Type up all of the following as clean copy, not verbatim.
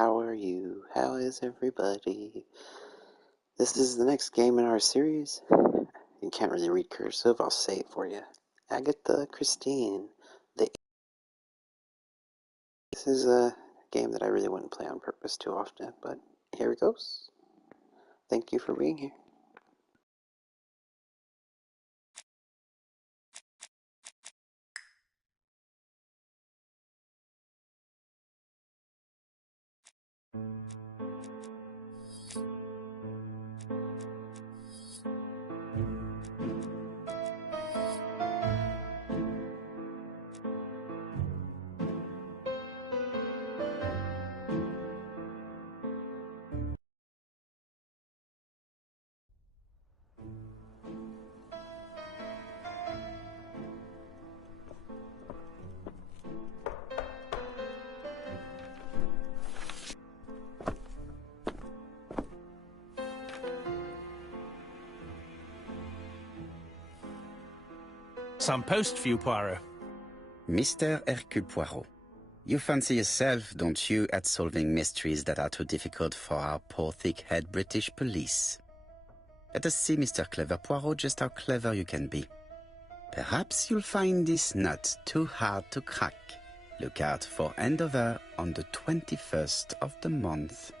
How are you? How is everybody? This is the next game in our series. You can't really read cursive, I'll say it for you. Agatha Christine. This is a game that I really wouldn't play on purpose too often, but here it goes. Thank you for being here. Some post for you, Poirot. Mr. Hercule Poirot, you fancy yourself, don't you, at solving mysteries that are too difficult for our poor thick-head British police? Let us see, Mr. Clever Poirot, just how clever you can be. Perhaps you'll find this nut too hard to crack. Look out for handover on the 21st of the month.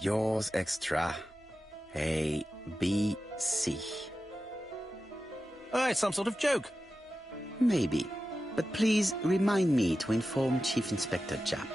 Yours extra, A, B, C. Oh, it's some sort of joke. Maybe. But please remind me to inform Chief Inspector Japp.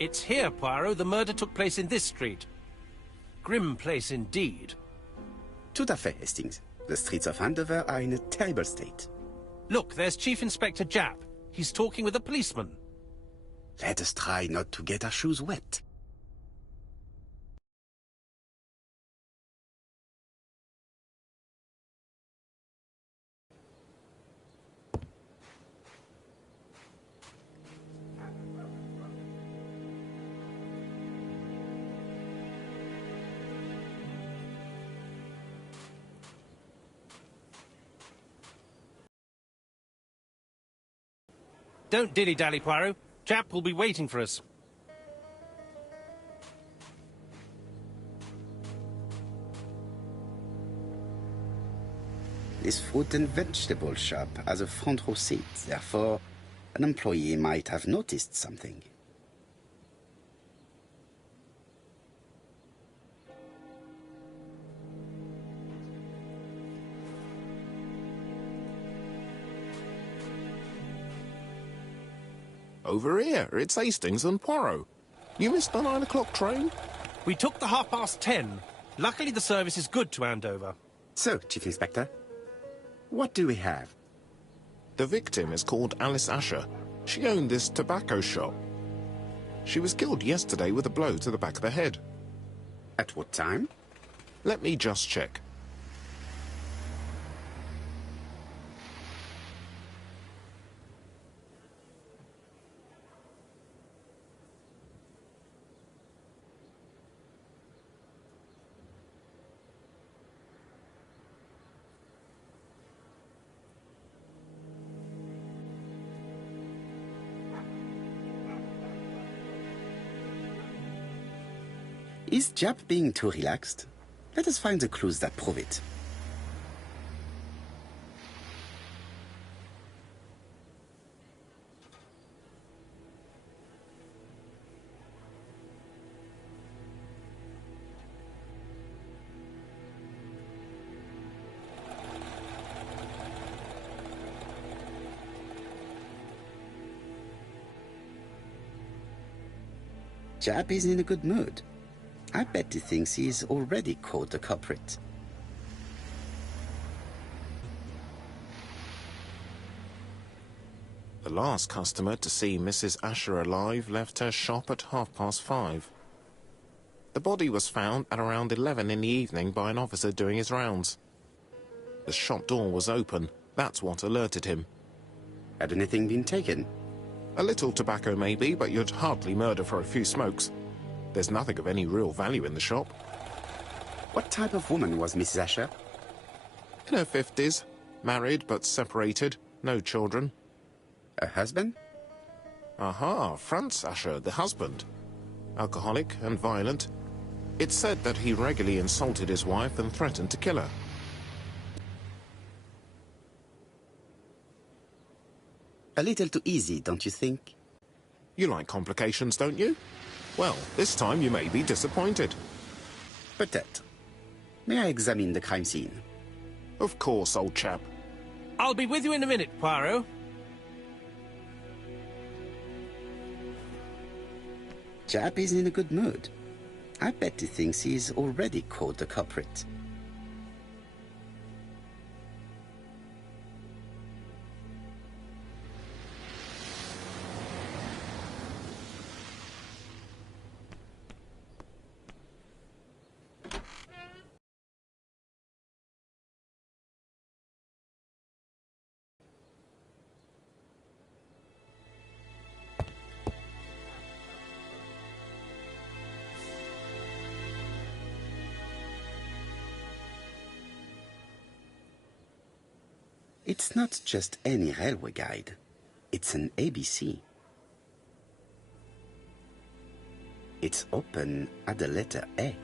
It's here, Poirot. The murder took place in this street. Grim place indeed. Tout à fait, Hastings. The streets of Andover are in a terrible state. Look, there's Chief Inspector Japp. He's talking with a policeman. Let us try not to get our shoes wet. Don't dilly-dally, Poirot. Japp will be waiting for us. This fruit and vegetable shop has a front row seat, therefore an employee might have noticed something. Over here, it's Hastings and Poirot. You missed the 9 o'clock train? We took the 10:30. Luckily, the service is good to Andover. So, Chief Inspector, what do we have? The victim is called Alice Asher. She owned this tobacco shop. She was killed yesterday with a blow to the back of the head. At what time? Let me just check. Is Japp being too relaxed? Let us find the clues that prove it. Chap is in a good mood. I bet he thinks he's already caught the culprit. The last customer to see Mrs. Asher alive left her shop at 5:30. The body was found at around 11 in the evening by an officer doing his rounds. The shop door was open. That's what alerted him. Had anything been taken? A little tobacco maybe, but you'd hardly murder for a few smokes. There's nothing of any real value in the shop. What type of woman was Mrs. Asher? In her 50s, married but separated, no children. Her husband? Aha, Franz Asher, the husband. Alcoholic and violent. It's said that he regularly insulted his wife and threatened to kill her. A little too easy, don't you think? You like complications, don't you? Well, this time you may be disappointed. Peut-être. May I examine the crime scene? Of course, old chap. I'll be with you in a minute, Poirot. Chap is in a good mood. I bet he thinks he's already caught the culprit. It's not just any railway guide. It's an ABC. It's open at the letter A.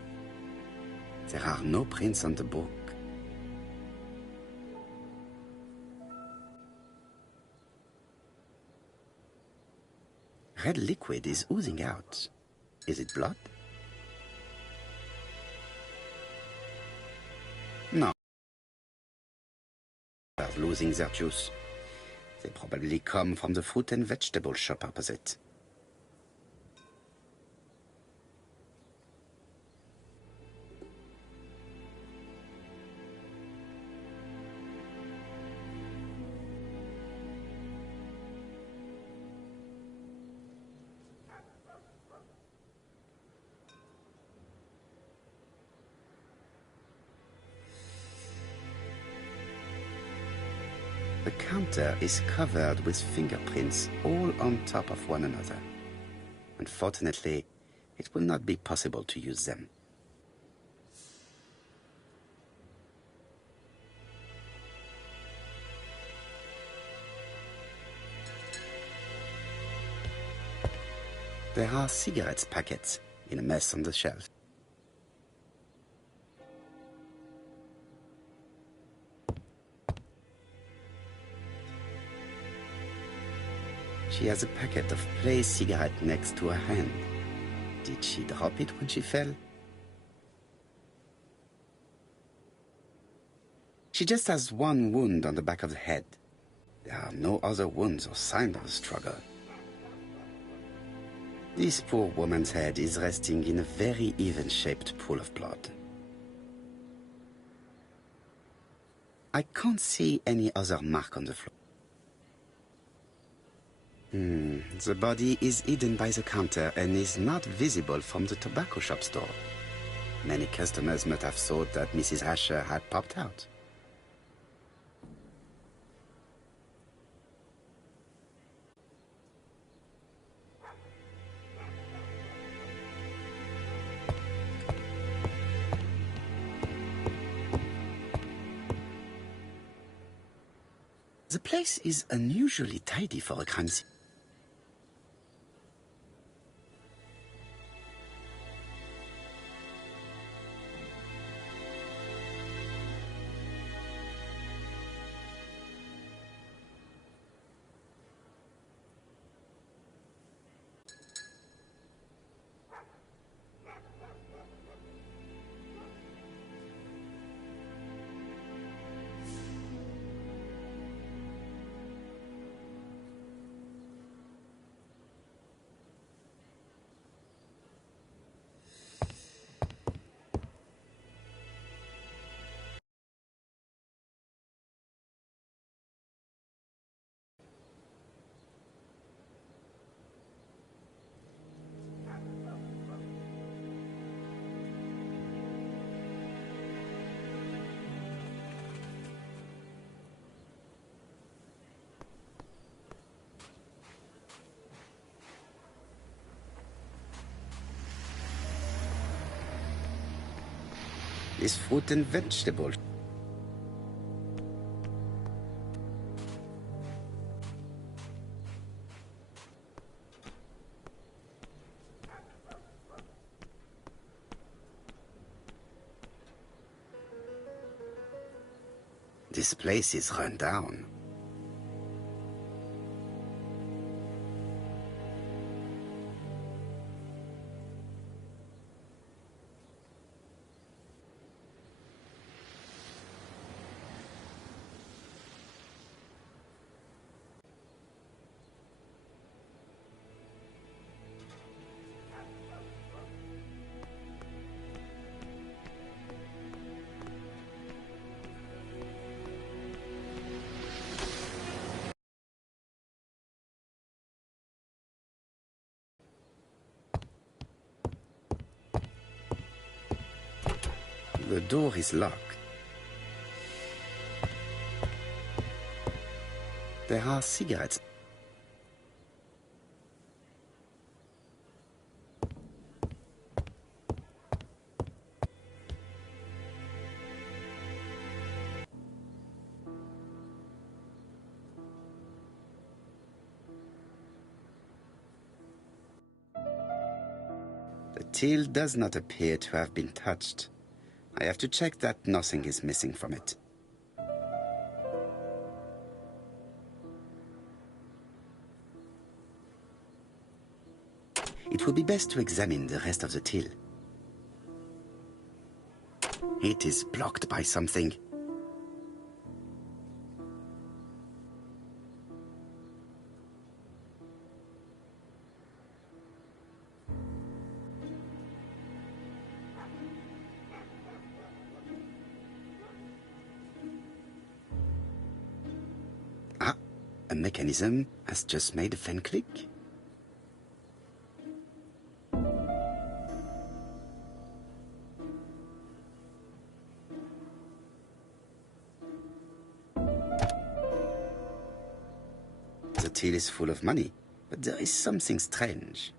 There are no prints on the book. Red liquid is oozing out. Is it blood? No. Are losing their juice. They probably come from the fruit and vegetable shop opposite. The counter is covered with fingerprints all on top of one another. Unfortunately, it will not be possible to use them. There are cigarettes packets in a mess on the shelf. She has a packet of play cigarette next to her hand. Did she drop it when she fell? She just has one wound on the back of the head. There are no other wounds or signs of a struggle. This poor woman's head is resting in a very even-shaped pool of blood. I can't see any other mark on the floor. The body is hidden by the counter and is not visible from the tobacco shop store. Many customers must have thought that Mrs. Asher had popped out. The place is unusually tidy for a crime scene. This fruit and vegetable. This place is run down. The door is locked. There are cigarettes. The till does not appear to have been touched. I have to check that nothing is missing from it. It would be best to examine the rest of the till. It is blocked by something. Ah, a mechanism has just made a fan click. The till is full of money, but there is something strange.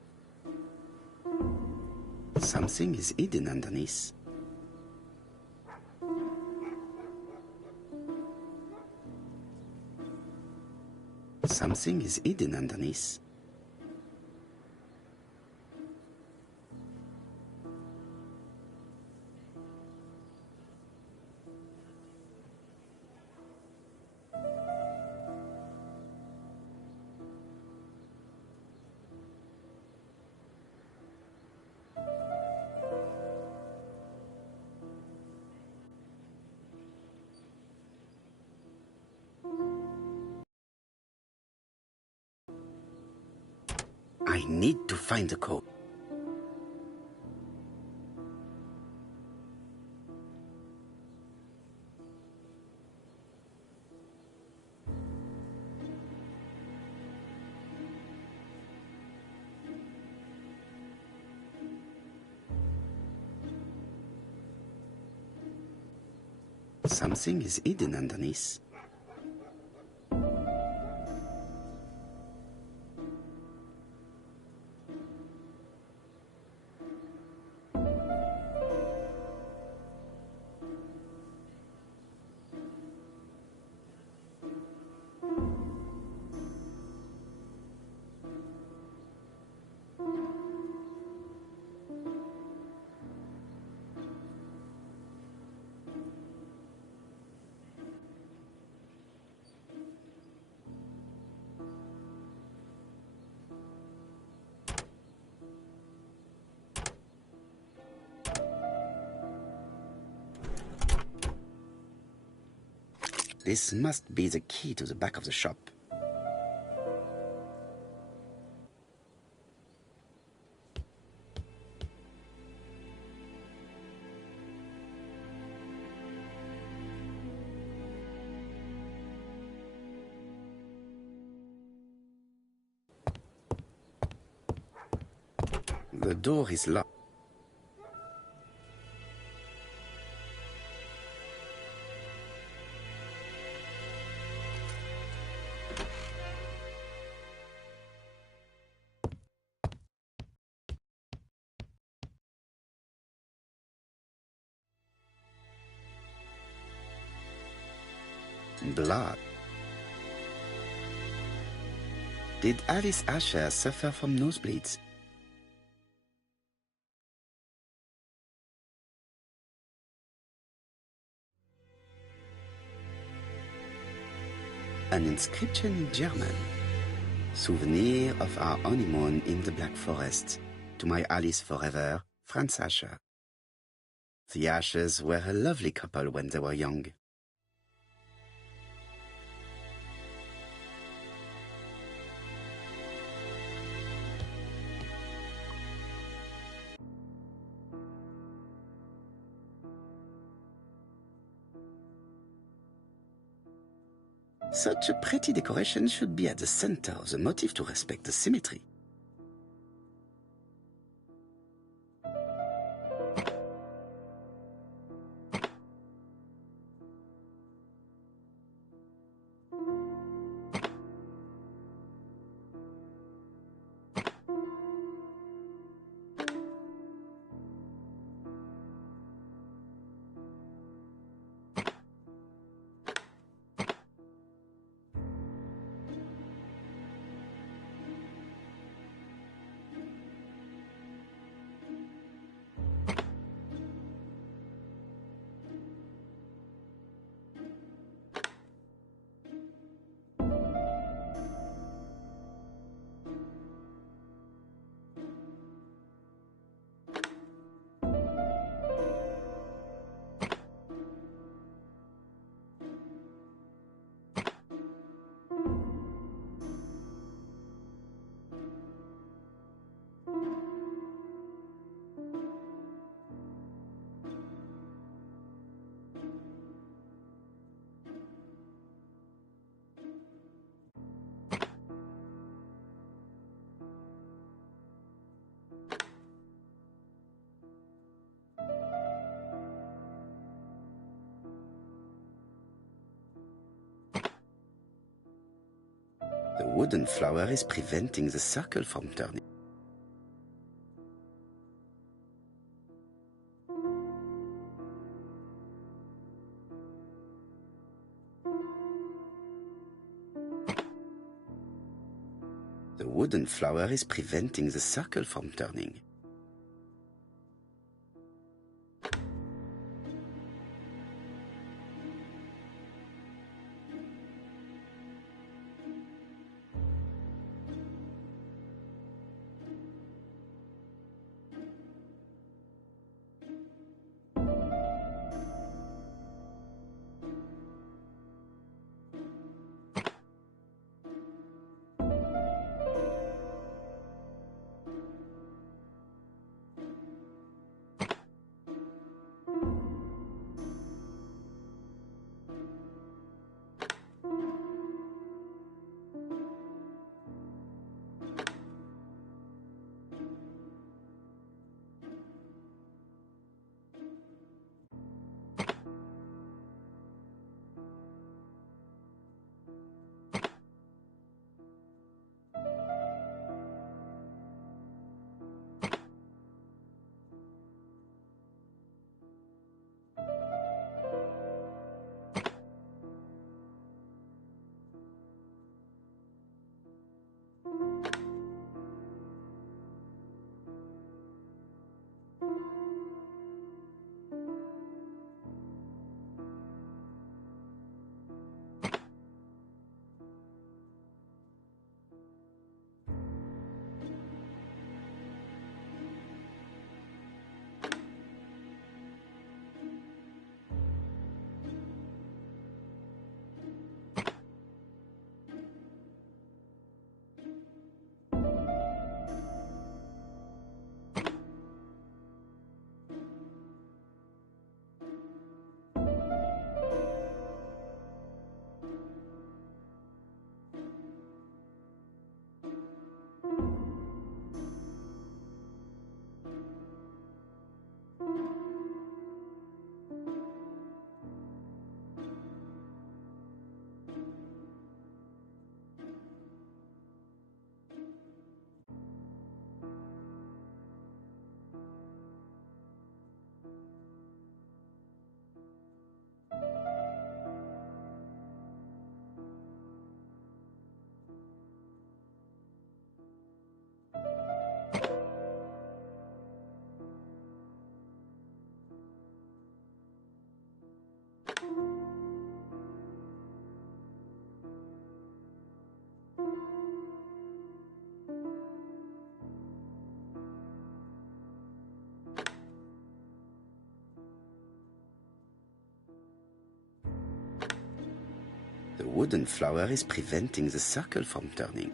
Something is hidden underneath. Something is hidden underneath. I need to find the code. Something is hidden underneath. This must be the key to the back of the shop. The door is locked. Blood. Did Alice Asher suffer from nosebleeds? An inscription in German. Souvenir of our honeymoon in the Black Forest. To my Alice forever, Franz Asher. The Ashers were a lovely couple when they were young. Such a pretty decoration should be at the center of the motif to respect the symmetry. The wooden flower is preventing the circle from turning. The wooden flower is preventing the circle from turning. wooden flower is preventing the circle from turning.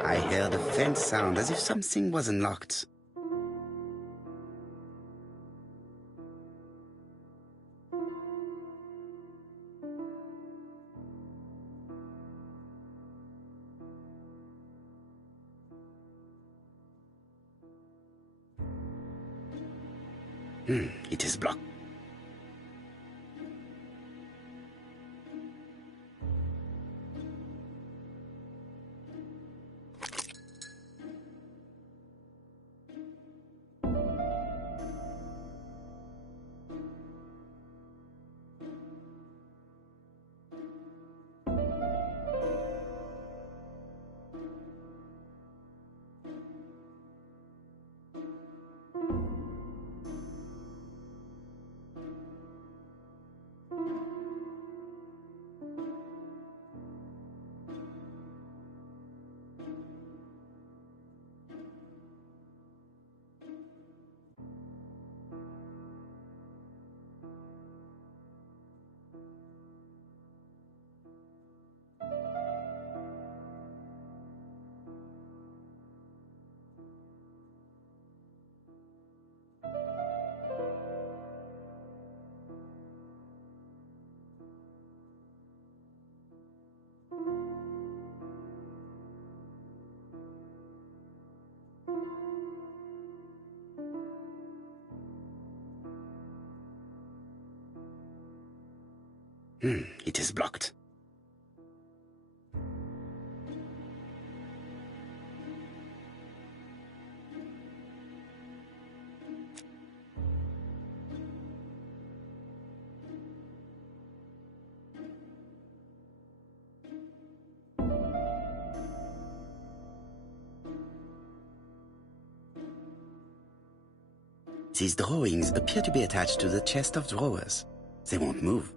I heard a faint sound as if something was unlocked. It is blocked. It is blocked. These drawings appear to be attached to the chest of drawers. They won't move.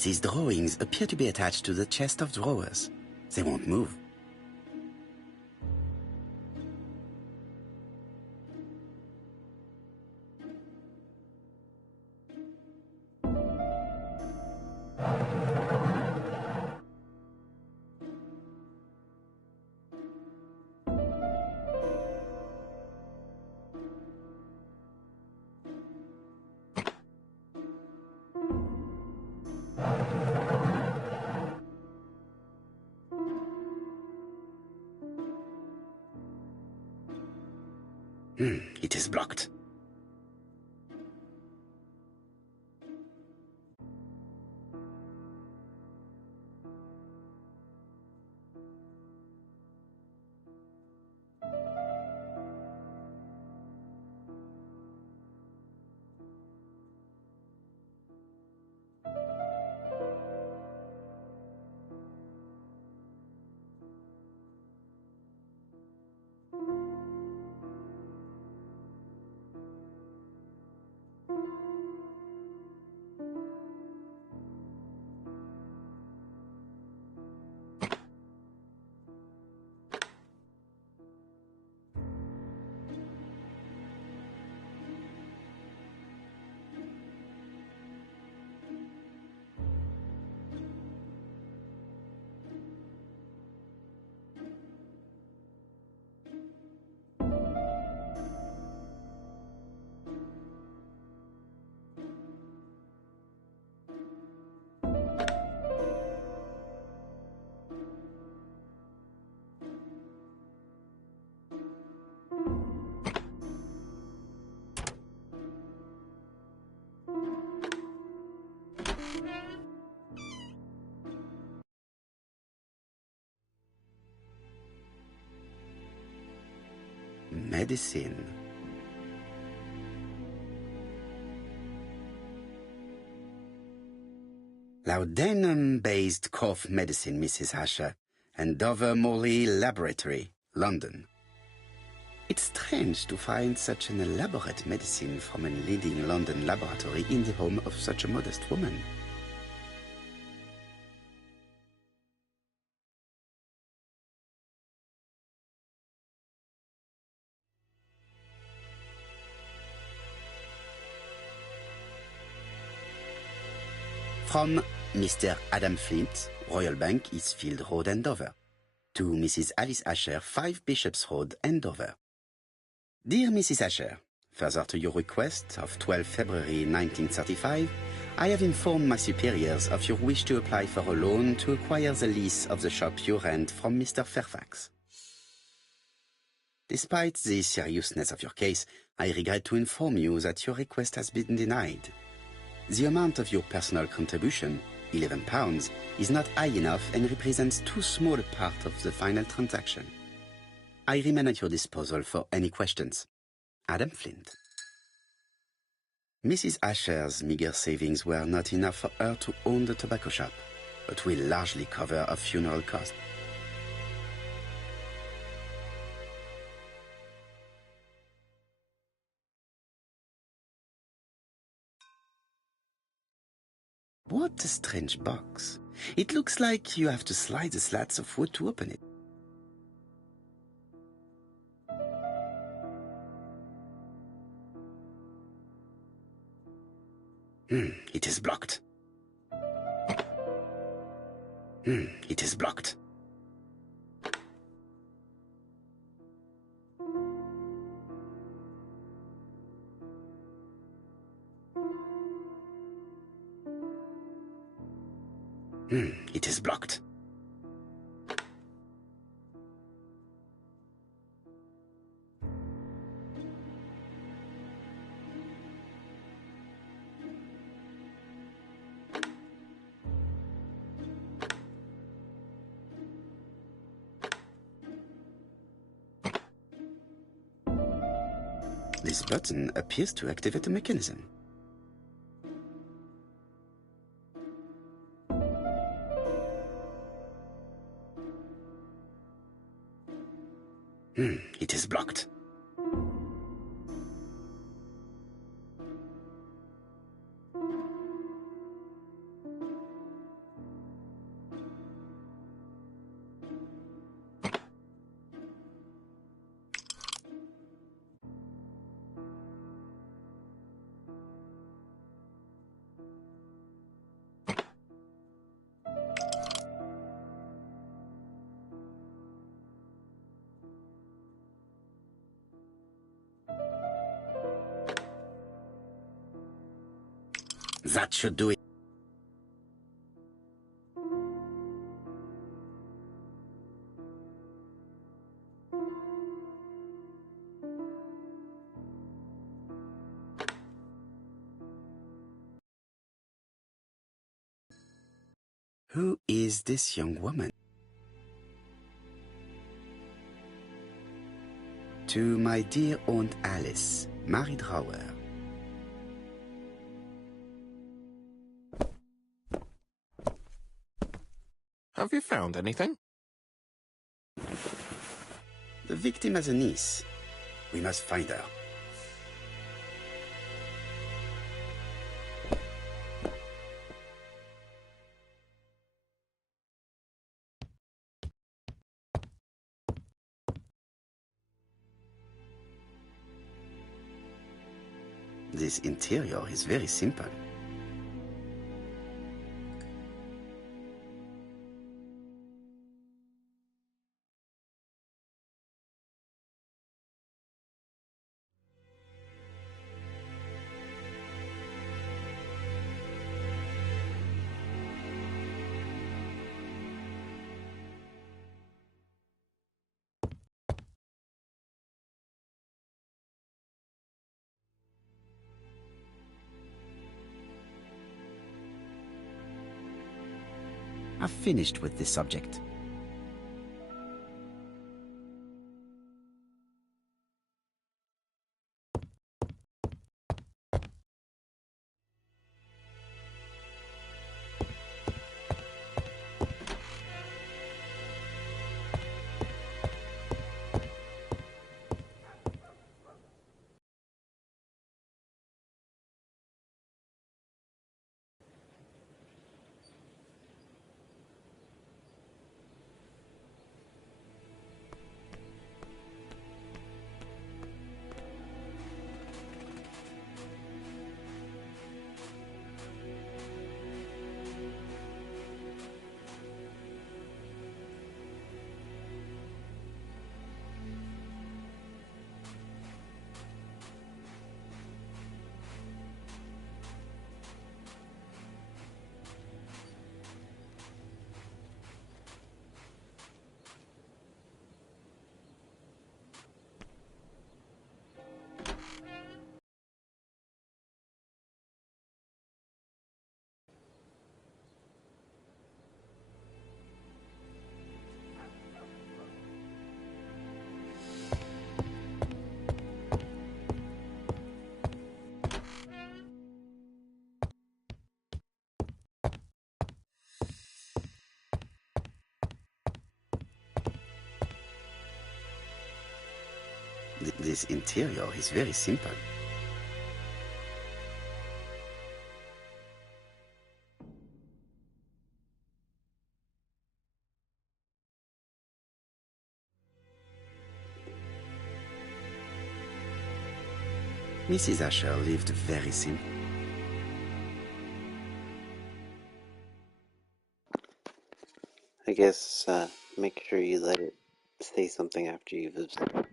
These drawings appear to be attached to the chest of drawers. They won't move. It is blocked. medicine. Laudanum-based cough medicine, Mrs. Asher, and Dover Morley Laboratory, London. It's strange to find such an elaborate medicine from a leading London laboratory in the home of such a modest woman. From Mr. Adam Flint, Royal Bank, Eastfield Road, Andover, to Mrs. Alice Asher, 5 Bishops Road, Andover. Dear Mrs. Asher, further to your request of 12 February 1935, I have informed my superiors of your wish to apply for a loan to acquire the lease of the shop you rent from Mr. Fairfax. Despite the seriousness of your case, I regret to inform you that your request has been denied. The amount of your personal contribution, £11, is not high enough and represents too small a part of the final transaction. I remain at your disposal for any questions. Adam Flint. Mrs. Asher's meager savings were not enough for her to own the tobacco shop, but will largely cover her funeral costs. What a strange box. It looks like you have to slide the slats of wood to open it. It is blocked. It is blocked. It is blocked. This button appears to activate a mechanism. It is blocked. That should do it. Who is this young woman? To my dear Aunt Alice, Mary Drower. Have you found anything? The victim has a niece. We must find her. This interior is very simple. I've finished with this subject. this interior is very simple. Mrs. Asher lived very simple. I guess make sure you let it say something after you've observed.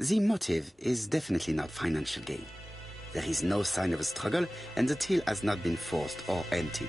The motive is definitely not financial gain. There is no sign of a struggle, and the till has not been forced or emptied.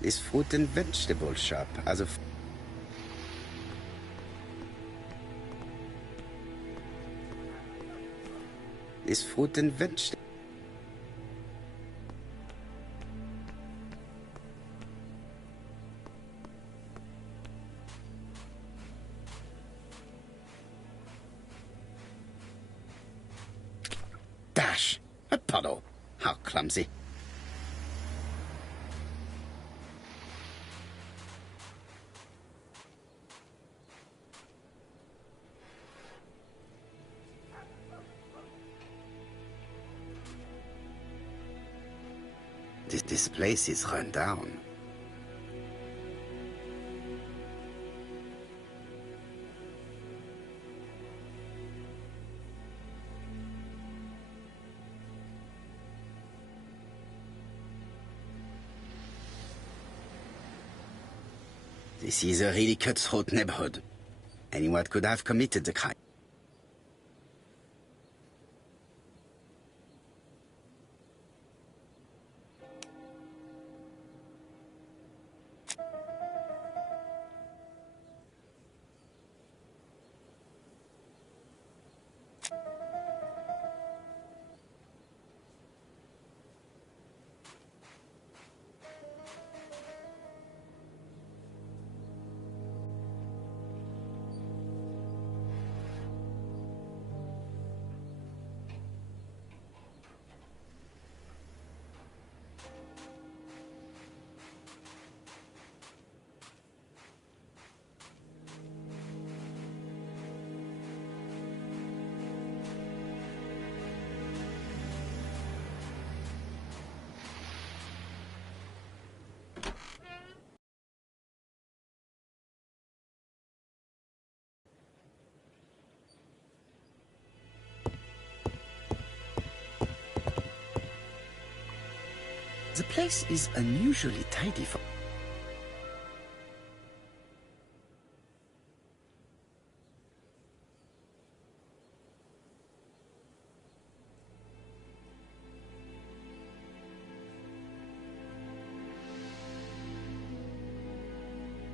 This fruit and vegetable shop has a... This fruit and vegetable... Dash! A puddle! How clumsy. This place is run down. This is a really cutthroat neighborhood. Anyone could have committed the crime. The place is unusually tidy for...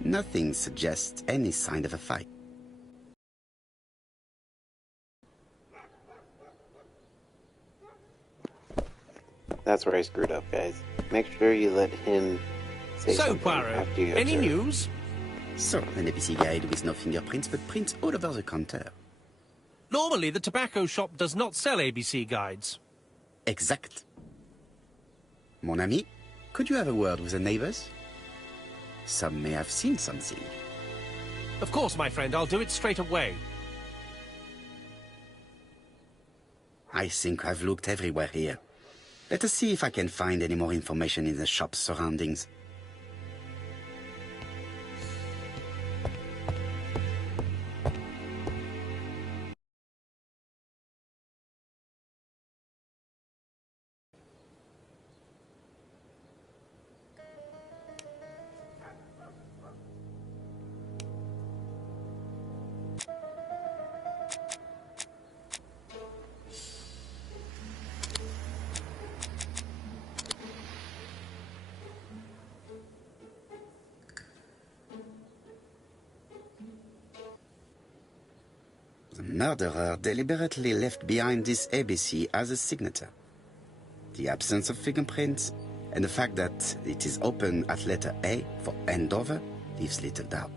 Nothing suggests any sign of a fight. That's where I screwed up, guys. Make sure you let him say So, something Poirot, after you any observe. news? So, an ABC guide with no fingerprints, but prints all over the counter. Normally, the tobacco shop does not sell ABC guides. Exact. Mon ami, could you have a word with the neighbors? Some may have seen something. Of course, my friend, I'll do it straight away. I think I've looked everywhere here. Let us see if I can find any more information in the shop's surroundings. The murderer deliberately left behind this ABC as a signature. The absence of fingerprints and the fact that it is open at letter A for Andover leaves little doubt.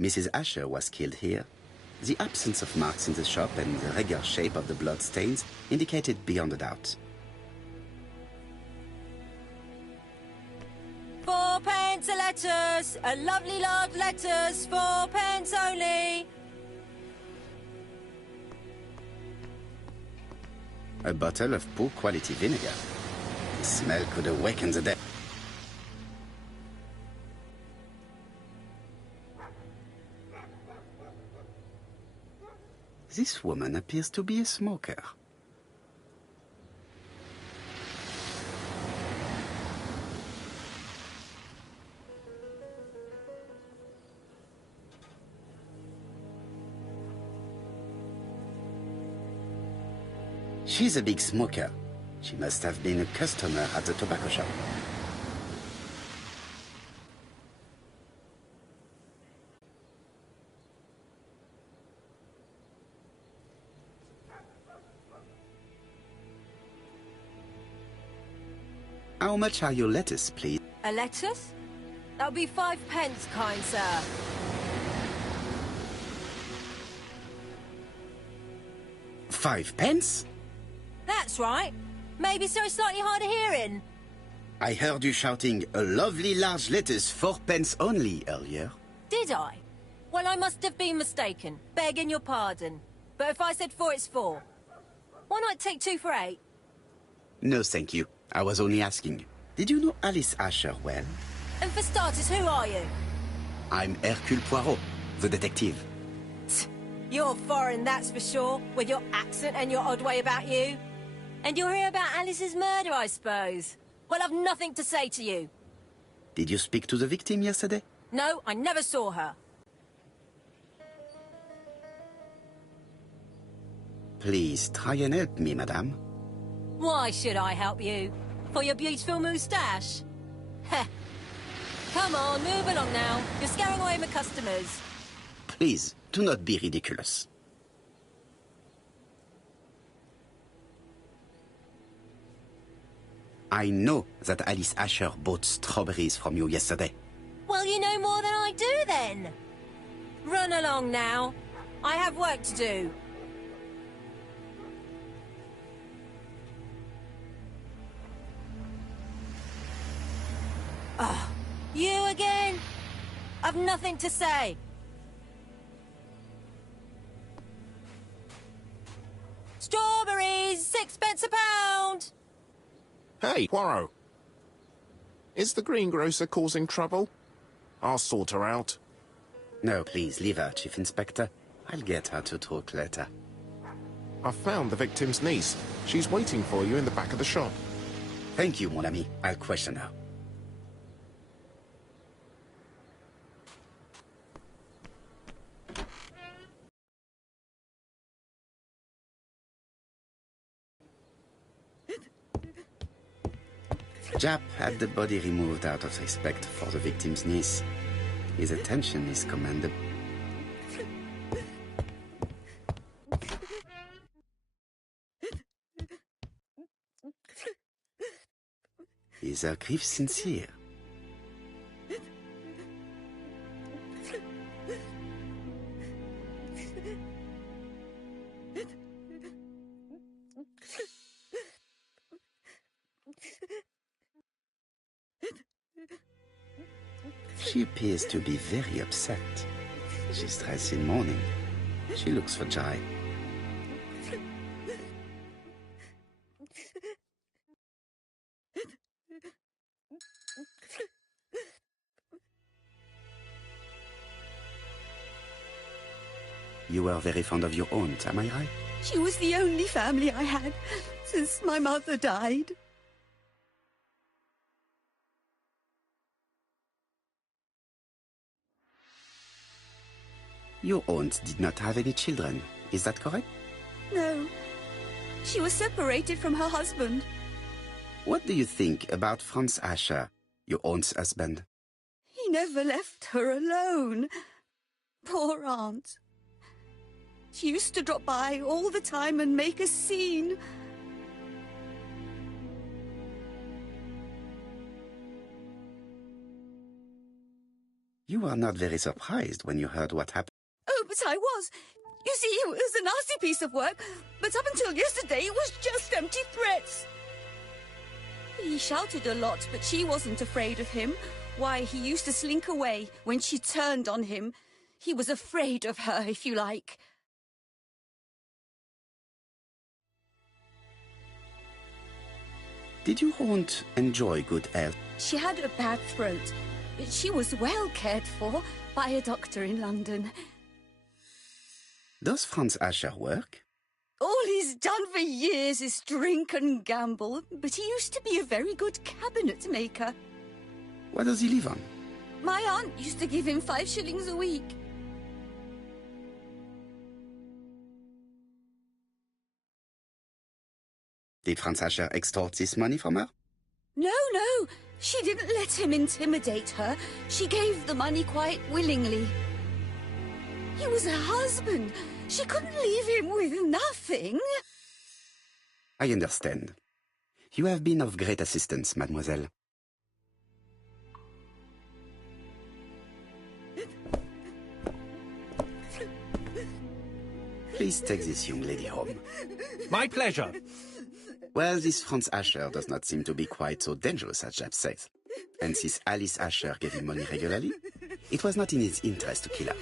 Mrs. Asher was killed here. The absence of marks in the shop and the regular shape of the blood stains indicated beyond a doubt. 4 pence a letters, a lovely large letters, 4 pence only. A bottle of poor quality vinegar. The smell could awaken the dead. This woman appears to be a smoker. She's a big smoker. She must have been a customer at the tobacco shop. How much are your lettuce, please? A lettuce? That'll be 5 pence, kind sir. Five pence? That's right. Maybe so slightly hard of hearing. I heard you shouting a lovely large lettuce 4 pence only earlier. Did I? Well, I must have been mistaken. Begging your pardon. But if I said 4, it's 4. Why not take 2 for 8? No, thank you. I was only asking. Did you know Alice Asher well? And for starters, who are you? I'm Hercule Poirot, the detective. You're foreign, that's for sure, with your accent and your odd way about you. And you're here about Alice's murder, I suppose. Well, I've nothing to say to you. Did you speak to the victim yesterday? No, I never saw her. Please try and help me, madame. Why should I help you? For your beautiful moustache? Heh. Come on, move along now. You're scaring away my customers. Please, do not be ridiculous. I know that Alice Asher bought strawberries from you yesterday. Well, you know more than I do, then. Run along now. I have work to do. Oh, you again? I've nothing to say. Strawberries, 6 pence a pound. Hey, Poirot. Is the greengrocer causing trouble? I'll sort her out. No, please, leave her, Chief Inspector. I'll get her to talk later. I've found the victim's niece. She's waiting for you in the back of the shop. Thank you, mon ami. I'll question her. Jap had the body removed out of respect for the victim's niece. His attention is commendable. Is her grief sincere? She appears to be very upset. She's dressed in mourning. She looks fragile. You were very fond of your aunt, am I right? She was the only family I had since my mother died. Your aunt did not have any children, is that correct? No. She was separated from her husband. What do you think about Franz Asher, your aunt's husband? He never left her alone. Poor aunt. She used to drop by all the time and make a scene. You were not very surprised when you heard what happened. Oh, but I was. You see, it was a nasty piece of work, but up until yesterday it was just empty threats. He shouted a lot, but she wasn't afraid of him. Why, he used to slink away when she turned on him. He was afraid of her, if you like. Did your aunt enjoy good health? She had a bad throat, but she was well cared for by a doctor in London. Does Franz Asher work? All he's done for years is drink and gamble, but he used to be a very good cabinet maker. What does he live on? My aunt used to give him 5 shillings a week. Did Franz Asher extort this money from her? No, no, she didn't let him intimidate her. She gave the money quite willingly. He was her husband. She couldn't leave him with nothing. I understand. You have been of great assistance, mademoiselle. Please take this young lady home. My pleasure. Well, this Franz Asher does not seem to be quite so dangerous as Jab says. And since Alice Asher gave him money regularly, it was not in his interest to kill her.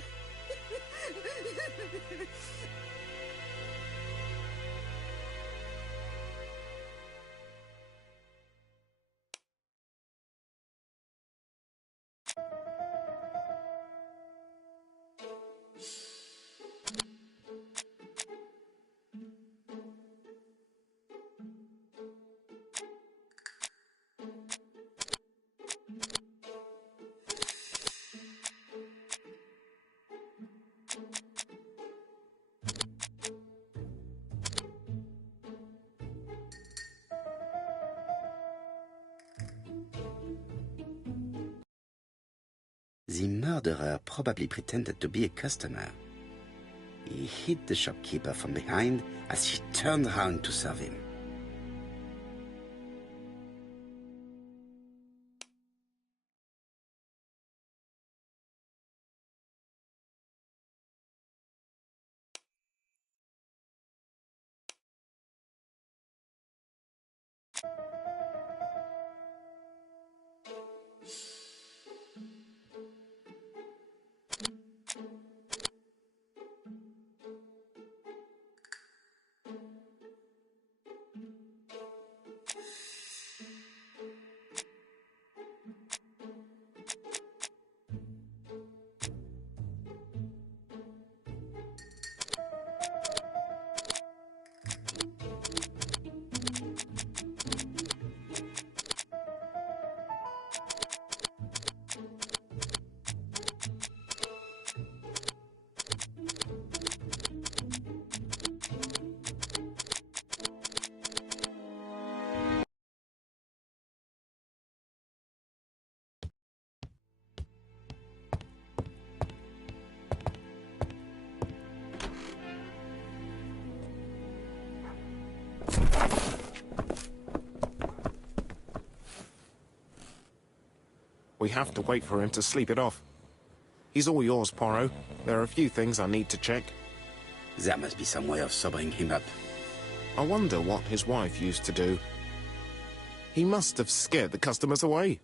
The murderer probably pretended to be a customer. He hit the shopkeeper from behind as she turned around to serve him. We have to wait for him to sleep it off. He's all yours, Poirot. There are a few things I need to check. There must be some way of sobering him up. I wonder what his wife used to do. He must have scared the customers away.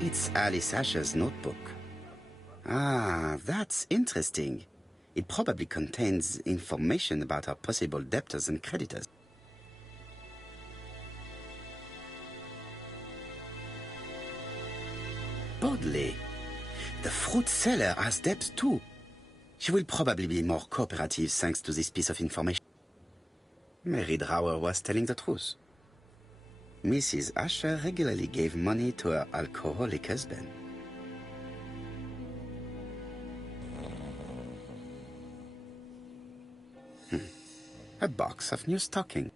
It's Alice Asher's notebook. Ah, that's interesting. It probably contains information about our possible debtors and creditors. Bodley, the fruit seller has debts too. She will probably be more cooperative thanks to this piece of information. Mary Drower was telling the truth. Mrs. Asher regularly gave money to her alcoholic husband. A box of new stocking.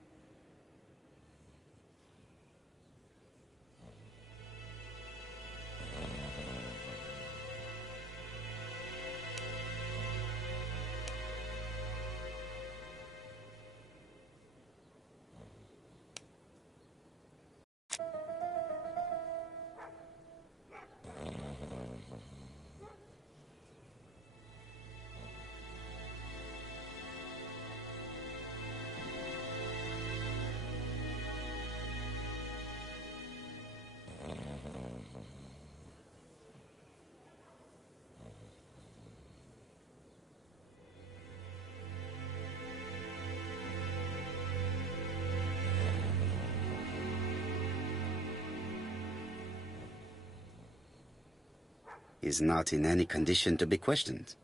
He's not in any condition to be questioned.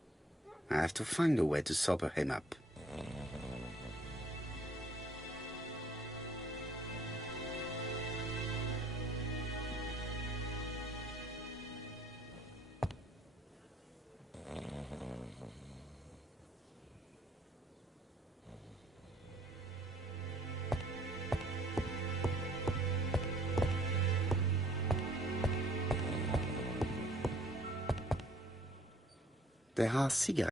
I have to find a way to sober him up. There are cigarettes.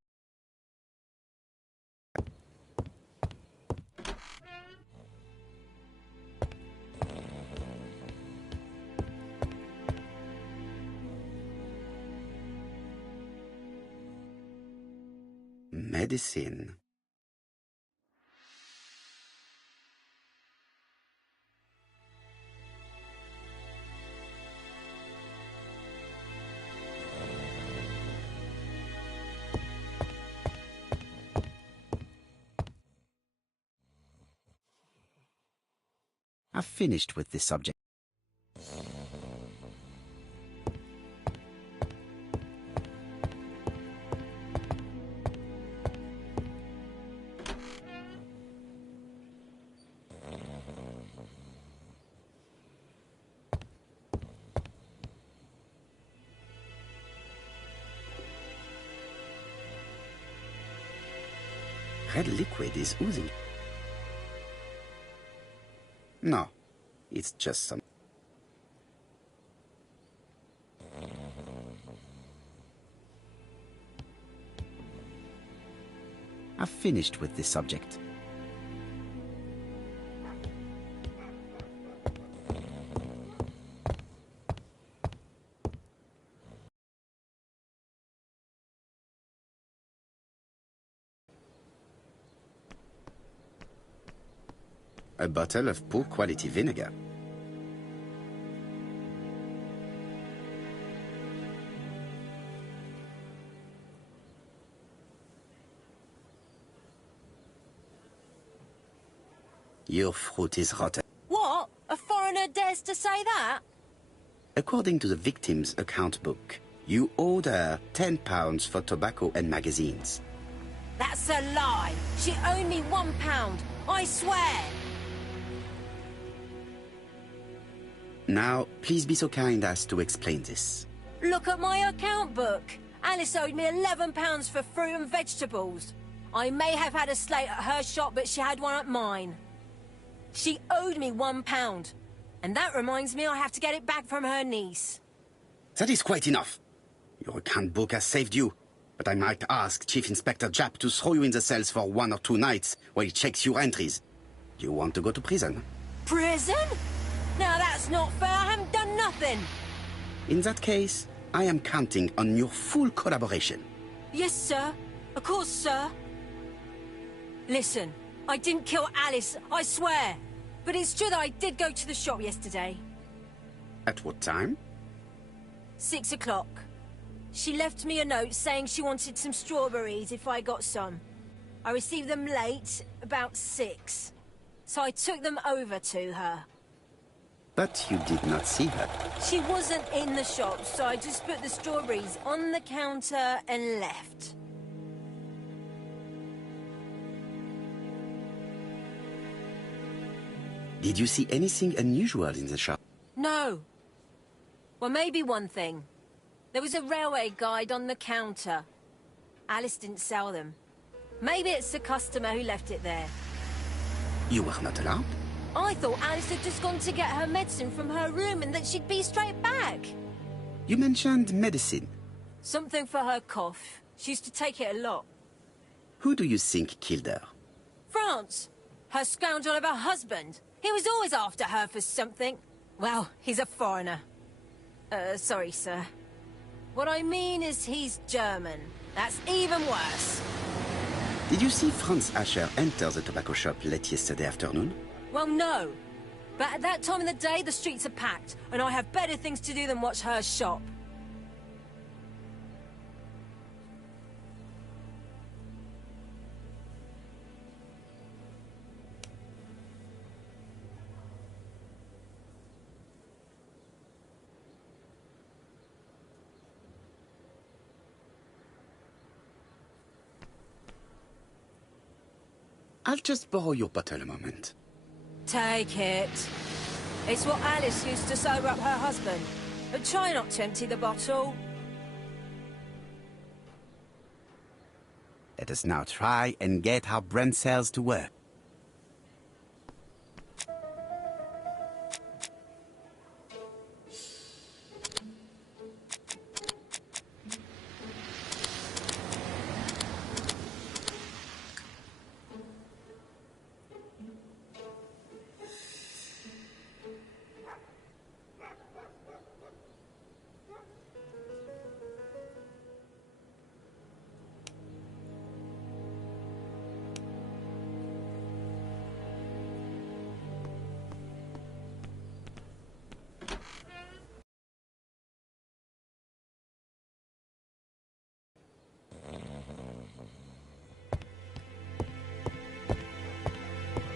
Medicine. I've finished with this subject. Red liquid is oozing. No, it's just some... I've finished with this subject. A bottle of poor quality vinegar. Your fruit is rotten. What? A foreigner dares to say that? According to the victim's account book, you owed her £10 for tobacco and magazines. That's a lie. She owed me £1. I swear. Now, please be so kind as to explain this. Look at my account book. Alice owed me £11 for fruit and vegetables. I may have had a slate at her shop, but she had one at mine. She owed me £1. And that reminds me I have to get it back from her niece. That is quite enough. Your account book has saved you, but I might ask Chief Inspector Japp to throw you in the cells for 1 or 2 nights while he checks your entries. Do you want to go to prison? Prison? Now that's not fair. I haven't done nothing. In that case, I am counting on your full collaboration. Yes, sir. Of course, sir. Listen, I didn't kill Alice, I swear. But it's true that I did go to the shop yesterday. At what time? 6 o'clock. She left me a note saying she wanted some strawberries if I got some. I received them late, about 6. So I took them over to her. But you did not see her. She wasn't in the shop, so I just put the strawberries on the counter and left. Did you see anything unusual in the shop? No. Well, maybe one thing. There was a railway guide on the counter. Alice didn't sell them. Maybe it's the customer who left it there. You were not alarmed? I thought Alice had just gone to get her medicine from her room and that she'd be straight back. You mentioned medicine. Something for her cough. She used to take it a lot. Who do you think killed her? France. Her scoundrel of a husband. He was always after her for something. Well, he's a foreigner. Sorry, sir. What I mean is he's German. That's even worse. Did you see Franz Asher enter the tobacco shop late yesterday afternoon? Well, no. But at that time of the day, the streets are packed, and I have better things to do than watch her shop. I'll just borrow your bottle a moment. Take it. It's what Alice used to sober up her husband. But try not to empty the bottle. Let us now try and get our brain cells to work.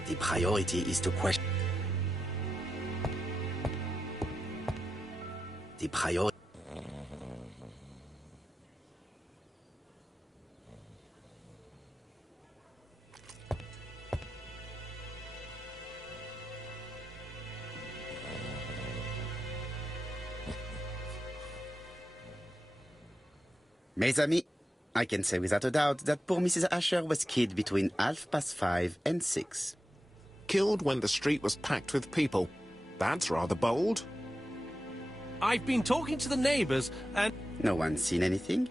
The priority is to question. The priority. Mes amis, I can say without a doubt that poor Mrs. Asher was killed between 5:30 and 6. Killed when the street was packed with people. That's rather bold. I've been talking to the neighbours and... No one's seen anything?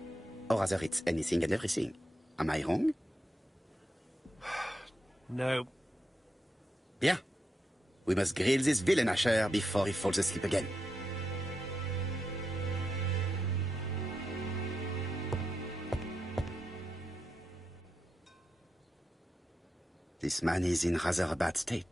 Or rather, it's anything and everything. Am I wrong? No. Bien. We must grill this villain Asher before he falls asleep again. This man is in rather a bad state.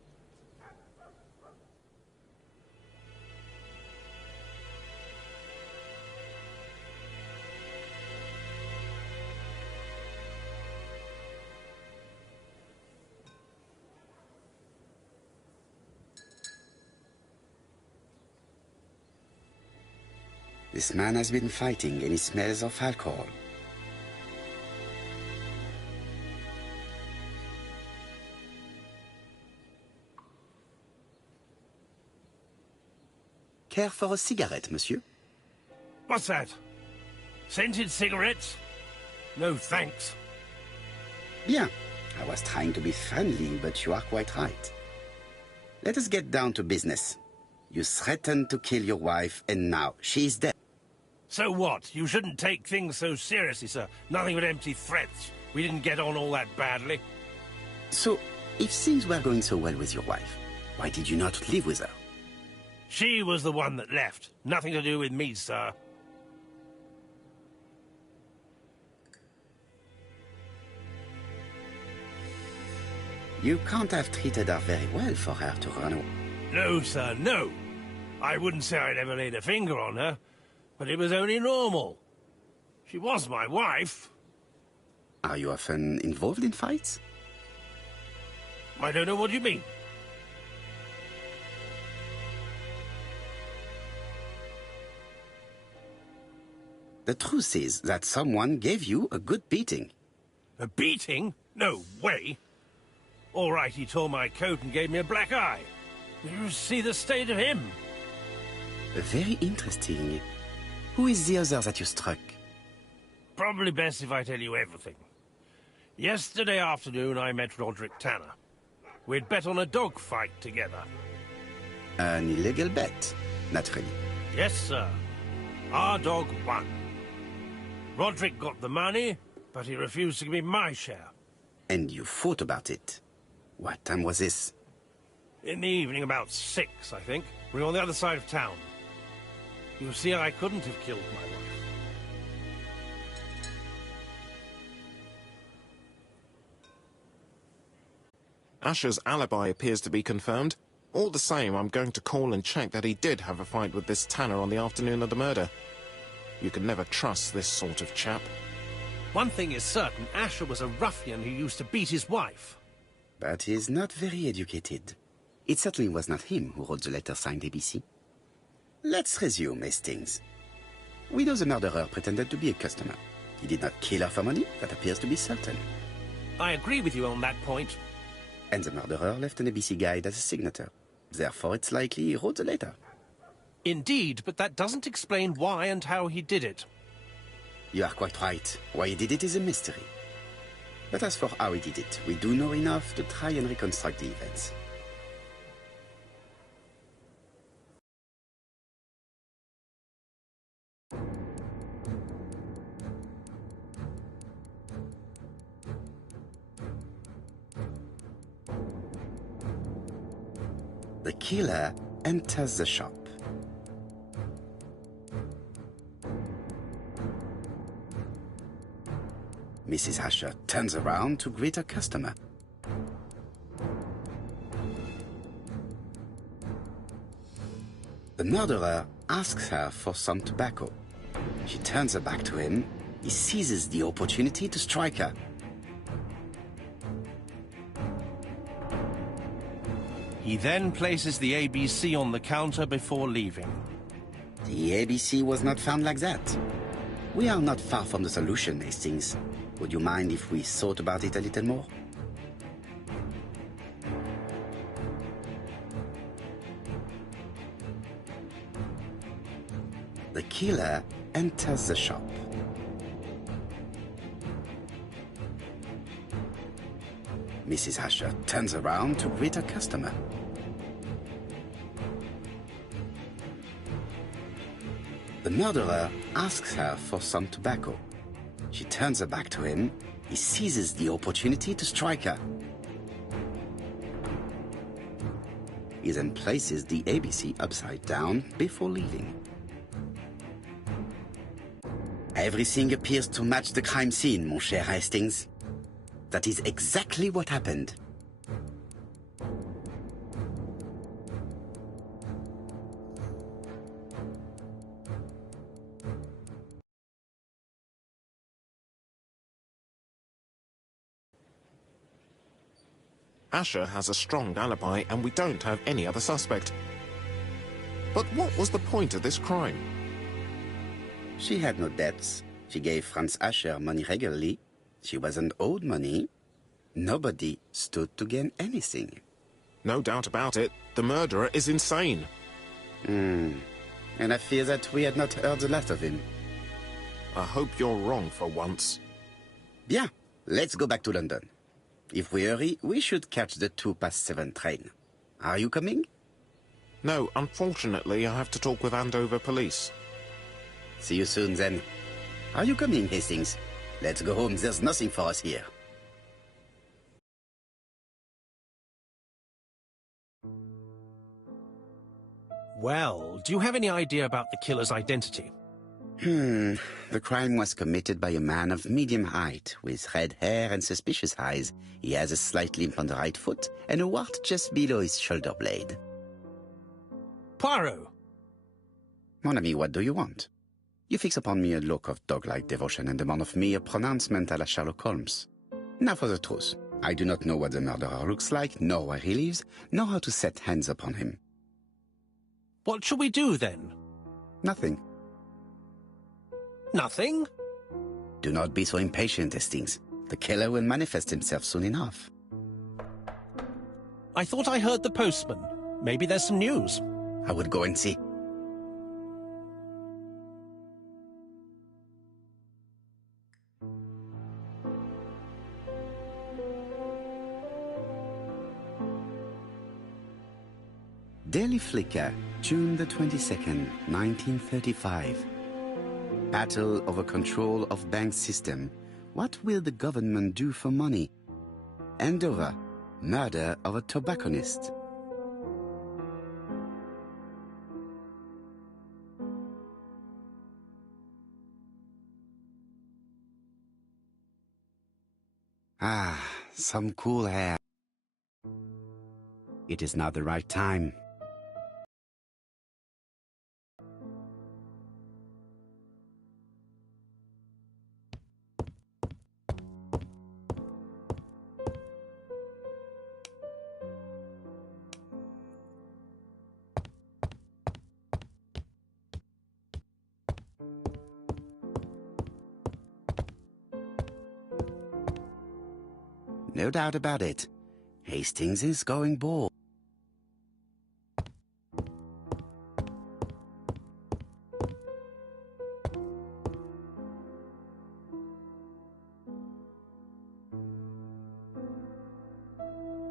This man has been fighting and he smells of alcohol. Care for a cigarette, monsieur? What's that? Scented cigarettes? No, thanks. Bien. I was trying to be friendly, but you are quite right. Let us get down to business. You threatened to kill your wife, and now she is dead. So what? You shouldn't take things so seriously, sir. Nothing but empty threats. We didn't get on all that badly. So, if things were going so well with your wife, why did you not live with her? She was the one that left. Nothing to do with me, sir. You can't have treated her very well for her to run away. No, sir, no. I wouldn't say I'd ever laid a finger on her, but it was only normal. She was my wife. Are you often involved in fights? I don't know what you mean. The truth is that someone gave you a good beating. A beating? No way. All right, he tore my coat and gave me a black eye. You see the state of him? Very interesting. Who is the other that you struck? Probably best if I tell you everything. Yesterday afternoon, I met Roderick Tanner. We'd bet on a dog fight together. An illegal bet, naturally. Yes, sir. Our dog won. Roderick got the money, but he refused to give me my share. And you fought about it. What time was this? In the evening, about 6, I think. We were on the other side of town. You see, I couldn't have killed my wife. Asher's alibi appears to be confirmed. All the same, I'm going to call and check that he did have a fight with this Tanner on the afternoon of the murder. You can never trust this sort of chap. One thing is certain, Asher was a ruffian who used to beat his wife. But he is not very educated. It certainly was not him who wrote the letter signed ABC. Let's resume, Hastings. We know the murderer pretended to be a customer. He did not kill her for money, that appears to be certain. I agree with you on that point. And the murderer left an ABC guide as a signature. Therefore, it's likely he wrote the letter. Indeed, but that doesn't explain why and how he did it. You are quite right. Why he did it is a mystery. But as for how he did it, we do know enough to try and reconstruct the events. The killer enters the shop. Mrs. Asher turns around to greet a customer. The murderer asks her for some tobacco. She turns her back to him. He seizes the opportunity to strike her. He then places the ABC on the counter before leaving. The ABC was not found like that. We are not far from the solution, Hastings. Would you mind if we thought about it a little more? The killer enters the shop. Mrs. Asher turns around to greet a customer. The murderer asks her for some tobacco. She turns her back to him. He seizes the opportunity to strike her. He then places the ABC upside down before leaving. Everything appears to match the crime scene, mon cher Hastings. That is exactly what happened. Asher has a strong alibi and we don't have any other suspect. But what was the point of this crime? She had no debts. She gave Franz Asher money regularly. She wasn't owed money. Nobody stood to gain anything. No doubt about it, the murderer is insane. And I fear that we had not heard the last of him. I hope you're wrong for once. Bien, let's go back to London. If we hurry, we should catch the 7:02 train. Are you coming? No, unfortunately, I have to talk with Andover Police. See you soon, then. Are you coming, Hastings? Let's go home. There's nothing for us here. Well, do you have any idea about the killer's identity? The crime was committed by a man of medium height, with red hair and suspicious eyes. He has a slight limp on the right foot and a wart just below his shoulder blade. Poirot! Mon ami, what do you want? You fix upon me a look of dog-like devotion and demand of me a pronouncement à la Sherlock Holmes. Now for the truth. I do not know what the murderer looks like, nor where he lives, nor how to set hands upon him. What shall we do, then? Nothing. Nothing? Do not be so impatient, Hastings. The killer will manifest himself soon enough. I thought I heard the postman. Maybe there's some news. I would go and see. Daily Flicker, June the 22nd, 1935. Battle over control of bank system. What will the government do for money? Andover, murder of a tobacconist. Ah, some cool air. It is now the right time. No doubt about it. Hastings is going bald.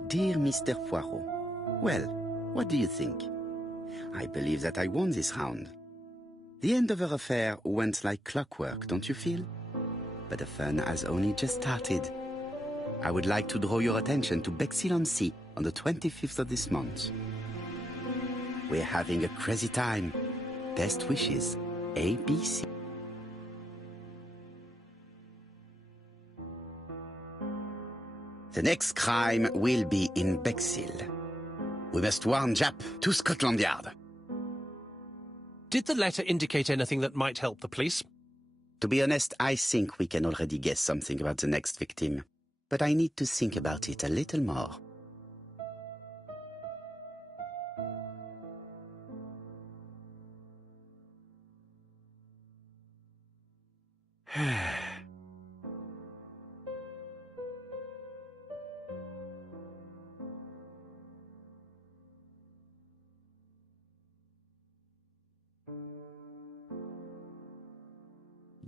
Dear Mr. Poirot, well, what do you think? I believe that I won this round. The end of our affair went like clockwork, don't you feel? But the fun has only just started. I would like to draw your attention to Bexhill-on-Sea on the 25th of this month. We're having a crazy time. Best wishes, ABC. The next crime will be in Bexhill. We must warn Jap to Scotland Yard. Did the letter indicate anything that might help the police? To be honest, I think we can already guess something about the next victim. But I need to think about it a little more.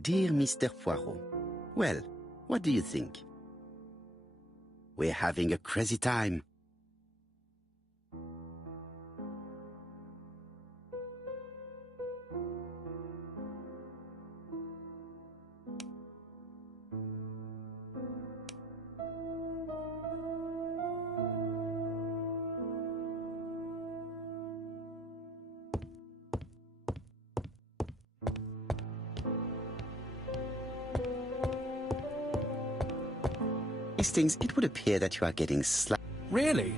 Dear Mr. Poirot, well, what do you think? We're having a crazy time. Hastings, it would appear that you are getting Really?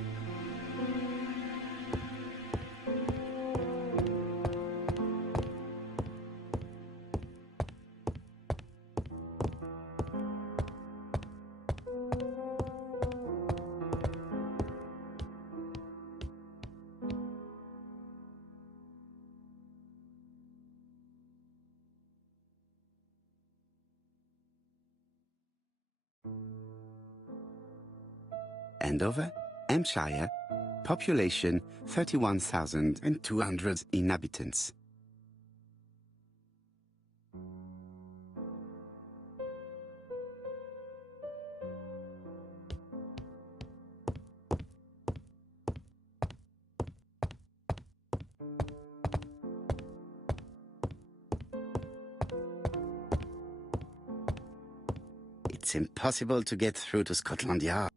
Andover, Hampshire, population 31,200 inhabitants. It's impossible to get through to Scotland Yard.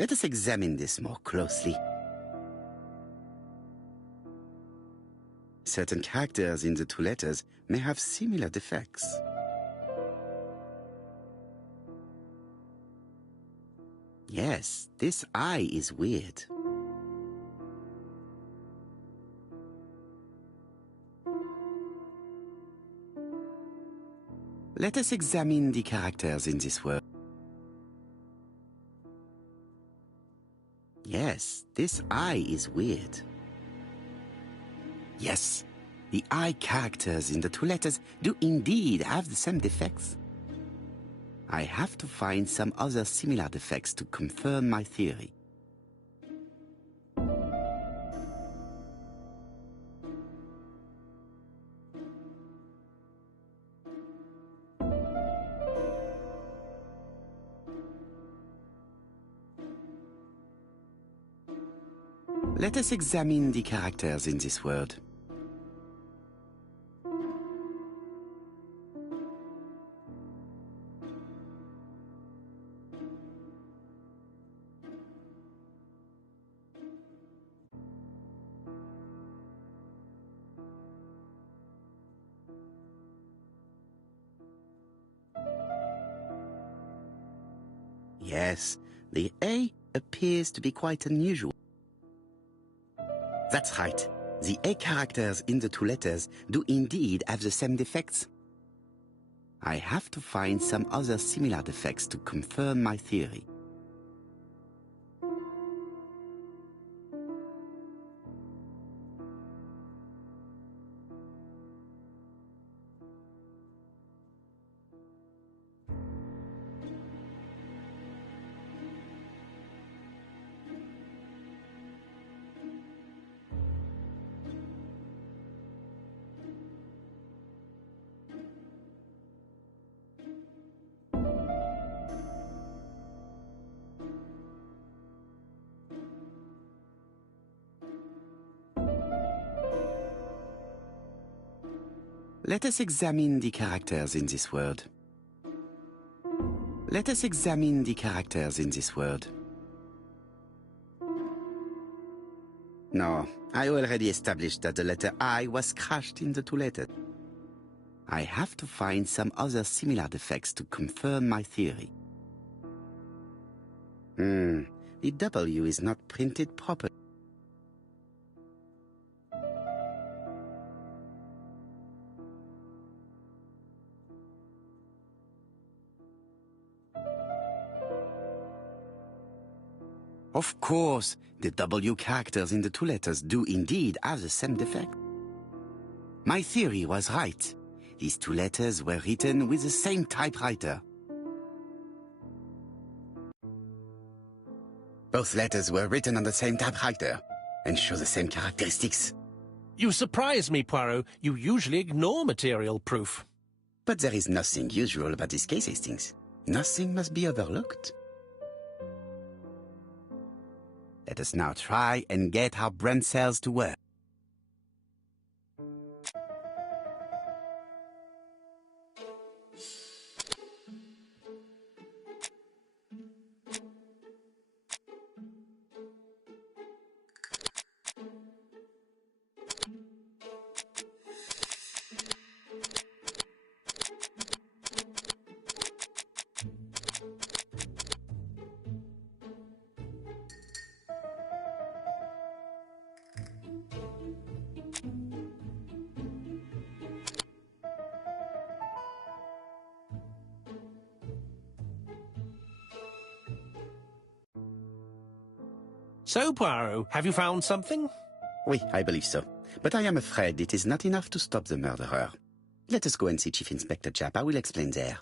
Let us examine this more closely. Certain characters in the two letters may have similar defects. Yes, this I is weird. Let us examine the characters in this word. Yes, this I is weird. Yes, the I characters in the two letters do indeed have the same defects. I have to find some other similar defects to confirm my theory. Let us examine the characters in this word. Yes, the A appears to be quite unusual. That's right. The A characters in the two letters do indeed have the same defects. I have to find some other similar defects to confirm my theory. Let us examine the characters in this word. Let us examine the characters in this word. No, I already established that the letter I was crushed in the two letters. I have to find some other similar defects to confirm my theory. The W is not printed properly. Of course, the W characters in the two letters do indeed have the same defect. My theory was right. These two letters were written with the same typewriter. Both letters were written on the same typewriter and show the same characteristics. You surprise me, Poirot. You usually ignore material proof. But there is nothing usual about this case, Hastings. Nothing must be overlooked. Let us now try and get our brain cells to work. So, Poirot, have you found something? Oui, I believe so. But I am afraid it is not enough to stop the murderer. Let us go and see Chief Inspector Japp. I will explain there.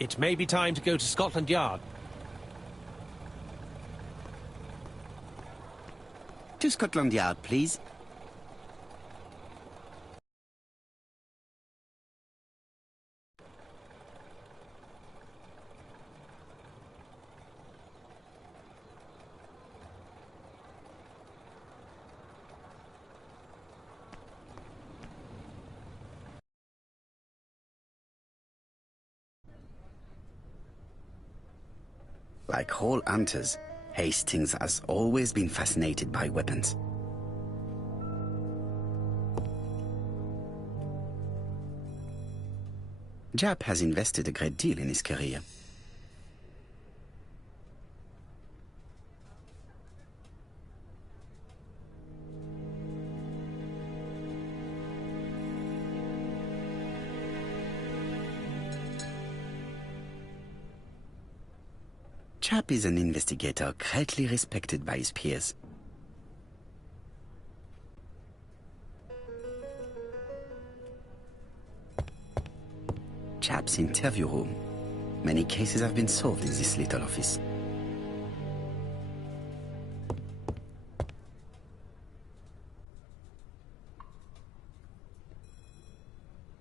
It may be time to go to Scotland Yard. To Scotland Yard, please. Like all hunters, Hastings has always been fascinated by weapons. Japp has invested a great deal in his career. Japp is an investigator greatly respected by his peers. Japp's interview room. Many cases have been solved in this little office.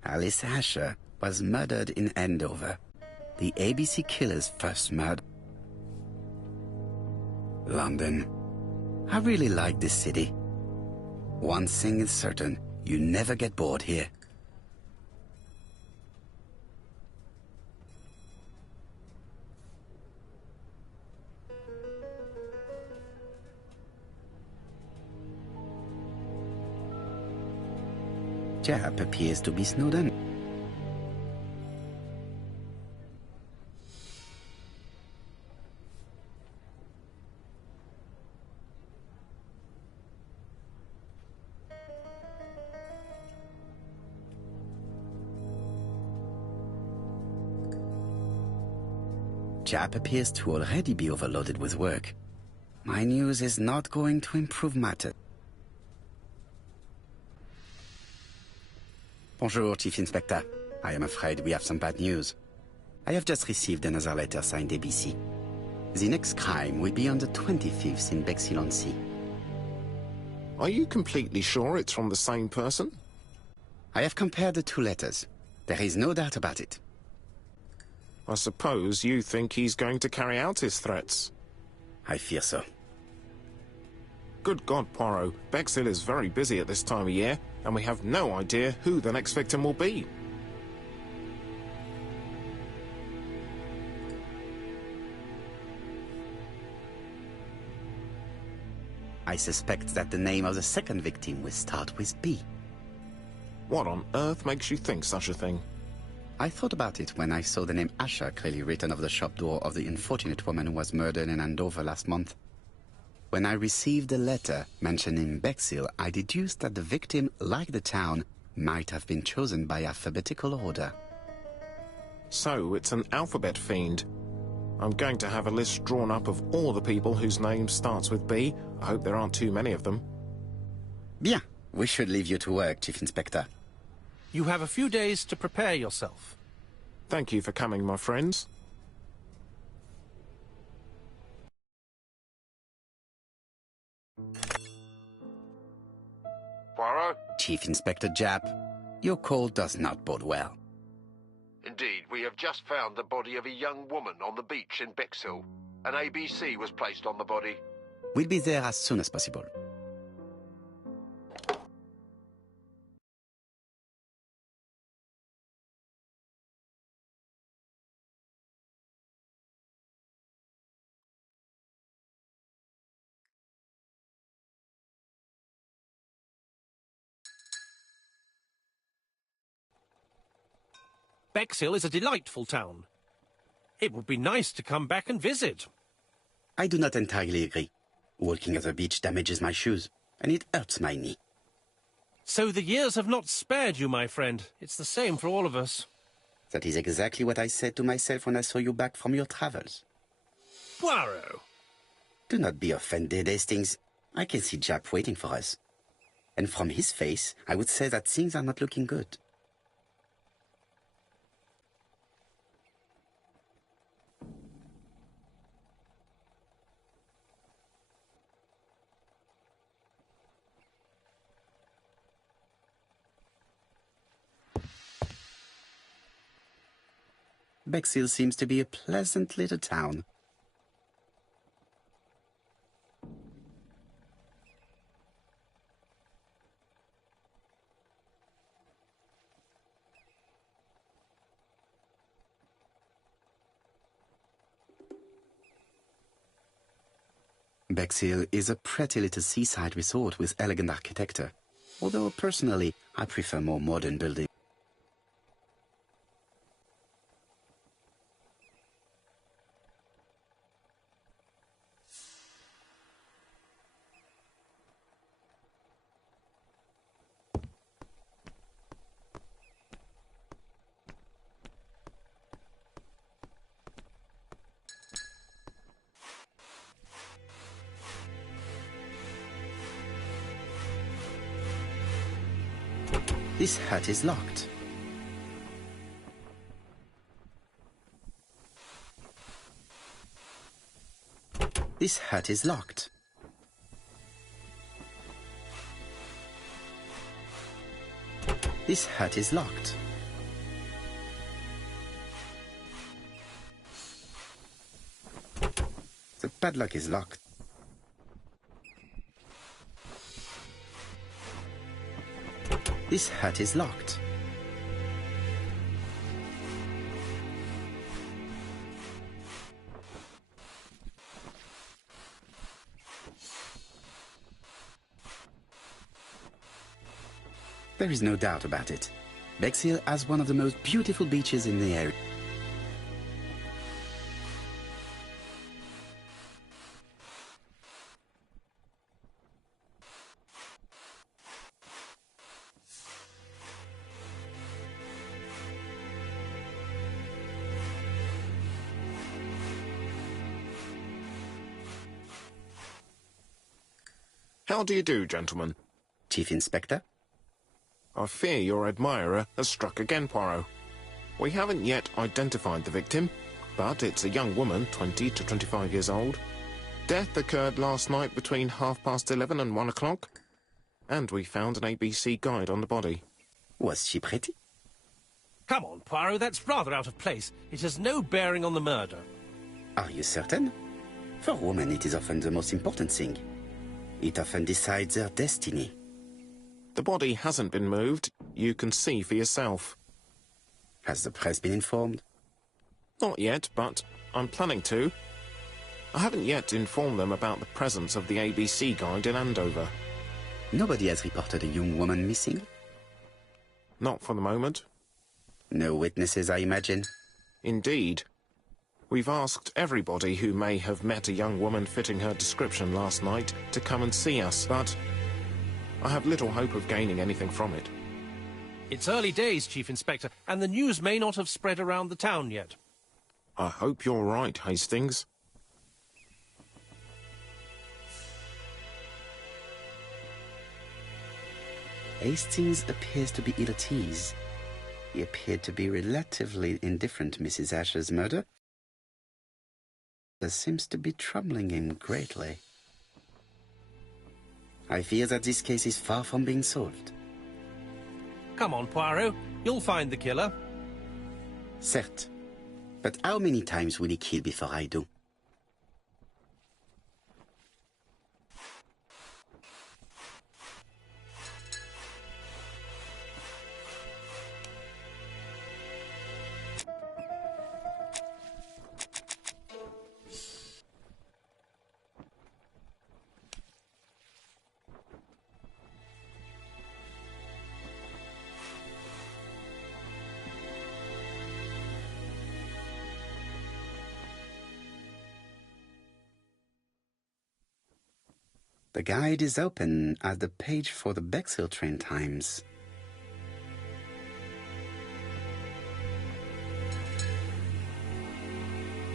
Alice Asher was murdered in Andover, the ABC killer's first murder. London. I really like this city. One thing is certain, you never get bored here. Japp appears to be Snowden. Jap appears to already be overloaded with work. My news is not going to improve matters. Bonjour, Chief Inspector. I am afraid we have some bad news. I have just received another letter signed ABC. The next crime will be on the 25th in Bexhill-on-Sea. Are you completely sure it's from the same person? I have compared the two letters. There is no doubt about it. I suppose you think he's going to carry out his threats. I fear so. Good God, Poirot. Bexhill is very busy at this time of year, and we have no idea who the next victim will be. I suspect that the name of the second victim will start with B. What on earth makes you think such a thing? I thought about it when I saw the name Asher clearly written over the shop door of the unfortunate woman who was murdered in Andover last month. When I received a letter mentioning Bexhill, I deduced that the victim, like the town, might have been chosen by alphabetical order. So, it's an alphabet fiend. I'm going to have a list drawn up of all the people whose name starts with B. I hope there aren't too many of them. Bien. We should leave you to work, Chief Inspector. You have a few days to prepare yourself. Thank you for coming, my friends. Poirot? Chief Inspector Jap, your call does not bode well. Indeed, we have just found the body of a young woman on the beach in Bexhill. An ABC was placed on the body. We'll be there as soon as possible. Bexhill is a delightful town. It would be nice to come back and visit. I do not entirely agree. Walking at the beach damages my shoes, and it hurts my knee. So the years have not spared you, my friend. It's the same for all of us. That is exactly what I said to myself when I saw you back from your travels. Poirot! Do not be offended, Hastings. I can see Jap waiting for us. And from his face, I would say that things are not looking good. Bexhill seems to be a pleasant little town. Bexhill is a pretty little seaside resort with elegant architecture, although personally I prefer more modern buildings. This hut is locked. This hut is locked. This hut is locked. The padlock is locked. This hut is locked. There is no doubt about it. Bexhill has one of the most beautiful beaches in the area. How do you do, gentlemen? Chief Inspector? I fear your admirer has struck again, Poirot. We haven't yet identified the victim, but it's a young woman, 20 to 25 years old. Death occurred last night between 11:30 and 1 o'clock, and we found an ABC guide on the body. Was she pretty? Come on, Poirot, that's rather out of place. It has no bearing on the murder. Are you certain? For women, it is often the most important thing. It often decides their destiny. The body hasn't been moved. You can see for yourself. Has the press been informed? Not yet, but I'm planning to. I haven't yet informed them about the presence of the ABC guide in Andover. Nobody has reported a young woman missing? Not for the moment. No witnesses, I imagine. Indeed. We've asked everybody who may have met a young woman fitting her description last night to come and see us, but I have little hope of gaining anything from it. It's early days, Chief Inspector, and the news may not have spread around the town yet. I hope you're right, Hastings. Hastings appears to be ill at ease. He appeared to be relatively indifferent to Mrs. Asher's murder. This seems to be troubling him greatly. I fear that this case is far from being solved. Come on, Poirot. You'll find the killer. Certes. But how many times will he kill before I do? The guide is open at the page for the Bexhill train times.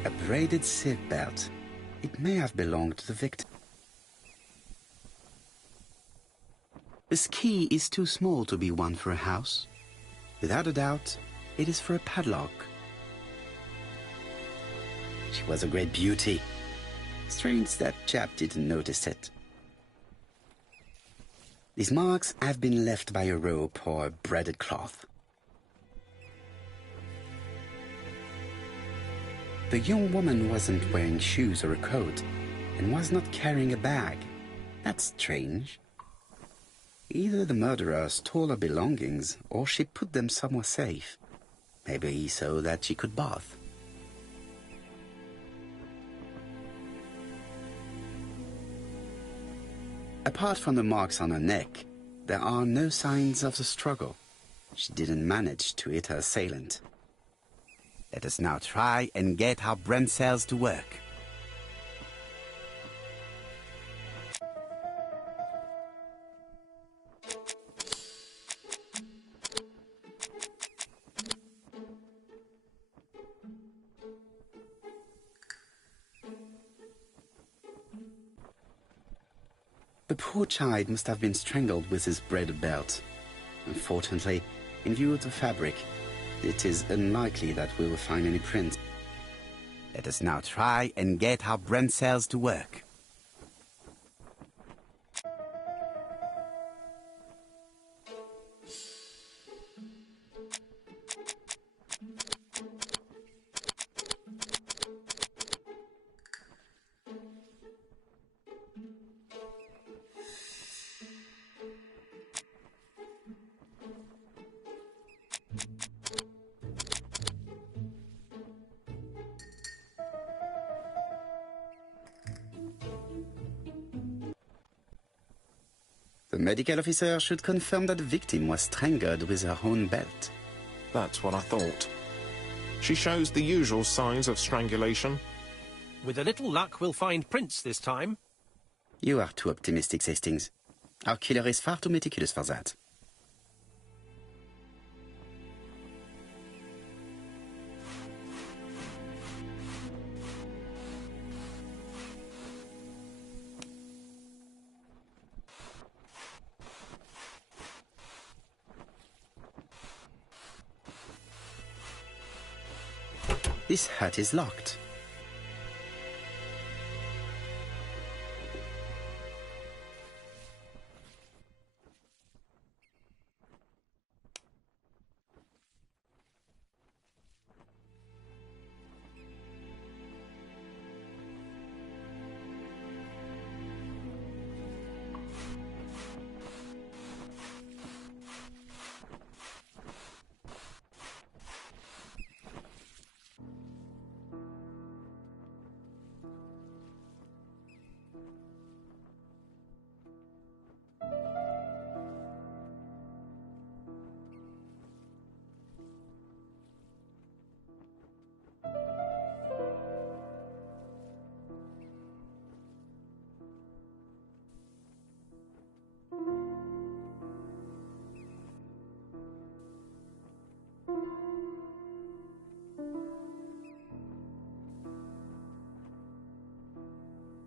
A braided silk belt. It may have belonged to the victim. This key is too small to be one for a house. Without a doubt, it is for a padlock. She was a great beauty. Strange that chap didn't notice it. These marks have been left by a rope or a braided cloth. The young woman wasn't wearing shoes or a coat and was not carrying a bag. That's strange. Either the murderer stole her belongings or she put them somewhere safe. Maybe so that she could bath. Apart from the marks on her neck, there are no signs of the struggle. She didn't manage to hit her assailant. Let us now try and get our brain cells to work. The poor child must have been strangled with his braided belt. Unfortunately, in view of the fabric, it is unlikely that we will find any prints. Let us now try and get our brain cells to work. The medical officer should confirm that the victim was strangled with her own belt. That's what I thought. She shows the usual signs of strangulation. With a little luck, we'll find prints this time. You are too optimistic, Hastings. Our killer is far too meticulous for that. This hut is locked.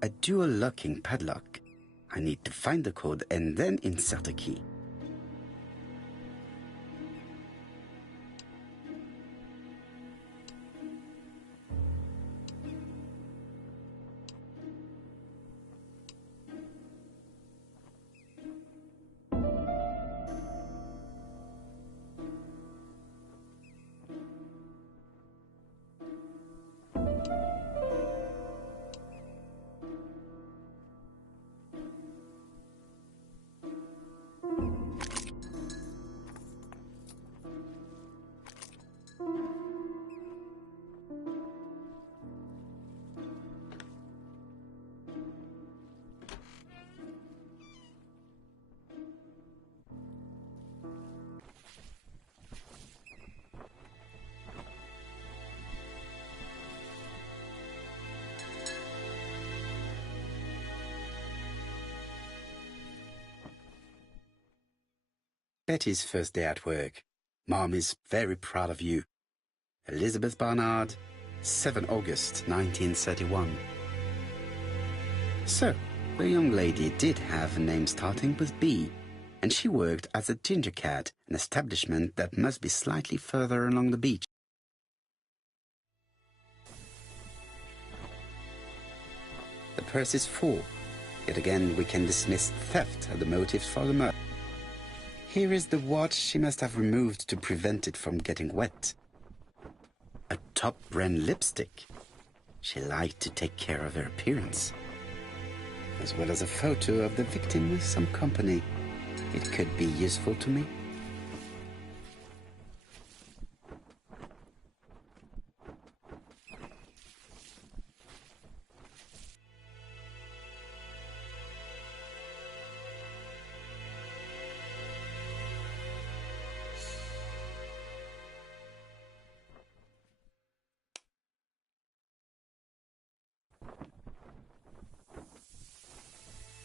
A dual locking padlock. I need to find the code and then insert a key. Betty's first day at work. Mom is very proud of you. Elizabeth Barnard, 7 August 1931. So, the young lady did have a name starting with B, and she worked as a ginger cat, an establishment that must be slightly further along the beach. The purse is full. Yet again, we can dismiss theft as the motive for the murder. Here is the watch she must have removed to prevent it from getting wet. A top-brand lipstick. She liked to take care of her appearance. As well as a photo of the victim with some company. It could be useful to me.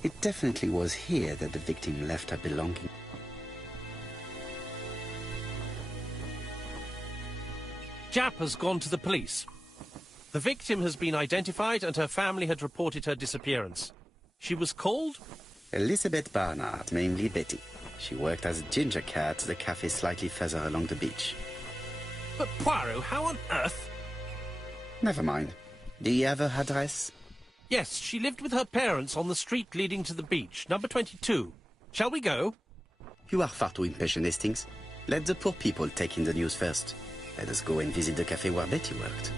It definitely was here that the victim left her belongings. Jap has gone to the police. The victim has been identified and her family had reported her disappearance. She was called? Elizabeth Barnard, mainly Betty. She worked as a ginger cat at the cafe slightly further along the beach. But Poirot, how on earth? Never mind. Do you have her address? Yes, she lived with her parents on the street leading to the beach, number 22. Shall we go? You are far too impatient, Hastings. Let the poor people take in the news first. Let us go and visit the cafe where Betty worked.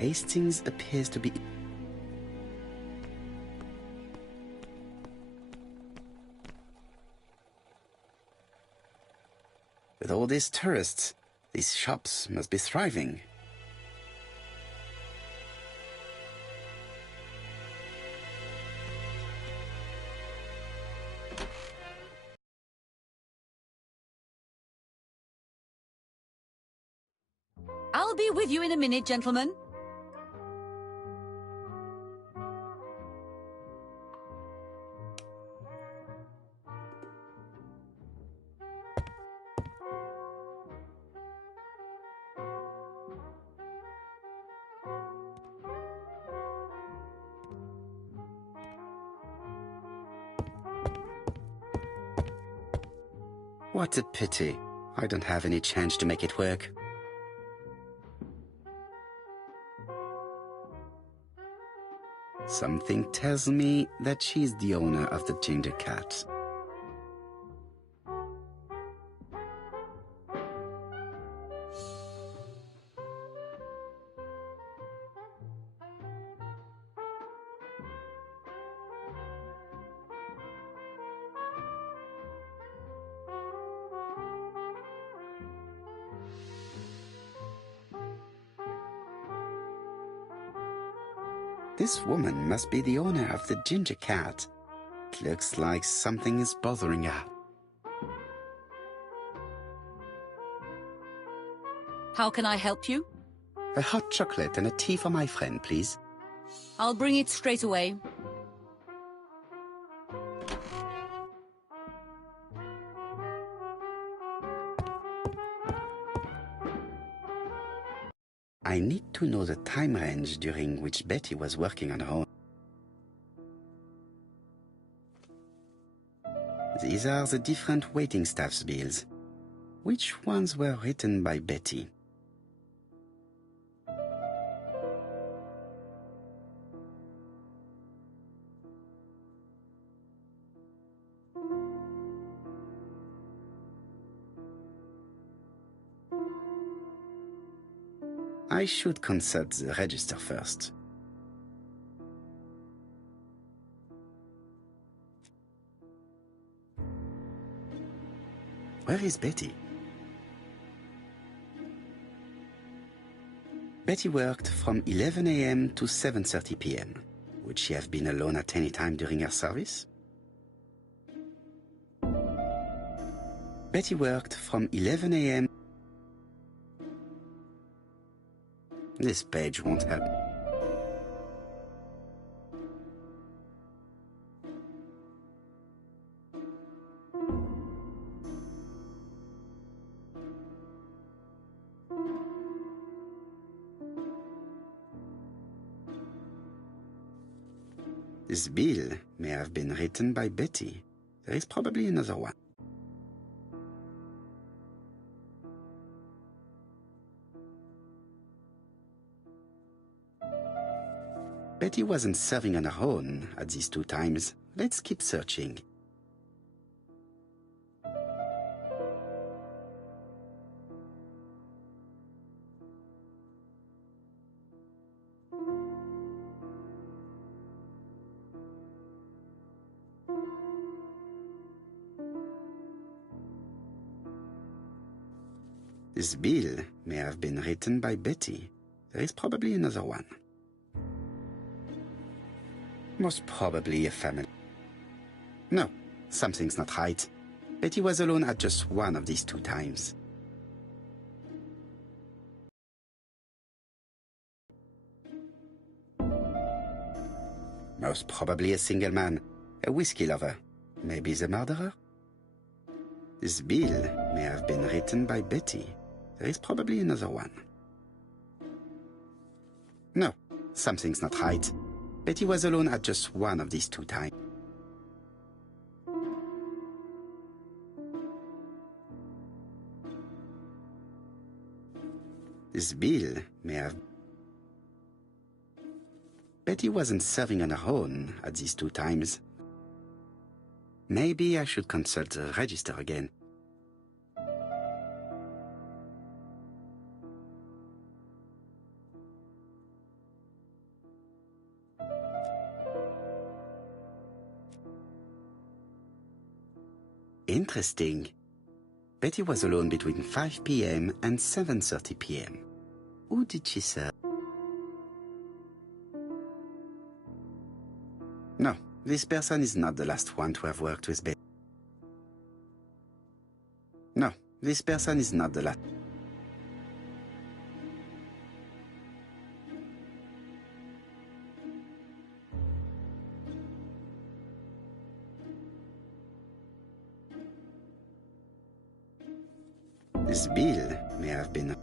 Hastings appears to be... With all these tourists, these shops must be thriving. I'll be with you in a minute, gentlemen. What a pity. I don't have any change to make it work. Something tells me that she's the owner of the ginger cat. This woman must be the owner of the ginger cat. It looks like something is bothering her. How can I help you? A hot chocolate and a tea for my friend, please. I'll bring it straight away. I need to know the time range during which Betty was working on her own. These are the different waiting staff's bills. Which ones were written by Betty? I should consult the register first. Where is Betty? Betty worked from 11 a.m. to 7:30 p.m. Would she have been alone at any time during her service? Betty worked from 11 a.m. This page won't help. This bill may have been written by Betty. There is probably another one. Betty wasn't serving on her own at these two times. Let's keep searching. This bill may have been written by Betty. There is probably another one. Most probably a family. No, something's not right. Betty was alone at just one of these two times. Most probably a single man, a whiskey lover. Maybe the murderer? This bill may have been written by Betty. There is probably another one. No, something's not right. Betty was alone at just one of these two times. This bill may have... Betty wasn't serving on her own at these two times. Maybe I should consult the register again. Interesting. Betty was alone between 5 p.m. and 7:30 p.m. Who did she serve? No, this person is not the last one to have worked with Betty. No, this person is not the last. This bill may have been...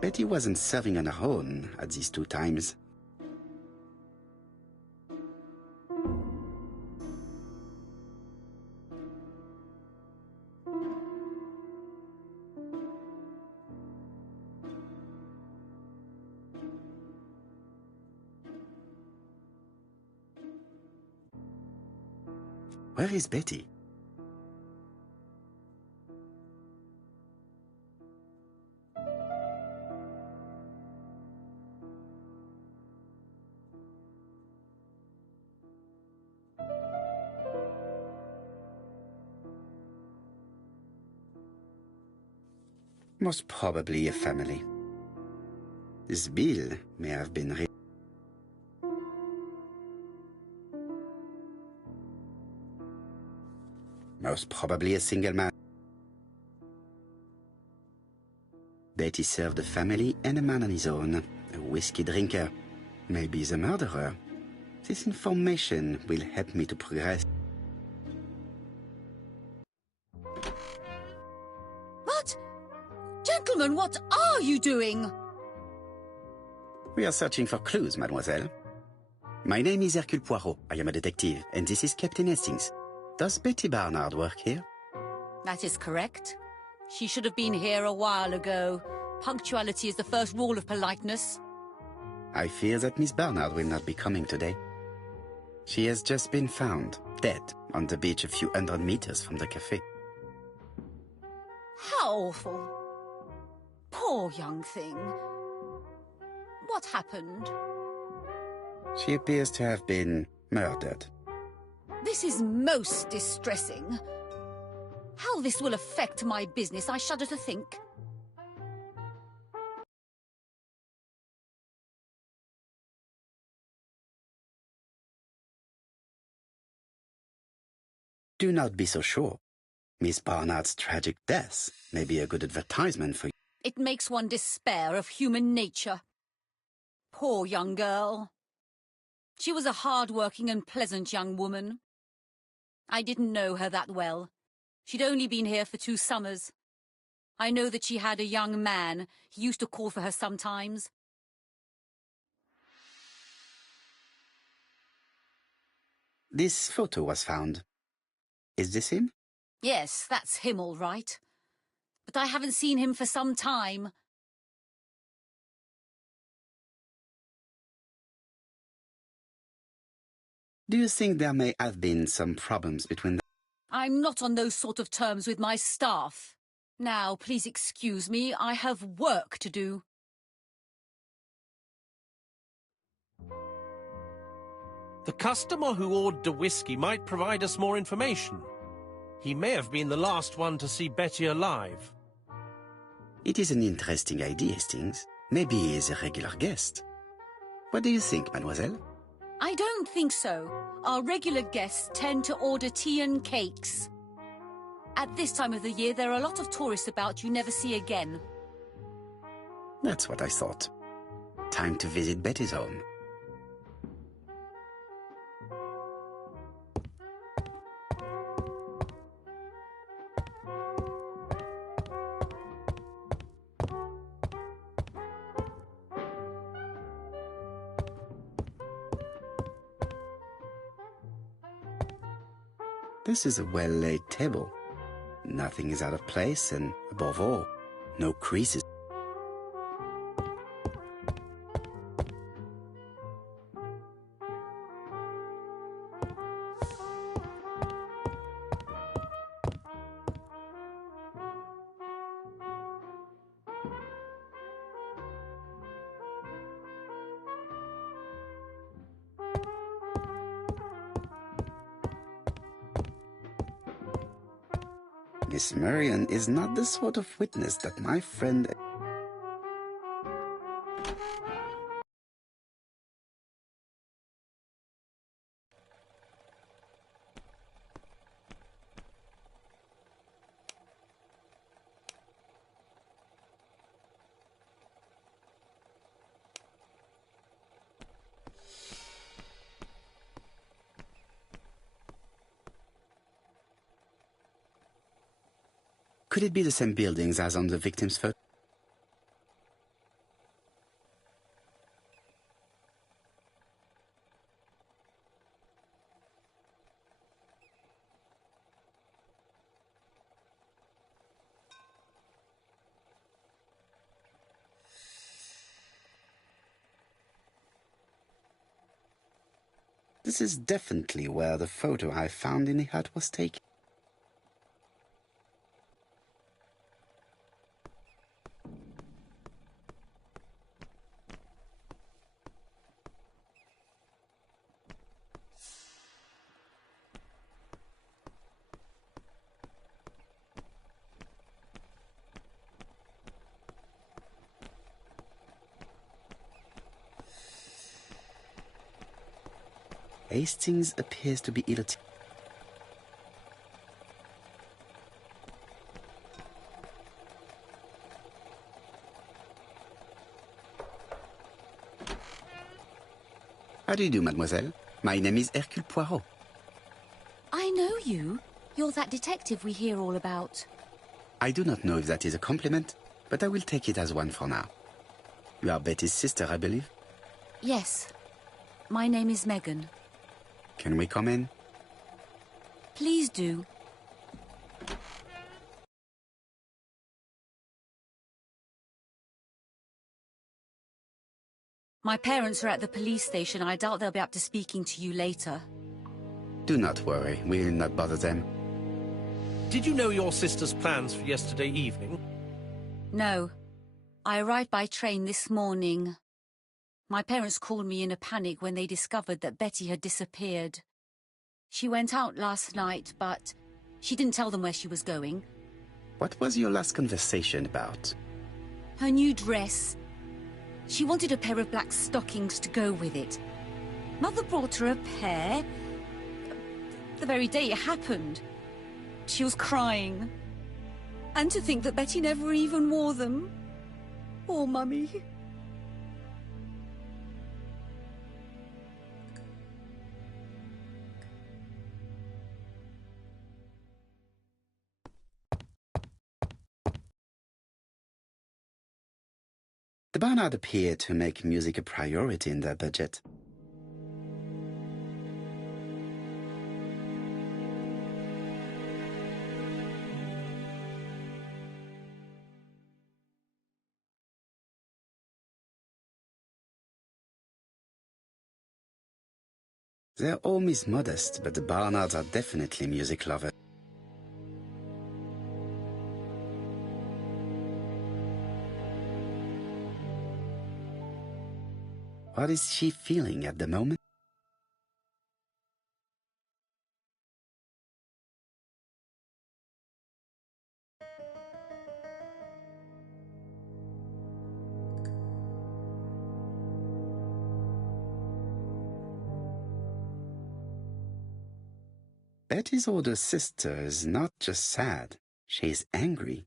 Betty wasn't serving on her own at these two times. Where is Betty? Most probably a family. This bill may have been most probably a single man. Betty served a family and a man on his own, a whiskey drinker. Maybe the murderer. This information will help me to progress. What? Gentlemen, what are you doing? We are searching for clues, mademoiselle. My name is Hercule Poirot. I am a detective, and this is Captain Hastings. Does Betty Barnard work here? That is correct. She should have been here a while ago. Punctuality is the first rule of politeness. I fear that Miss Barnard will not be coming today. She has just been found, dead, on the beach a few hundred meters from the cafe. How awful. Poor young thing. What happened? She appears to have been murdered. This is most distressing. How this will affect my business, I shudder to think. Do not be so sure. Miss Barnard's tragic death may be a good advertisement for you. It makes one despair of human nature. Poor young girl. She was a hard-working and pleasant young woman. I didn't know her that well. She'd only been here for 2 summers. I know that she had a young man. He used to call for her sometimes. This photo was found. Is this him? Yes, that's him all right. But I haven't seen him for some time. Do you think there may have been some problems between them? I'm not on those sort of terms with my staff. Now, please excuse me, I have work to do. The customer who ordered the whiskey might provide us more information. He may have been the last one to see Betty alive. It is an interesting idea, Hastings. Maybe he is a regular guest. What do you think, mademoiselle? I don't think so. Our regular guests tend to order tea and cakes. At this time of the year, there are a lot of tourists about you never see again. That's what I thought. Time to visit Betty's home. This is a well-laid table. Nothing is out of place, and above all, no creases. Miss Marion is not the sort of witness that my friend... Could it be the same buildings as on the victim's photo? This is definitely where the photo I found in the hut was taken. Hastings appears to be ill. How do you do, mademoiselle? My name is Hercule Poirot. I know you. You're that detective we hear all about. I do not know if that is a compliment, but I will take it as one for now. You are Betty's sister, I believe? Yes. My name is Megan. Can we come in? Please do. My parents are at the police station. I doubt they'll be up to speaking to you later. Do not worry, we will not bother them. Did you know your sister's plans for yesterday evening? No. I arrived by train this morning. My parents called me in a panic when they discovered that Betty had disappeared. She went out last night, but she didn't tell them where she was going. What was your last conversation about? Her new dress. She wanted a pair of black stockings to go with it. Mother brought her a pair. The very day it happened. She was crying. And to think that Betty never even wore them. Poor Mummy. The Barnard appeared to make music a priority in their budget. Their home is modest, but the Barnards are definitely music lovers. What is she feeling at the moment? Betty's older sister is not just sad, she's angry.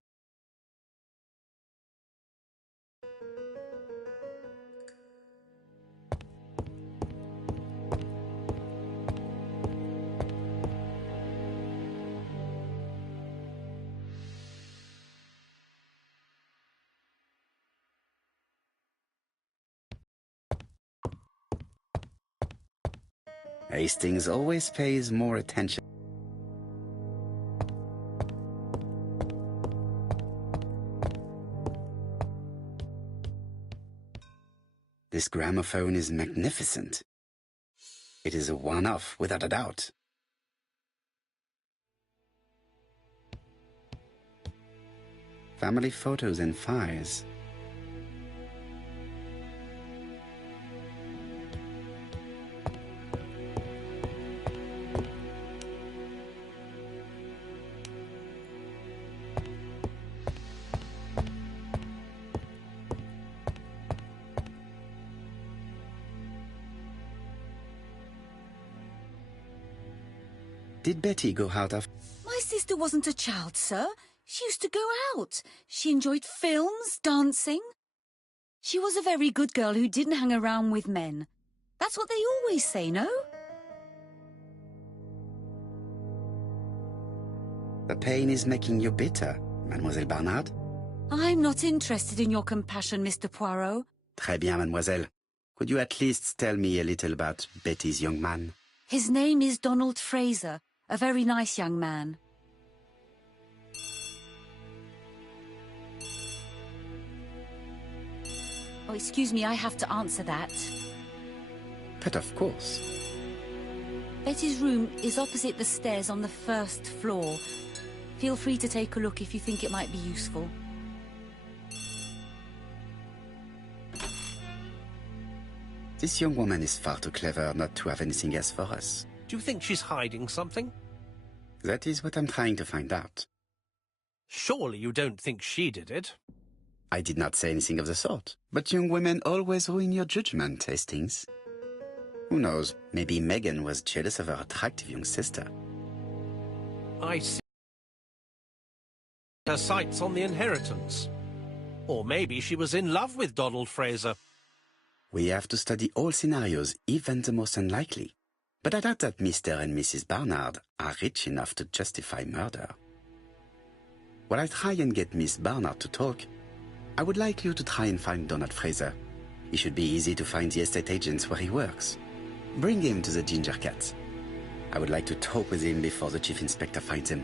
Hastings always pays more attention. This gramophone is magnificent. It is a one-off, without a doubt. Family photos and files. Did Betty go out of... My sister wasn't a child, sir. She used to go out. She enjoyed films, dancing. She was a very good girl who didn't hang around with men. That's what they always say, no? The pain is making you bitter. Mademoiselle Barnard? I'm not interested in your compassion, Mr. Poirot. Très bien, mademoiselle. Could you at least tell me a little about Betty's young man? His name is Donald Fraser, a very nice young man. Oh, excuse me, I have to answer that. But of course. Betty's room is opposite the stairs on the first floor. Feel free to take a look if you think it might be useful. This young woman is far too clever not to have anything else for us. Do you think she's hiding something? That is what I'm trying to find out. Surely you don't think she did it? I did not say anything of the sort. But young women always ruin your judgment, Hastings. Who knows, maybe Megan was jealous of her attractive young sister. I see her sights on the inheritance. Or maybe she was in love with Donald Fraser. We have to study all scenarios, even the most unlikely. But I doubt that Mr. and Mrs. Barnard are rich enough to justify murder. While I try and get Miss Barnard to talk, I would like you to try and find Donald Fraser. It should be easy to find the estate agents where he works. Bring him to the Ginger Cat. I would like to talk with him before the Chief Inspector finds him.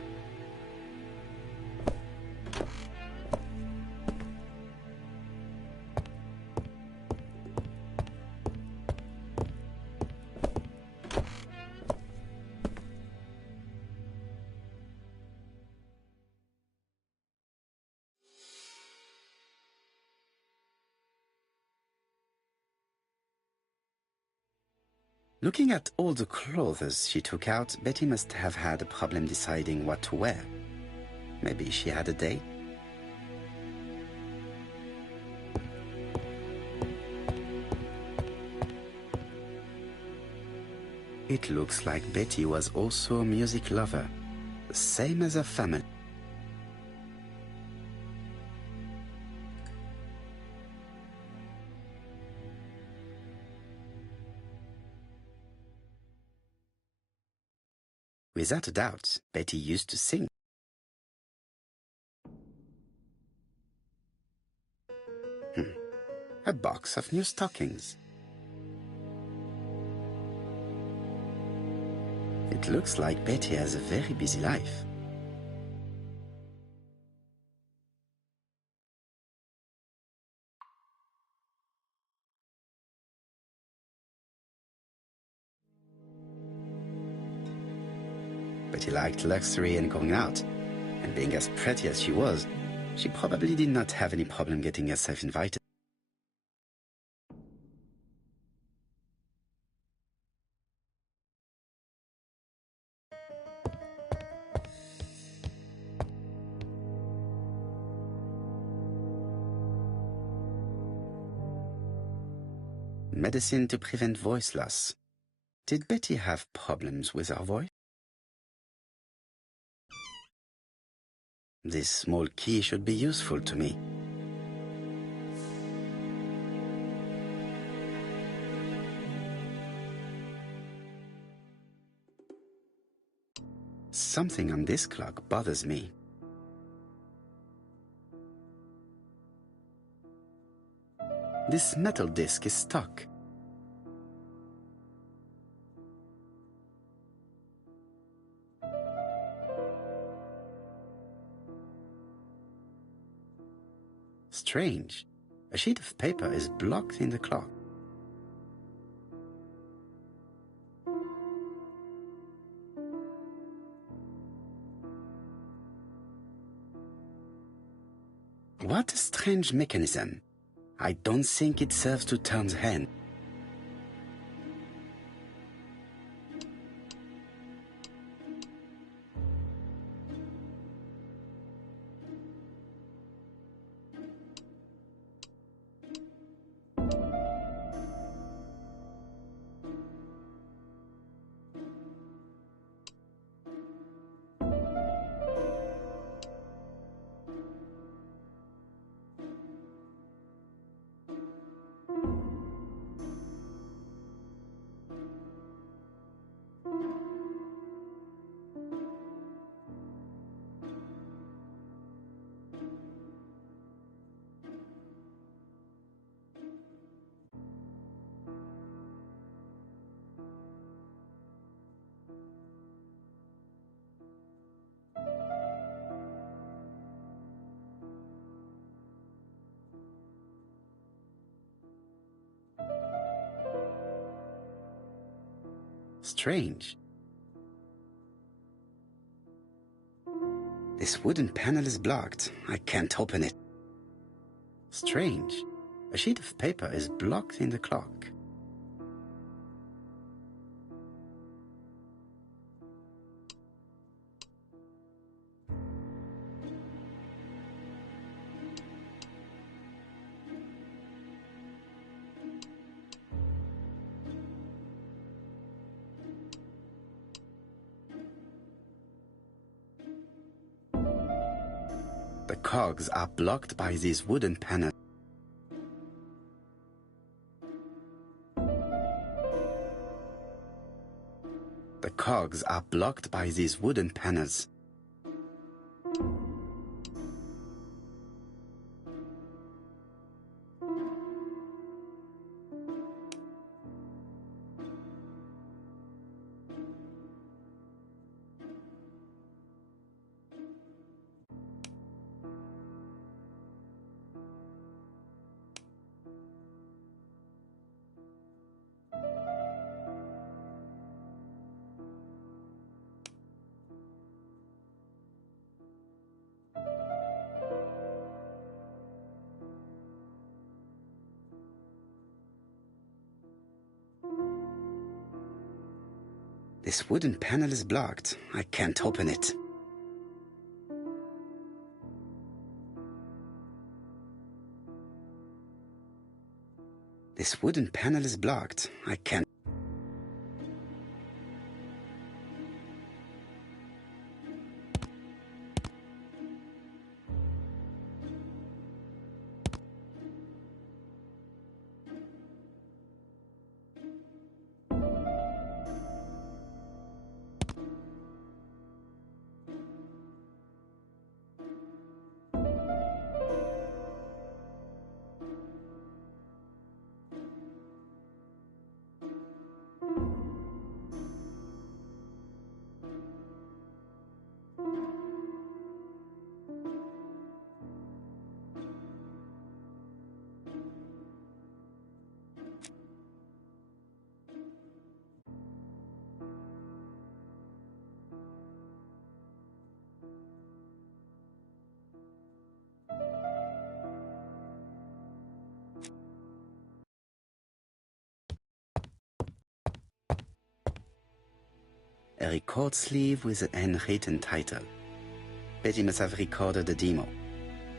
Looking at all the clothes she took out, Betty must have had a problem deciding what to wear. Maybe she had a date? It looks like Betty was also a music lover, the same as her family. Without a doubt, Betty used to sing. A box of new stockings. It looks like Betty has a very busy life. Betty liked luxury and going out, and being as pretty as she was, she probably did not have any problem getting herself invited. Medicine to prevent voice loss. Did Betty have problems with her voice? This small key should be useful to me. Something on this clock bothers me. This metal disc is stuck. Strange. A sheet of paper is blocked in the clock. What a strange mechanism. I don't think it serves to turn the hand. Strange. This wooden panel is blocked. I can't open it. Strange. A sheet of paper is blocked in the clock. The cogs are blocked by these wooden panels. The cogs are blocked by these wooden panels. This wooden panel is blocked. I can't open it. This wooden panel is blocked. I can't. A record sleeve with an handwritten title. Betty must have recorded the demo.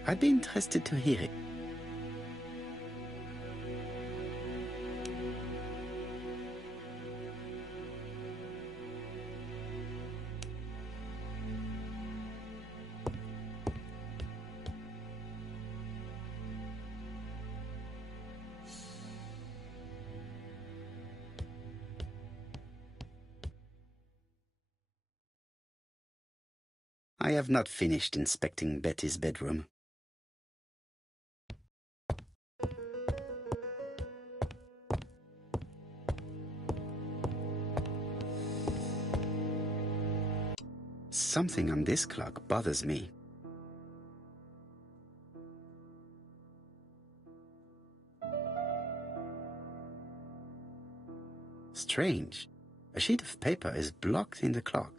I'd be interested to hear it. I have not finished inspecting Betty's bedroom. Something on this clock bothers me. Strange. A sheet of paper is blocked in the clock.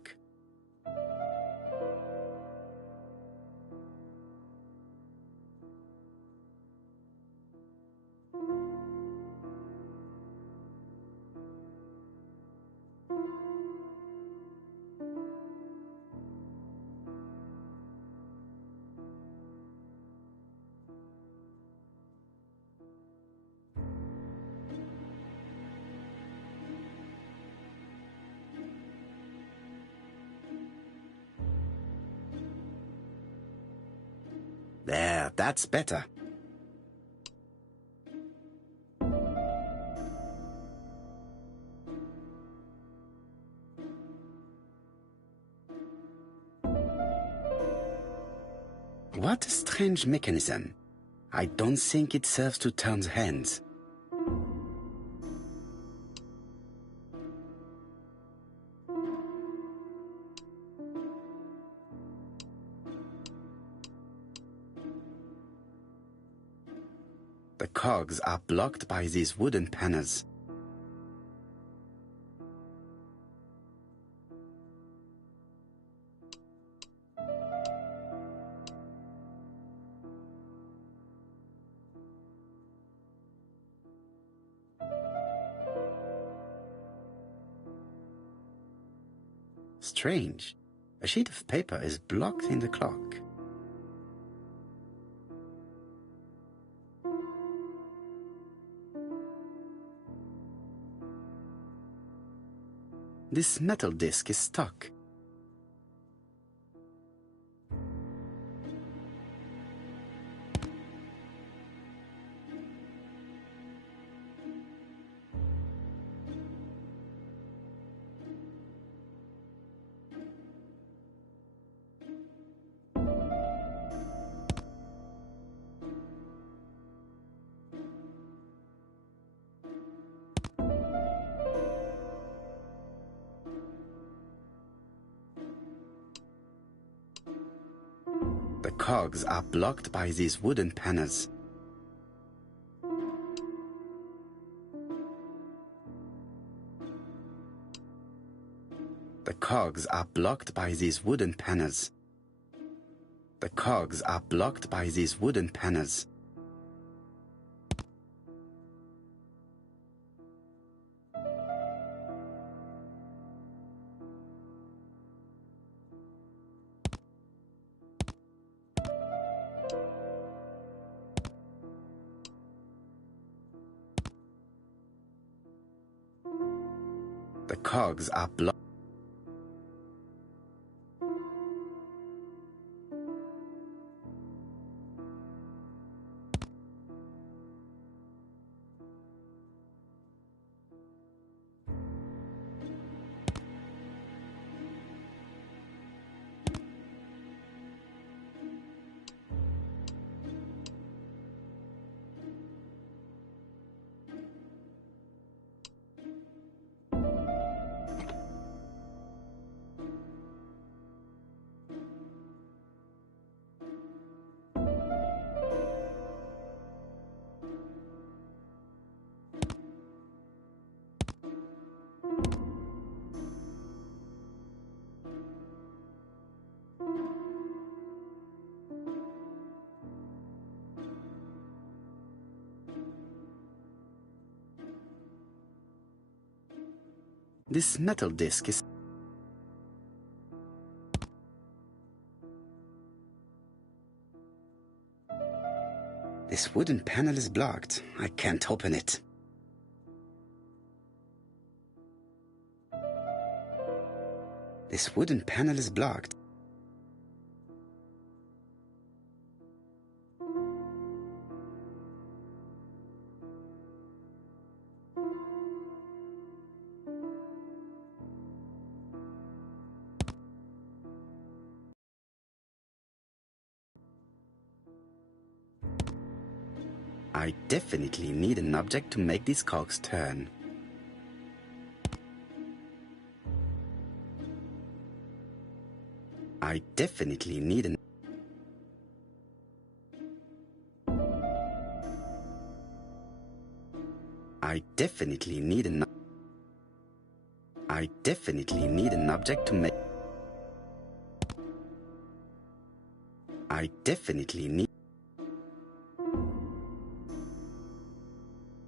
There, that's better. What a strange mechanism. I don't think it serves to turn the hands. The cogs are blocked by these wooden panels. Strange. A sheet of paper is blocked in the clock. This metal disc is stuck. The cogs are blocked by these wooden panels. The cogs are blocked by these wooden panels. The cogs are blocked by these wooden panels. The cogs are blocked. This metal disc is... This wooden panel is blocked. I can't open it. This wooden panel is blocked. I definitely need an object to make these cogs turn. I definitely need an... I definitely need an... I definitely need an object to make... I definitely need...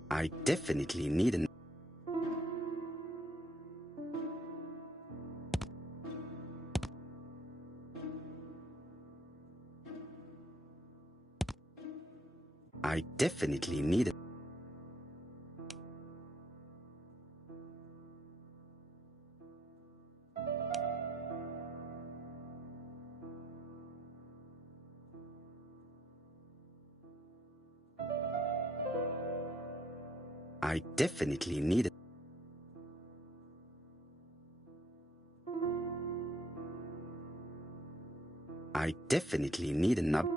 I definitely need an... I definitely need an... I definitely need it. I definitely need an up.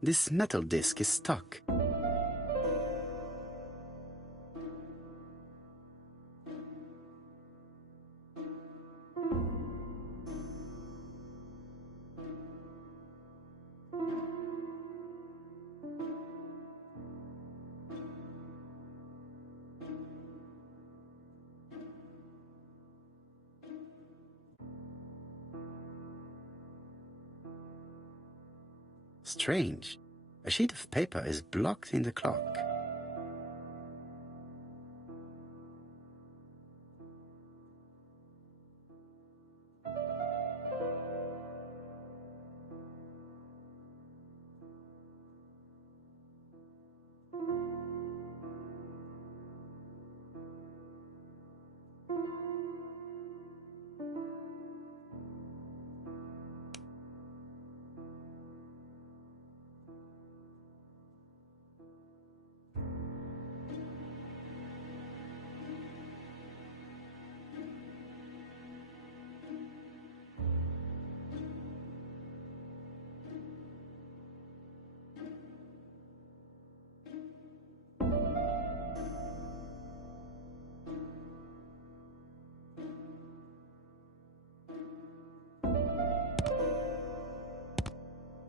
This metal disc is stuck. Strange. A sheet of paper is blocked in the clock.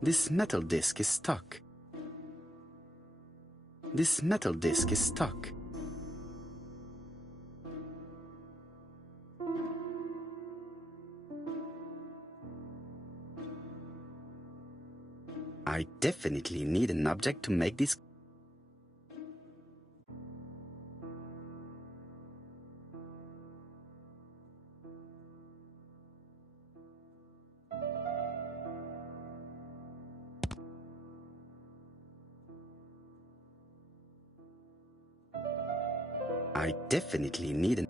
This metal disc is stuck. This metal disc is stuck. I definitely need an object to make this. I definitely need an.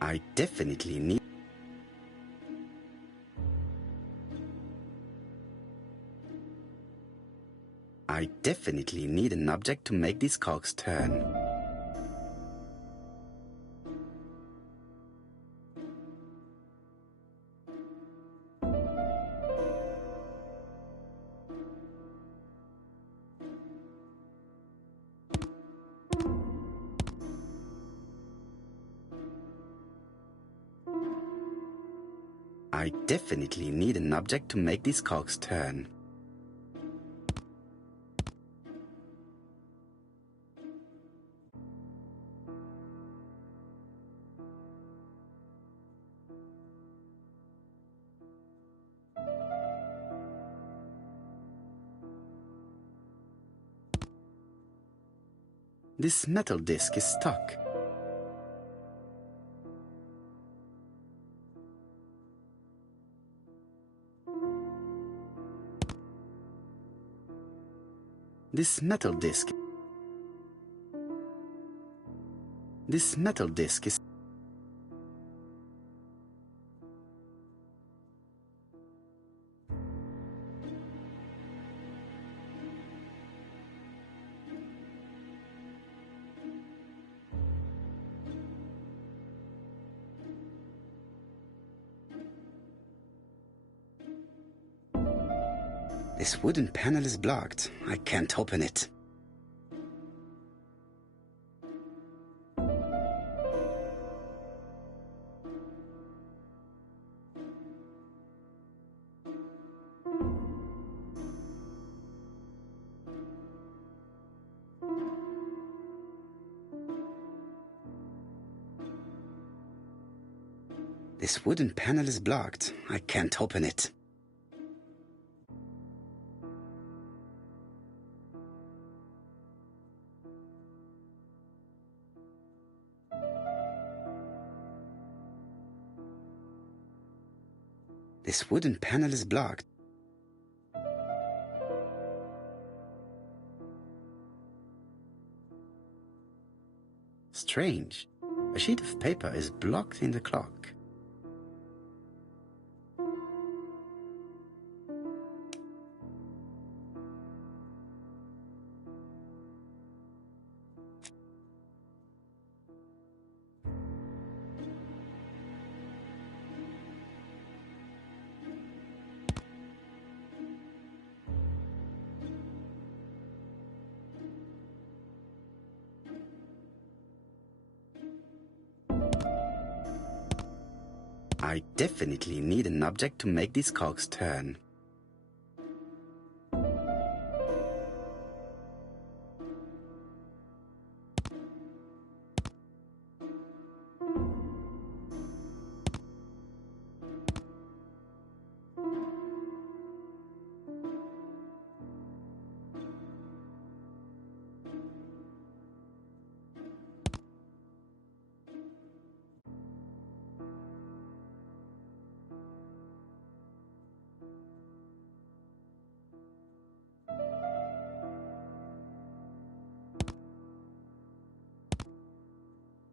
I definitely need. I definitely need an object to make these cogs turn. I definitely need an object to make these cogs turn. This metal disc is stuck. This metal disc. This metal disc is. This wooden panel is blocked. I can't open it. This wooden panel is blocked. I can't open it. This wooden panel is blocked. Strange. A sheet of paper is blocked in the clock. I definitely need an object to make these cogs turn.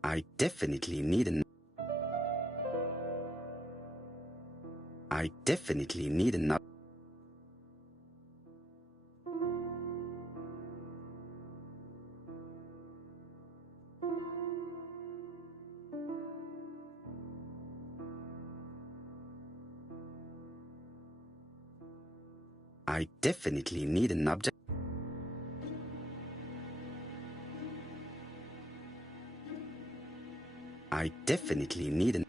I definitely need an I definitely need an I definitely need an object. I definitely need an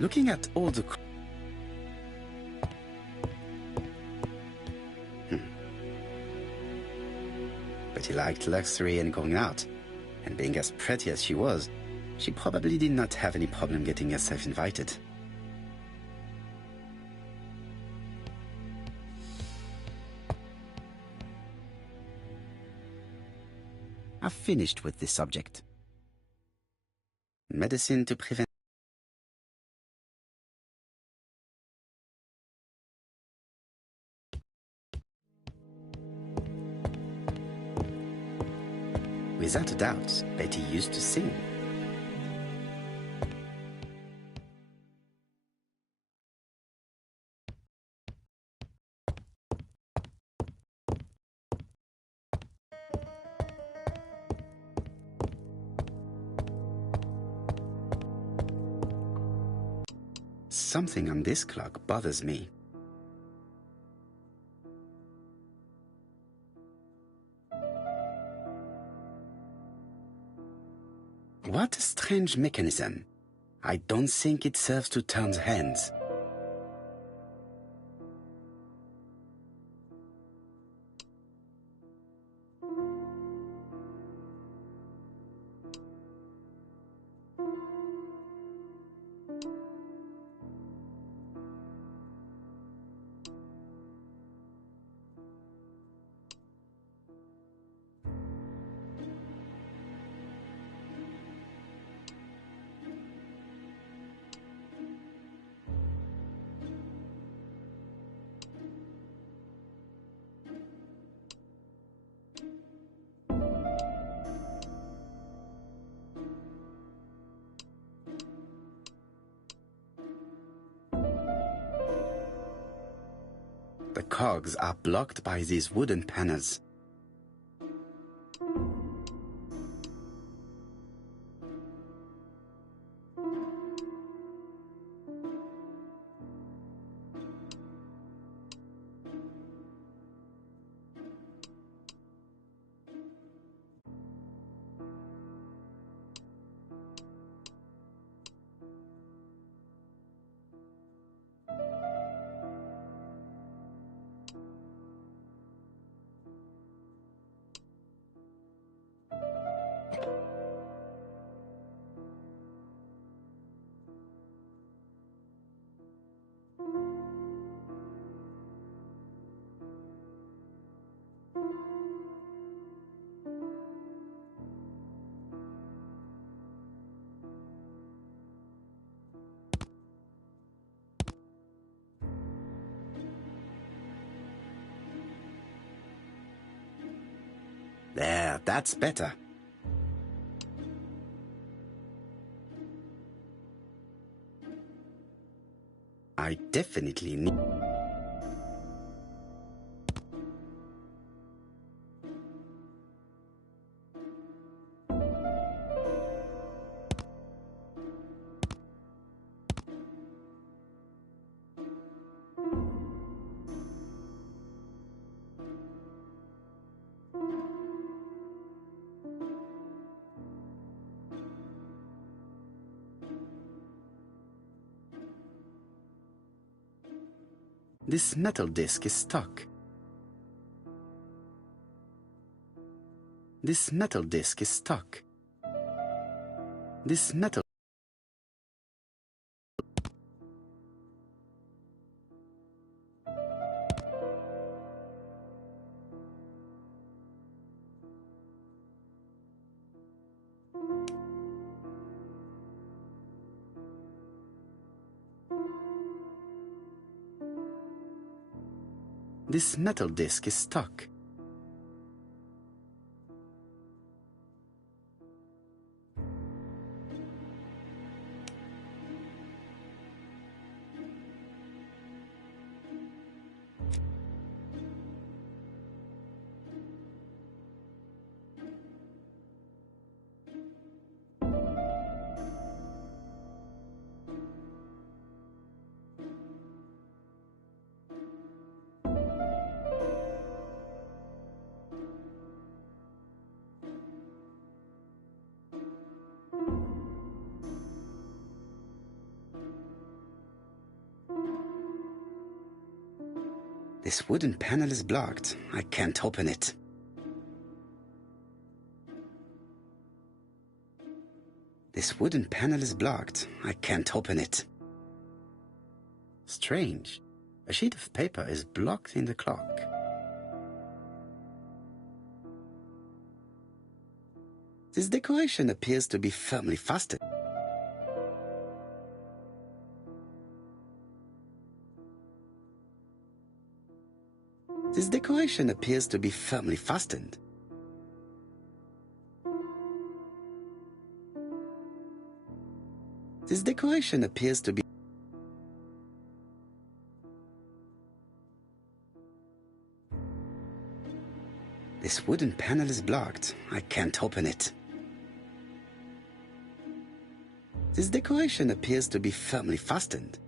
Looking at all the But he liked luxury and going out, and being as pretty as she was, she probably did not have any problem getting herself invited. I've finished with this subject. Medicine to prevent. Without a doubt, Betty used to sing. Something on this clock bothers me. What a strange mechanism. I don't think it serves to turn the hands. The cogs are blocked by these wooden panels. There, that's better. I definitely need... This metal disc is stuck. This metal disc is stuck. This metal... This metal disc is stuck. This wooden panel is blocked. I can't open it. This wooden panel is blocked. I can't open it. Strange. A sheet of paper is blocked in the clock. This decoration appears to be firmly fastened. This decoration appears to be firmly fastened. This decoration appears to be... This wooden panel is blocked. I can't open it. This decoration appears to be firmly fastened.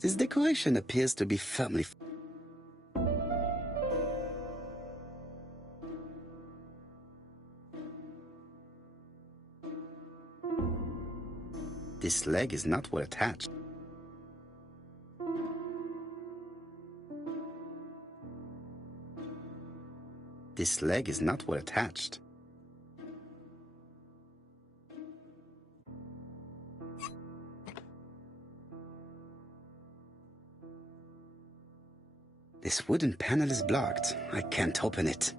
This decoration appears to be firmly... This leg is not well attached. This leg is not well attached. This wooden panel is blocked. I can't open it.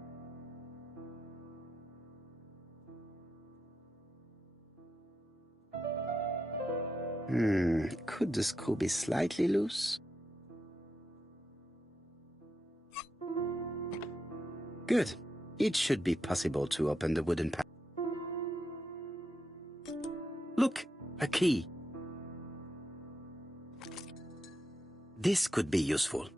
Could the screw be slightly loose? Good. It should be possible to open the wooden panel. Look, a key. This could be useful.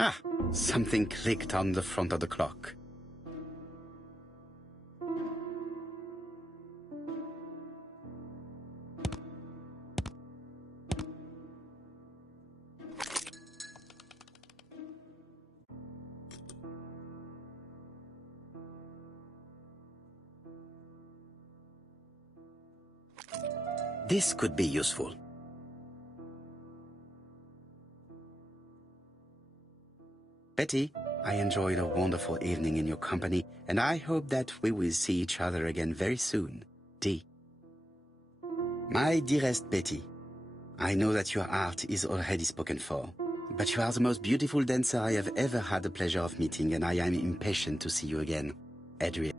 Ah, something clicked on the front of the clock. This could be useful. Betty, I enjoyed a wonderful evening in your company, and I hope that we will see each other again very soon. D. My dearest Betty, I know that your art is already spoken for, but you are the most beautiful dancer I have ever had the pleasure of meeting, and I am impatient to see you again. Adrian.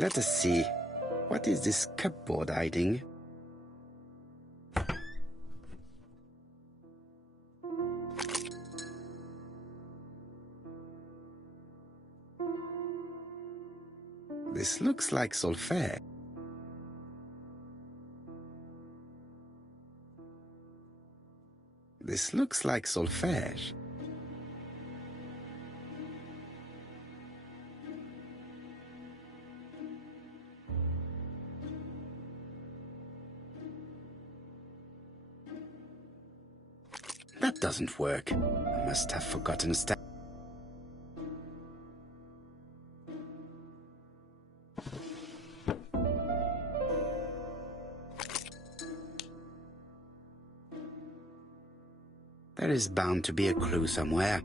Let us see. What is this cupboard hiding? This looks like solfège. This looks like solfège. That doesn't work. I must have forgotten a step. There is bound to be a clue somewhere.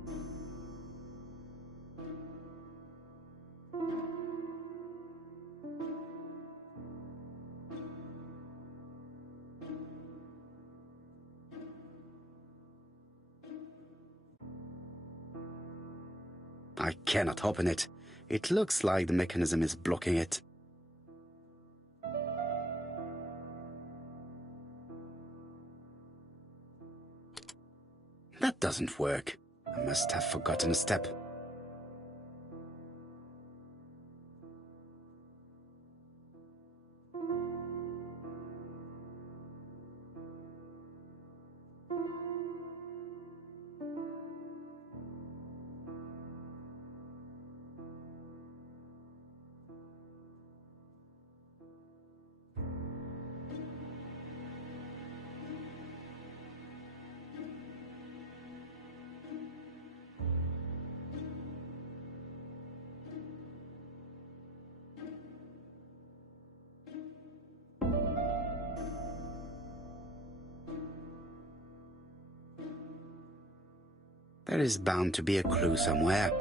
I cannot open it. It looks like the mechanism is blocking it. That doesn't work. I must have forgotten a step. There is bound to be a clue somewhere.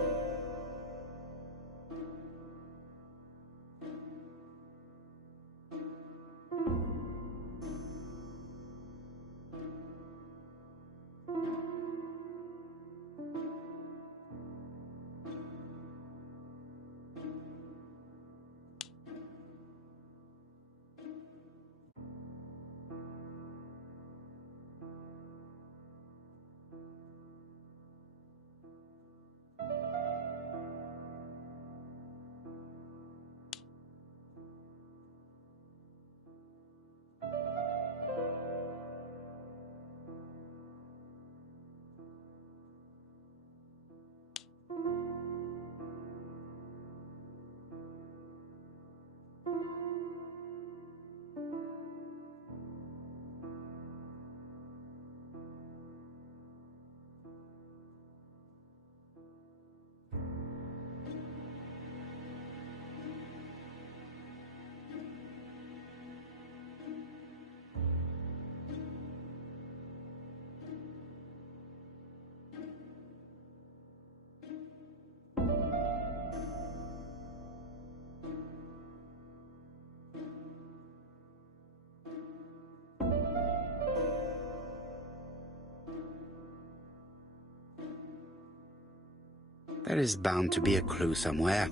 There is bound to be a clue somewhere.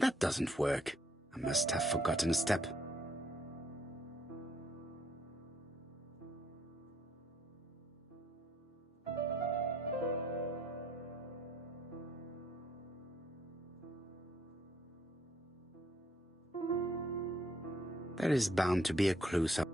That doesn't work. I must have forgotten a step. There is bound to be a clue somewhere.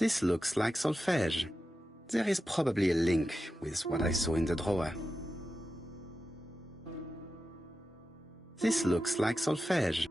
This looks like solfège. There is probably a link with what I saw in the drawer. This looks like solfège.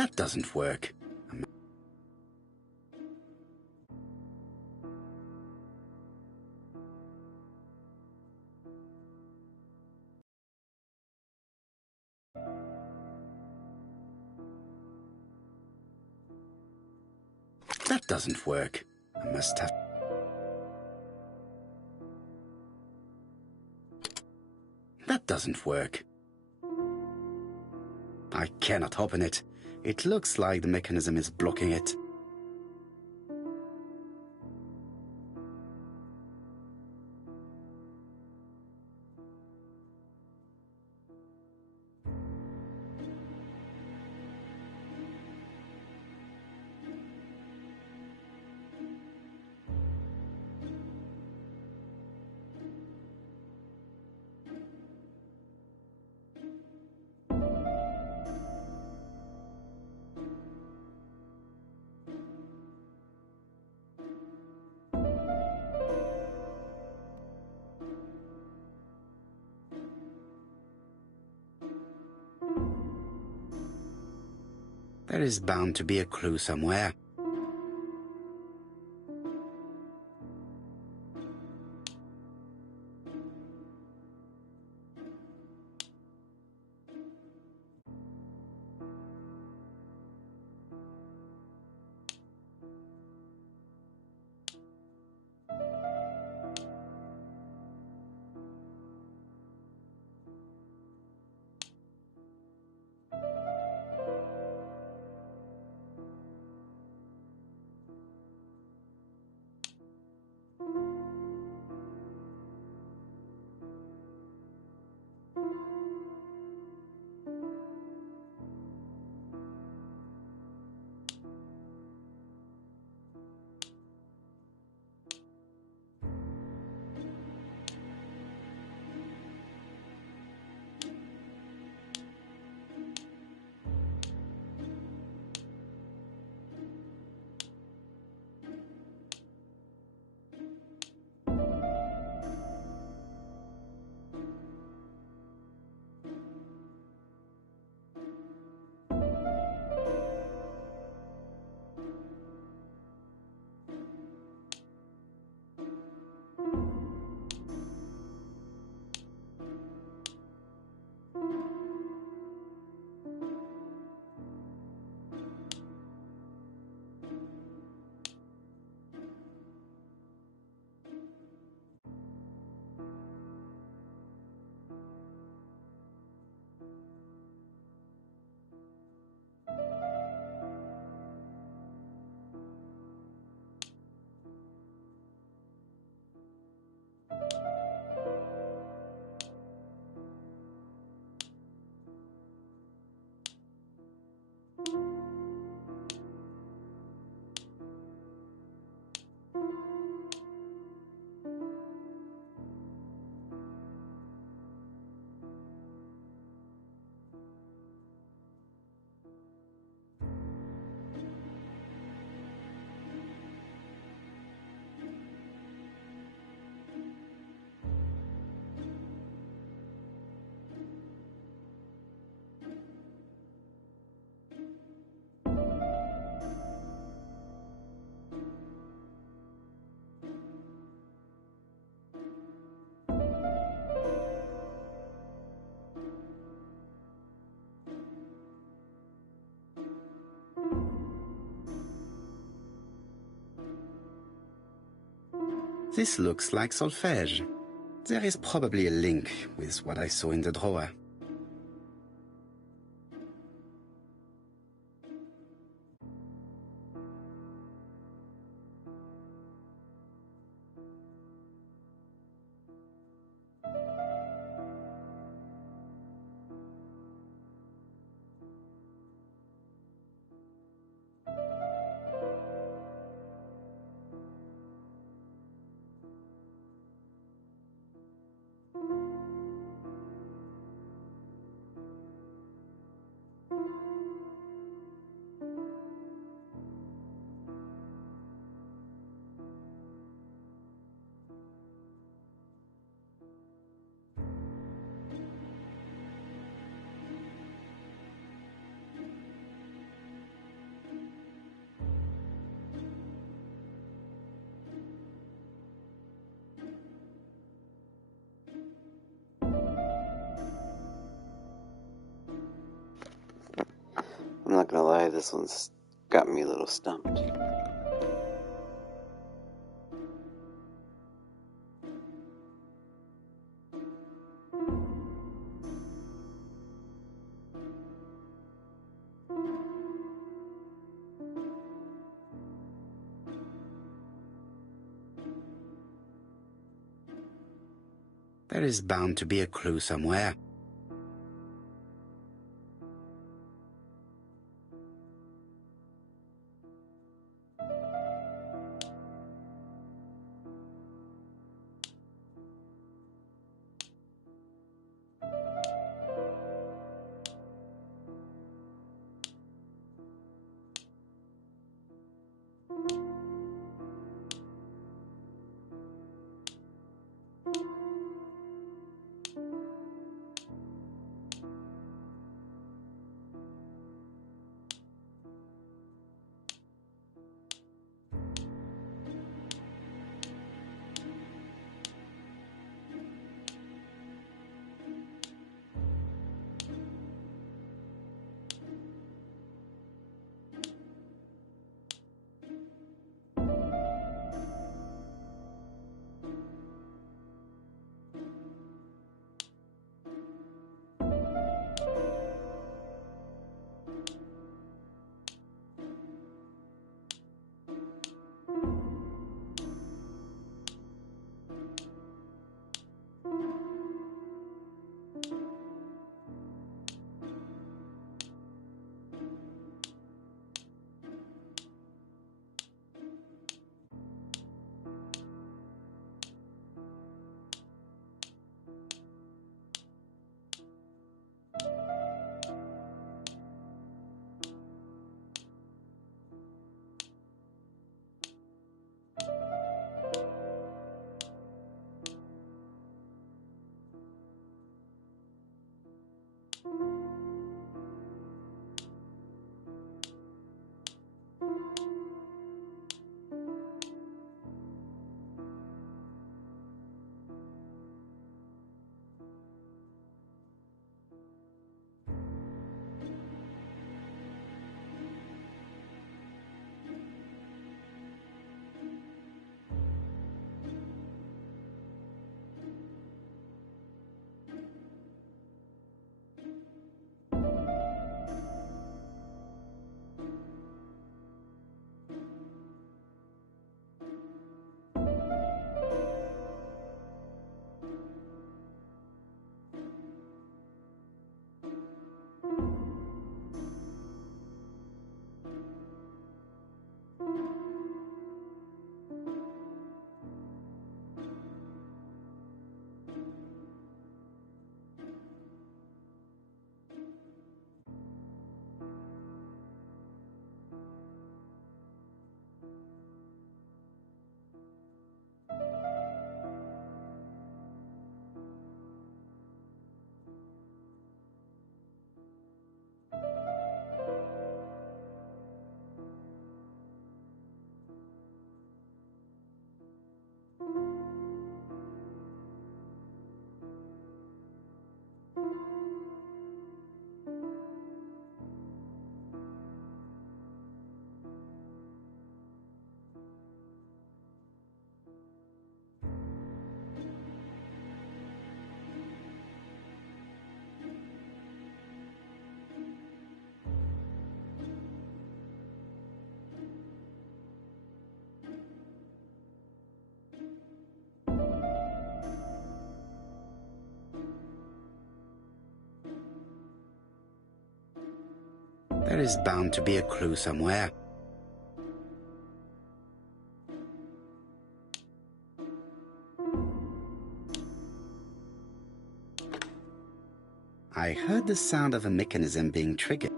That doesn't work. That doesn't work. I must have... That doesn't work. I cannot open it. It looks like the mechanism is blocking it. There is bound to be a clue somewhere. This looks like solfège. There is probably a link with what I saw in the drawer. I'm not gonna lie, this one's got me a little stumped. There is bound to be a clue somewhere. There is bound to be a clue somewhere. I heard the sound of a mechanism being triggered.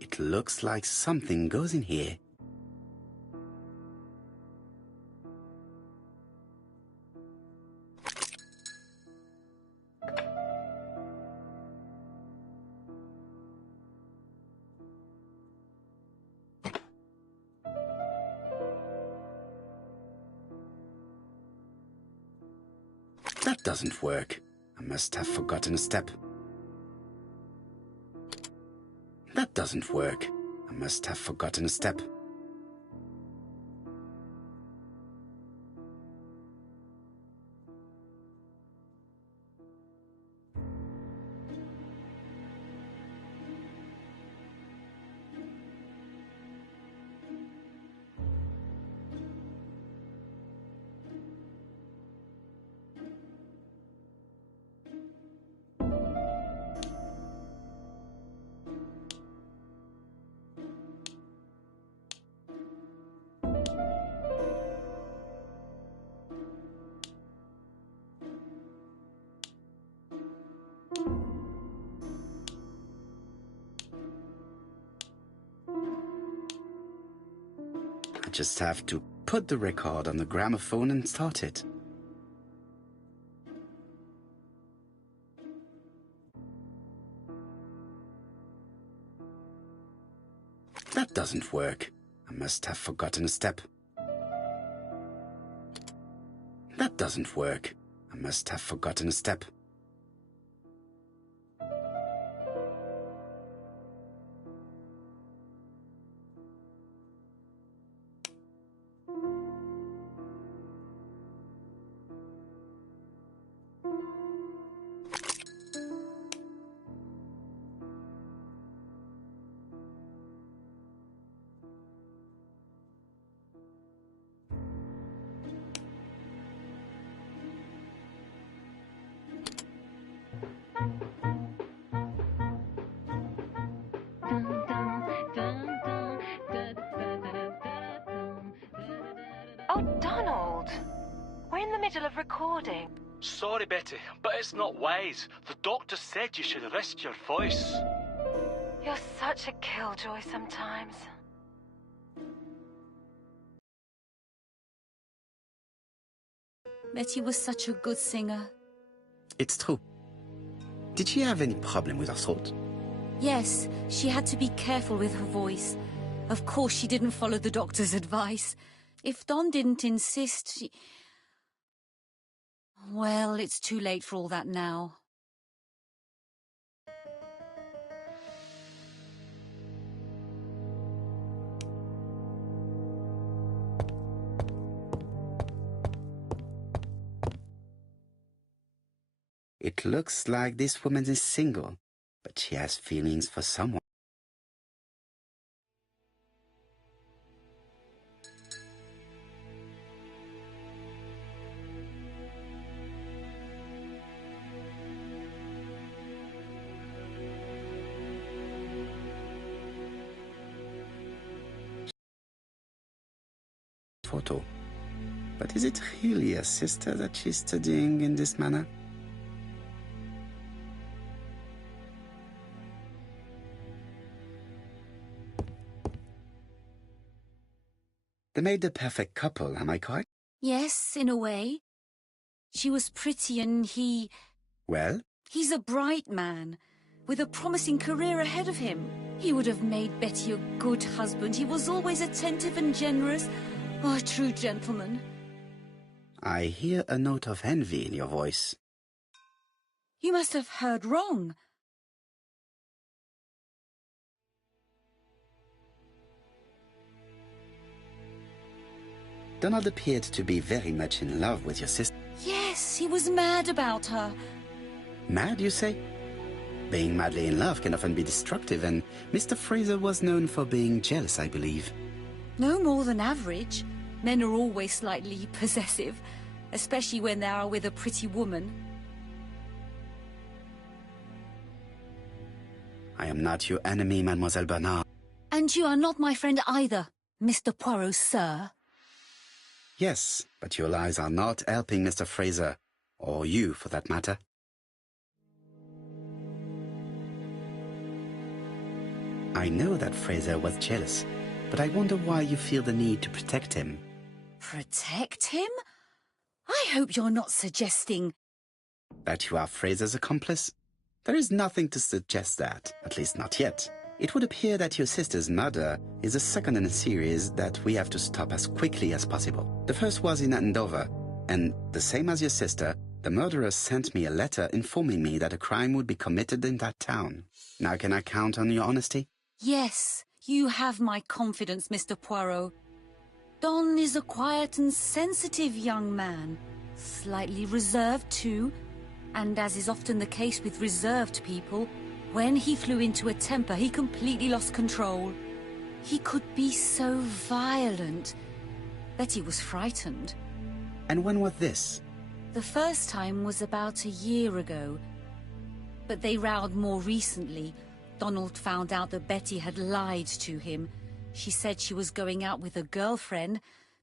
It looks like something goes in here. That doesn't work. I must have forgotten a step. That doesn't work. I must have forgotten a step. I just have to put the record on the gramophone and start it. That doesn't work. I must have forgotten a step. That doesn't work. I must have forgotten a step. Oh, Donald! We're in the middle of recording. Sorry, Betty, but it's not wise. The doctor said you should rest your voice. You're such a killjoy sometimes. Betty was such a good singer. It's true. Did she have any problem with her throat? Yes, she had to be careful with her voice. Of course, she didn't follow the doctor's advice. If Don didn't insist, she... Well, it's too late for all that now. It looks like this woman is single, but she has feelings for someone. Photo. But is it really a sister that she's studying in this manner? They made the perfect couple, am I correct? Yes, in a way. She was pretty and he... Well? He's a bright man, with a promising career ahead of him. He would have made Betty a good husband. He was always attentive and generous. Oh, a true gentleman. I hear a note of envy in your voice. You must have heard wrong. Donald appeared to be very much in love with your sister. Yes, he was mad about her. Mad, you say? Being madly in love can often be destructive, and Mr. Fraser was known for being jealous, I believe. No more than average. Men are always slightly possessive, especially when they are with a pretty woman. I am not your enemy, Mademoiselle Bernard. And you are not my friend either, Mr. Poirot, sir. Yes, but your lies are not helping Mr. Fraser, or you for that matter. I know that Fraser was jealous, but I wonder why you feel the need to protect him. Protect him? I hope you're not suggesting... That you are Fraser's accomplice? There is nothing to suggest that, at least not yet. It would appear that your sister's murder is the second in a series that we have to stop as quickly as possible. The first was in Andover, and the same as your sister, the murderer sent me a letter informing me that a crime would be committed in that town. Now can I count on your honesty? Yes, you have my confidence, Mr. Poirot. Don is a quiet and sensitive young man. Slightly reserved, too. And as is often the case with reserved people, when he flew into a temper, he completely lost control. He could be so violent. Betty was frightened. And when was this? The first time was about a year ago. But they rowed more recently. Donald found out that Betty had lied to him. She said she was going out with a girlfriend,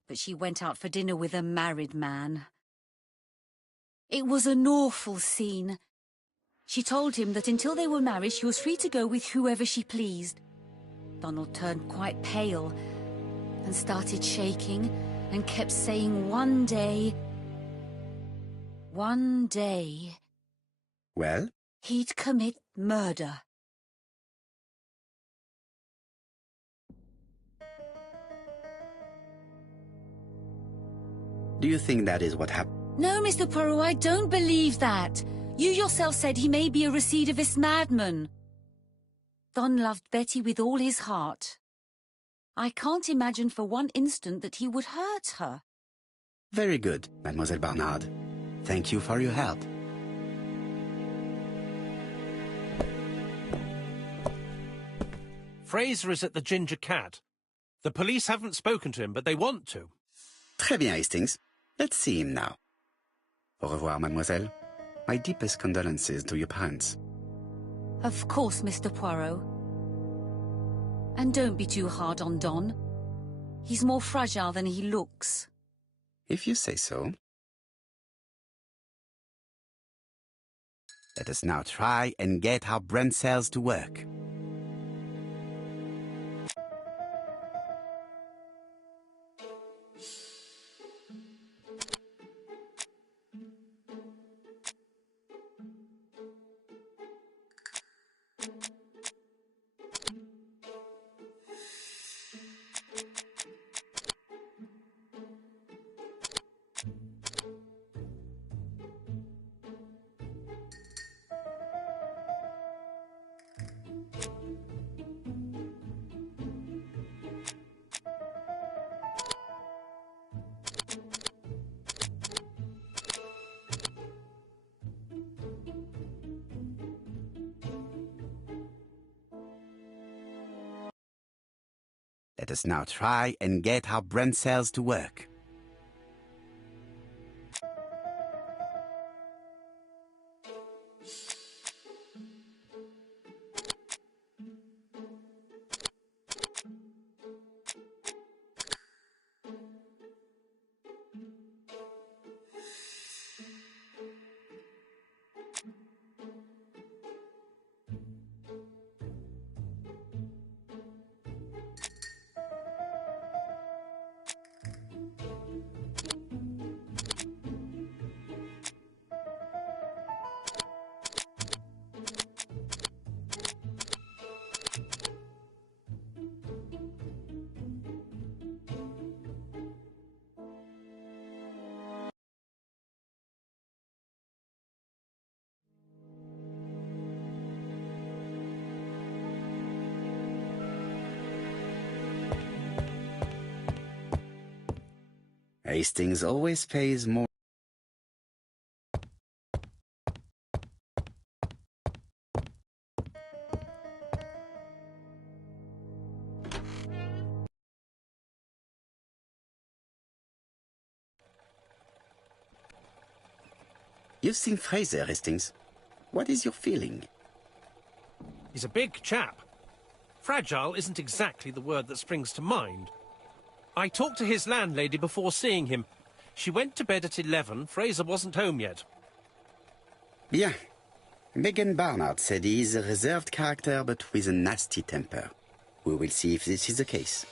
but she went out for dinner with a married man. It was an awful scene. She told him that until they were married, she was free to go with whoever she pleased. Donald turned quite pale and started shaking and kept saying one day... Well? He'd commit murder. Do you think that is what happened? No, Mr. Poirot, I don't believe that. You yourself said he may be a recidivist madman. Don loved Betty with all his heart. I can't imagine for one instant that he would hurt her. Very good, Mademoiselle Barnard. Thank you for your help. Fraser is at the Ginger Cat. The police haven't spoken to him, but they want to. Très bien, Hastings. Let's see him now. Au revoir, mademoiselle. My deepest condolences to your parents. Of course, Mr. Poirot. And don't be too hard on Don. He's more fragile than he looks. If you say so. Let us now try and get our brain cells to work. Let us now try and get our brain cells to work. Hastings always pays more. You've seen Fraser, Hastings. What is your feeling? He's a big chap. Fragile isn't exactly the word that springs to mind. I talked to his landlady before seeing him. She went to bed at 11. Fraser wasn't home yet. Bien. Megan Barnard said he is a reserved character but with a nasty temper. We will see if this is the case.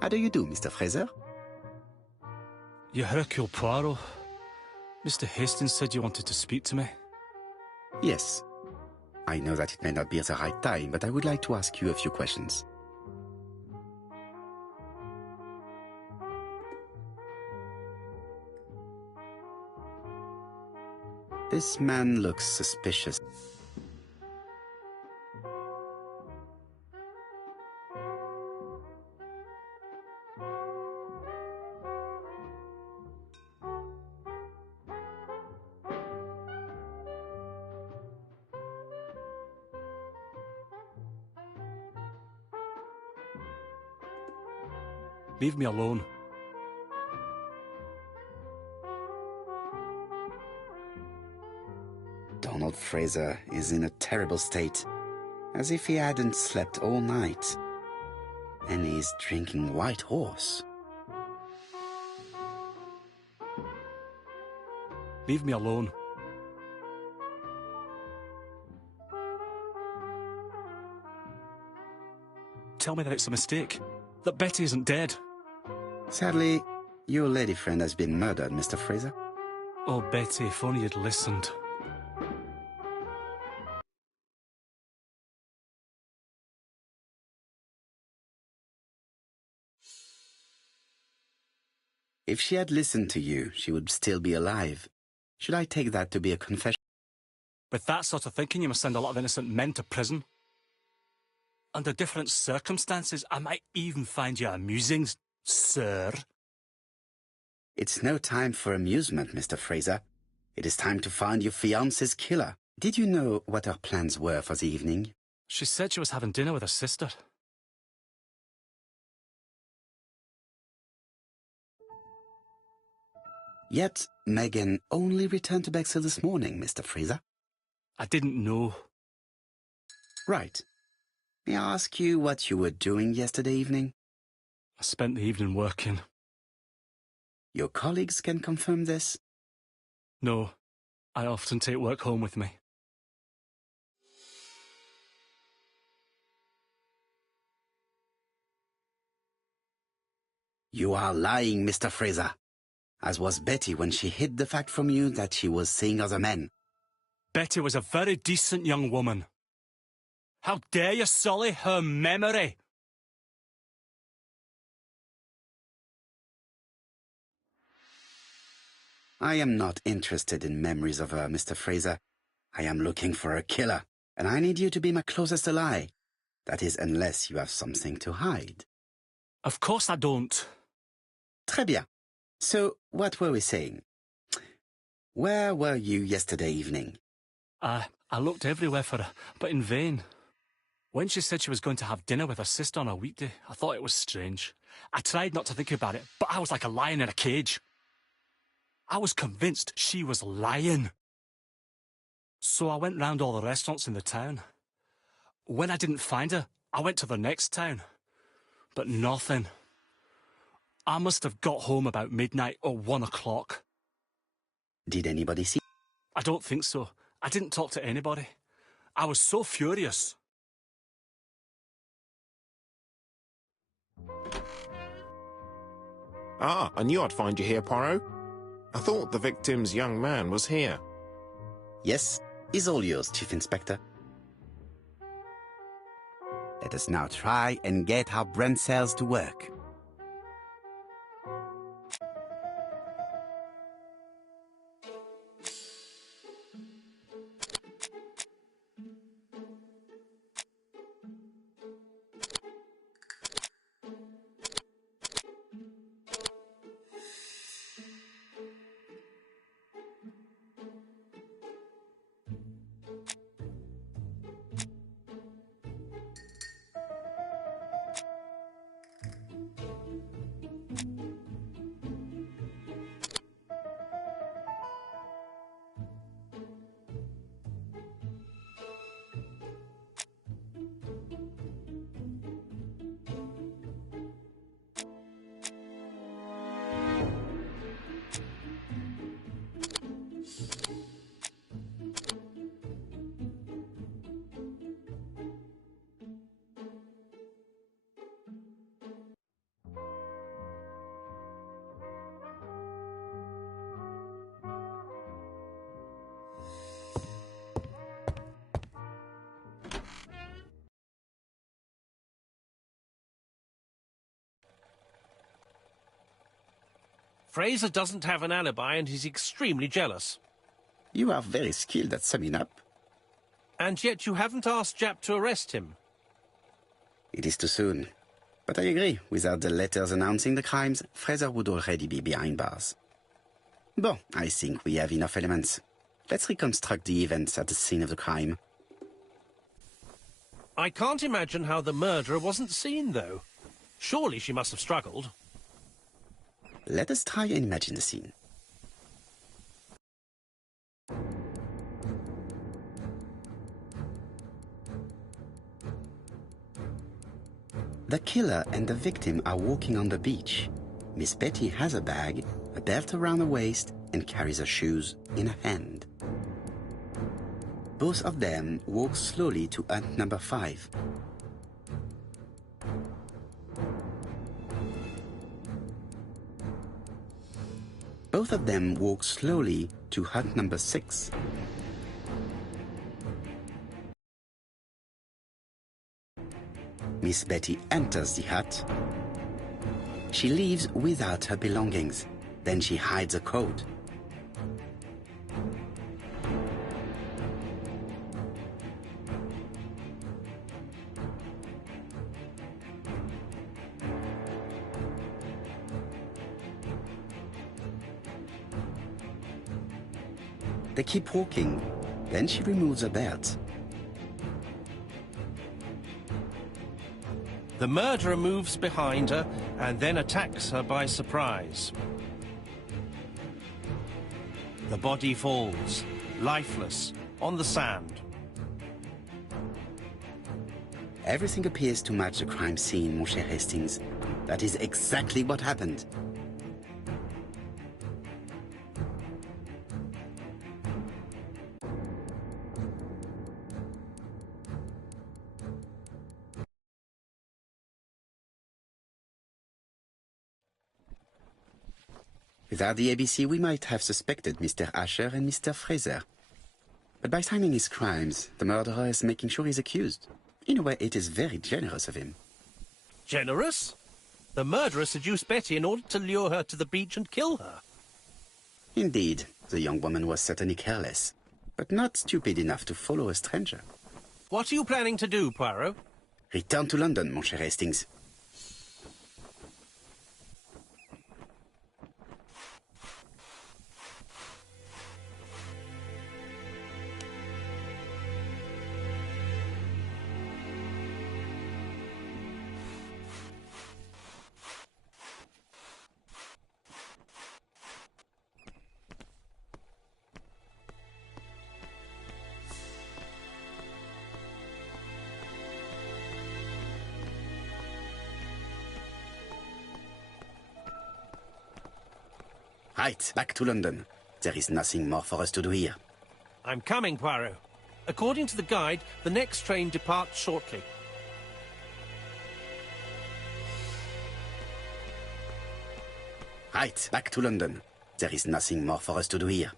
How do you do, Mr. Fraser? You Hercule Poirot. Mr. Hastings said you wanted to speak to me. Yes. I know that it may not be at the right time, but I would like to ask you a few questions. This man looks suspicious. Leave me alone. Donald Fraser is in a terrible state, as if he hadn't slept all night. And he's drinking White Horse. Leave me alone. Tell me that it's a mistake. That Betty isn't dead. Sadly, your lady friend has been murdered, Mr. Fraser. Oh, Betty, if only you'd listened. If she had listened to you, she would still be alive. Should I take that to be a confession? With that sort of thinking, you must send a lot of innocent men to prison. Under different circumstances, I might even find you amusing, sir. It's no time for amusement, Mr. Fraser. It is time to find your fiance's killer. Did you know what her plans were for the evening? She said she was having dinner with her sister. Yet, Megan only returned to Bexhill this morning, Mr. Fraser. I didn't know. Right. May I ask you what you were doing yesterday evening? I spent the evening working. Your colleagues can confirm this? No, I often take work home with me. You are lying, Mr. Fraser. As was Betty when she hid the fact from you that she was seeing other men. Betty was a very decent young woman. How dare you sully her memory? I am not interested in memories of her, Mr. Fraser. I am looking for a killer, and I need you to be my closest ally. That is, unless you have something to hide. Of course I don't. Très bien. So, what were we saying? Where were you yesterday evening? I looked everywhere for her, but in vain. When she said she was going to have dinner with her sister on a weekday, I thought it was strange. I tried not to think about it, but I was like a lion in a cage. I was convinced she was lying. So I went round all the restaurants in the town. When I didn't find her, I went to the next town. But nothing. I must have got home about midnight or 1 o'clock. Did anybody see? I don't think so. I didn't talk to anybody. I was so furious. Ah, I knew I'd find you here, Poirot. I thought the victim's young man was here. Yes, is all yours, Chief Inspector. Let us now try and get our brain cells to work. Fraser doesn't have an alibi and he's extremely jealous. You are very skilled at summing up. And yet you haven't asked Jap to arrest him. It is too soon. But I agree, without the letters announcing the crimes, Fraser would already be behind bars. Bon, I think we have enough elements. Let's reconstruct the events at the scene of the crime. I can't imagine how the murderer wasn't seen, though. Surely she must have struggled. Let us try and imagine the scene. The killer and the victim are walking on the beach. Miss Betty has a bag, a belt around her waist, and carries her shoes in her hand. Both of them walk slowly to hut number 5. Both of them walk slowly to hut number 6. Miss Betty enters the hut. She leaves without her belongings. Then she hides a coat. They keep walking. Then she removes her belt. The murderer moves behind her and then attacks her by surprise. The body falls, lifeless, on the sand. Everything appears to match the crime scene, mon cher Hastings. That is exactly what happened. Without the ABC, we might have suspected Mr. Asher and Mr. Fraser. But by timing his crimes, the murderer is making sure he's accused. In a way, it is very generous of him. Generous? The murderer seduced Betty in order to lure her to the beach and kill her. Indeed, the young woman was certainly careless, but not stupid enough to follow a stranger. What are you planning to do, Poirot? Return to London, mon cher Hastings. Right, back to London. There is nothing more for us to do here. I'm coming, Poirot. According to the guide, the next train departs shortly. Right, back to London. There is nothing more for us to do here.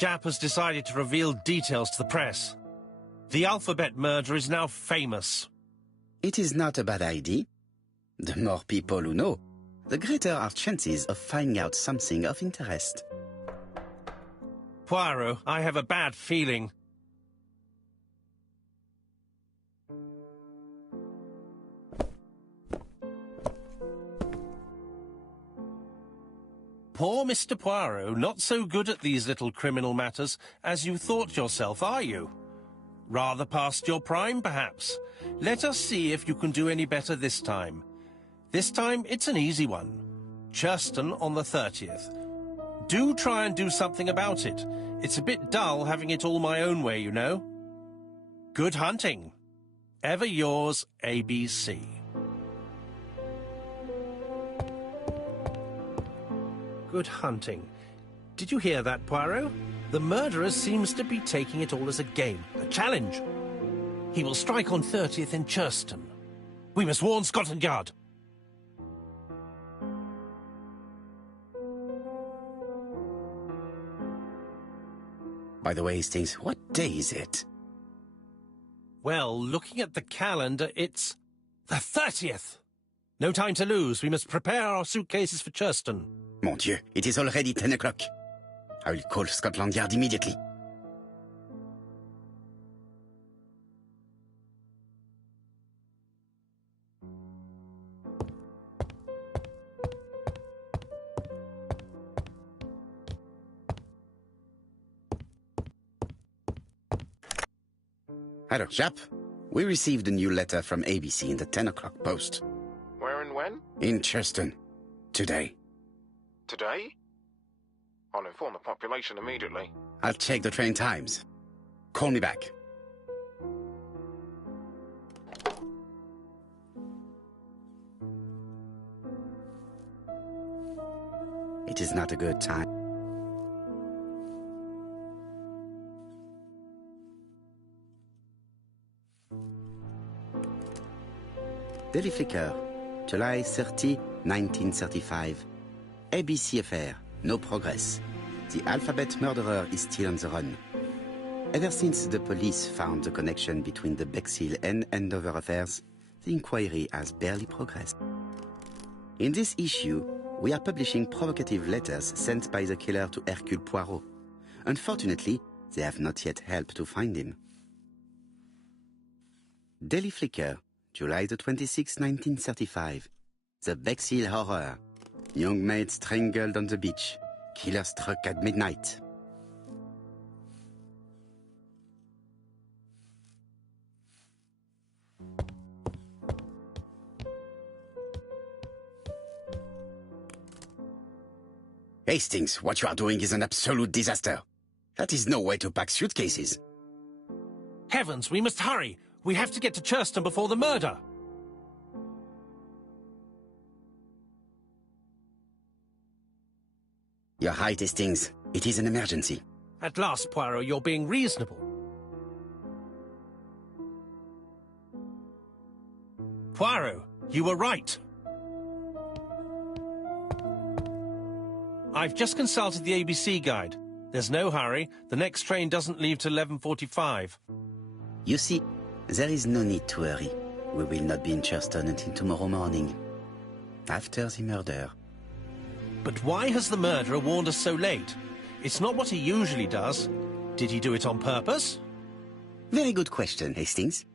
Jap has decided to reveal details to the press. The alphabet murder is now famous. It is not a bad idea. The more people who know, the greater our chances of finding out something of interest. Poirot, I have a bad feeling. Poor Mr. Poirot, not so good at these little criminal matters as you thought yourself, are you? Rather past your prime, perhaps. Let us see if you can do any better this time. This time, it's an easy one. Churston on the 30th. Do try and do something about it. It's a bit dull having it all my own way, you know. Good hunting. Ever yours, ABC. Good hunting. Did you hear that, Poirot? The murderer seems to be taking it all as a game, a challenge. He will strike on 30th in Churston. We must warn Scotland Yard. By the way, Hastings, what day is it? Well, looking at the calendar, it's the 30th. No time to lose. We must prepare our suitcases for Churston. Mon Dieu, it is already 10 o'clock. I will call Scotland Yard immediately. Hello, chap. We received a new letter from ABC in the 10 o'clock post. Where and when? In Churston. Today. Today? I'll inform the population immediately. I'll check the train times. Call me back. It is not a good time. Daily Flicker, July 30, 1935. ABC affair, no progress. The alphabet murderer is still on the run. Ever since the police found the connection between the Bexhill and Andover affairs, the inquiry has barely progressed. In this issue, we are publishing provocative letters sent by the killer to Hercule Poirot. Unfortunately, they have not yet helped to find him. Daily Flicker, July the 26th, 1935. The Bexhill Horror. Young maid strangled on the beach. Killer struck at midnight. Hastings, what you are doing is an absolute disaster. That is no way to pack suitcases. Heavens, we must hurry. We have to get to Churston before the murder. You're right, Hastings. It is an emergency. At last, Poirot, you're being reasonable. Poirot, you were right. I've just consulted the ABC guide. There's no hurry. The next train doesn't leave till 11:45. You see, there is no need to hurry. We will not be in Churston until tomorrow morning. After the murder. But why has the murderer warned us so late? It's not what he usually does. Did he do it on purpose? Very good question, Hastings.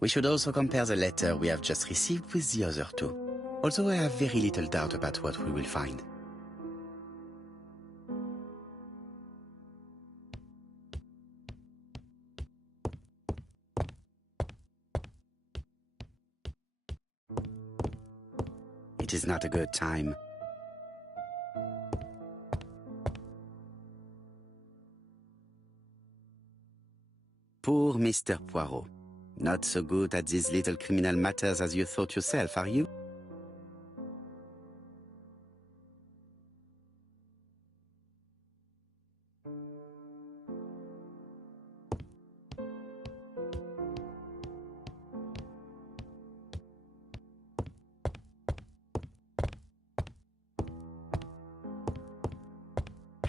We should also compare the letter we have just received with the other two. Although I have very little doubt about what we will find. It is not a good time. Poor Mr. Poirot. Not so good at these little criminal matters as you thought yourself, are you?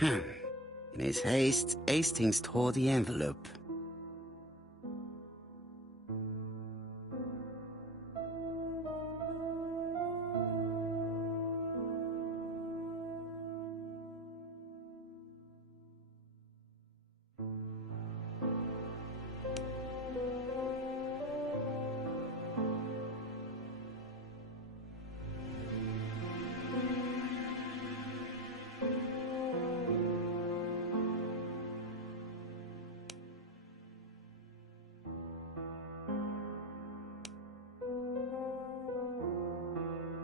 In his haste, Hastings tore the envelope.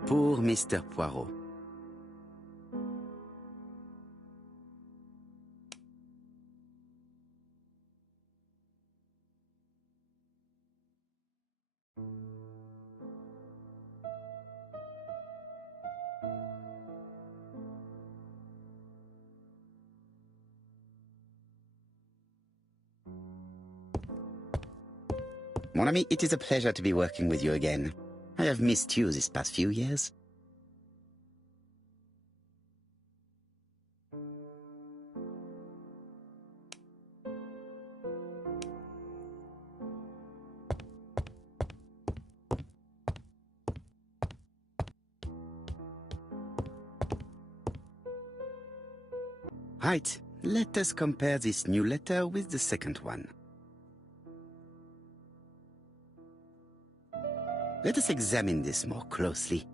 Poor Mr. Poirot. Mon ami, it is a pleasure to be working with you again. I have missed you these past few years. Right, let us compare this new letter with the second one. Let us examine this more closely.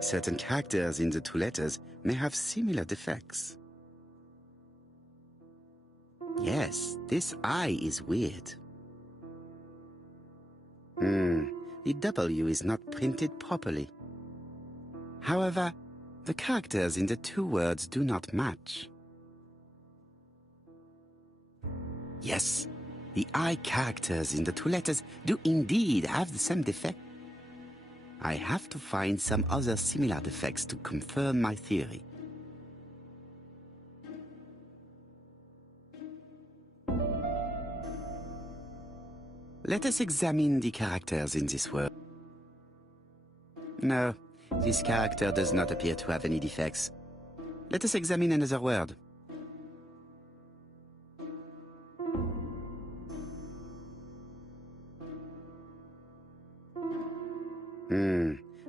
Certain characters in the two letters may have similar defects. Yes, this I is weird. The W is not printed properly. However, the characters in the two words do not match. Yes, the I characters in the two letters do indeed have the same defect. I have to find some other similar defects to confirm my theory. Let us examine the characters in this word. No, this character does not appear to have any defects. Let us examine another word.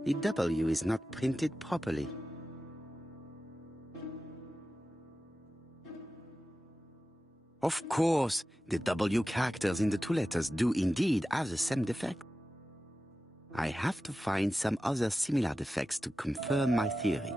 The W is not printed properly. Of course, the W characters in the two letters do indeed have the same defect. I have to find some other similar defects to confirm my theory.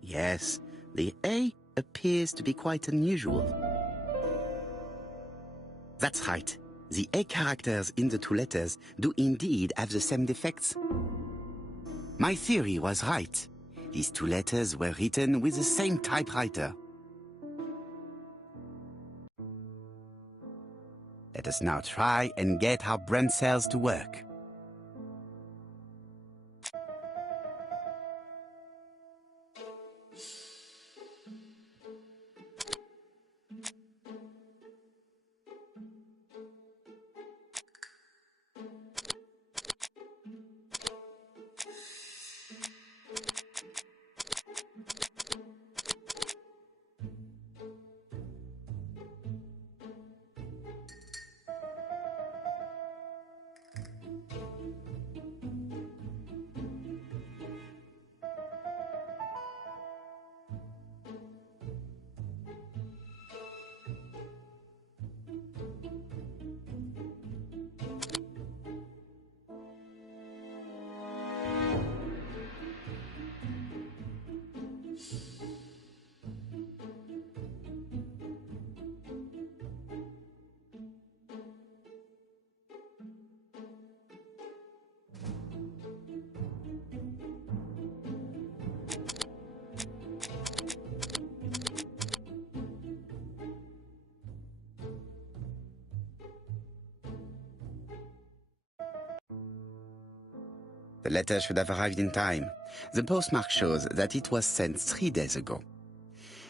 Yes, the A appears to be quite unusual. That's right. The A characters in the two letters do indeed have the same defects. My theory was right. These two letters were written with the same typewriter. Let us now try and get our brain cells to work. The letter should have arrived in time. The postmark shows that it was sent 3 days ago.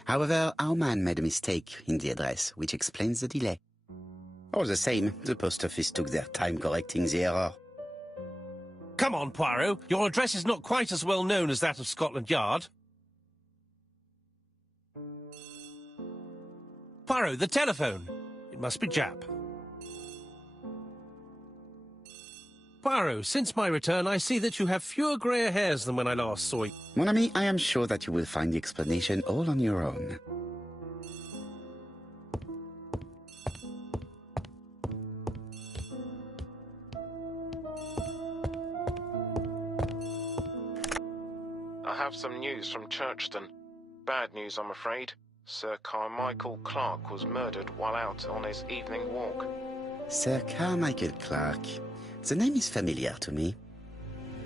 However, our man made a mistake in the address, which explains the delay. All the same, the post office took their time correcting the error. Come on, Poirot. Your address is not quite as well known as that of Scotland Yard. Poirot, the telephone. It must be Jap. Poirot, since my return, I see that you have fewer grey hairs than when I last saw you. Mon ami, I am sure that you will find the explanation all on your own. I have some news from Churchton. Bad news, I'm afraid. Sir Carmichael Clark was murdered while out on his evening walk. Sir Carmichael Clark. The name is familiar to me.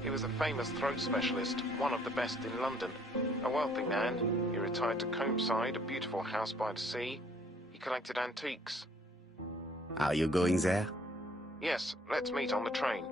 He was a famous throat specialist, one of the best in London. A wealthy man, he retired to Combside, a beautiful house by the sea. He collected antiques. Are you going there? Yes, let's meet on the train.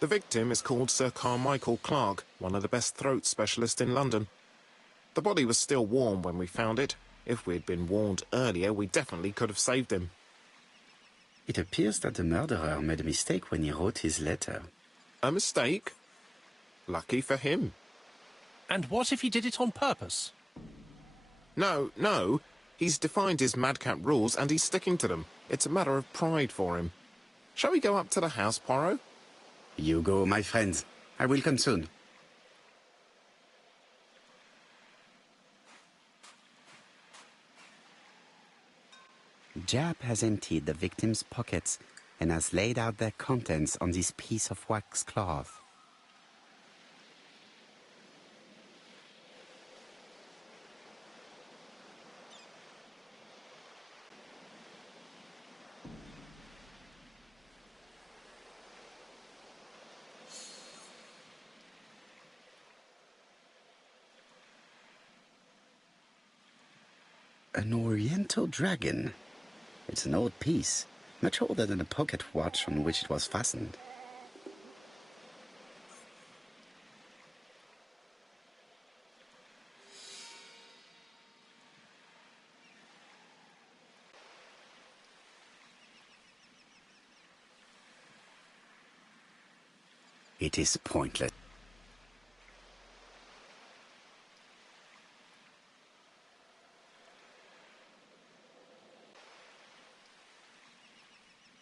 The victim is called Sir Carmichael Clark, one of the best throat specialists in London. The body was still warm when we found it. If we'd been warned earlier, we definitely could have saved him. It appears that the murderer made a mistake when he wrote his letter. A mistake? Lucky for him. And what if he did it on purpose? No. He's defined his madcap rules and he's sticking to them. It's a matter of pride for him. Shall we go up to the house, Poirot? You go, my friends. I will come soon. Jap has emptied the victim's pockets and has laid out their contents on this piece of wax cloth. An oriental dragon. It's an old piece, much older than the pocket watch on which it was fastened. It is pointless.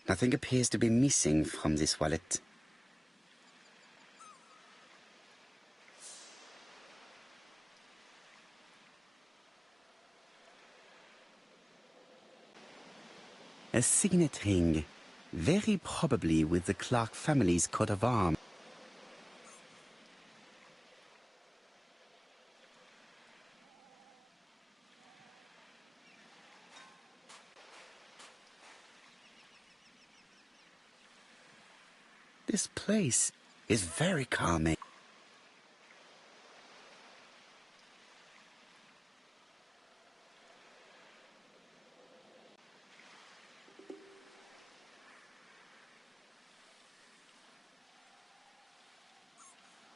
Nothing appears to be missing from this wallet. A signet ring, very probably with the Clark family's coat of arms. This place is very calming.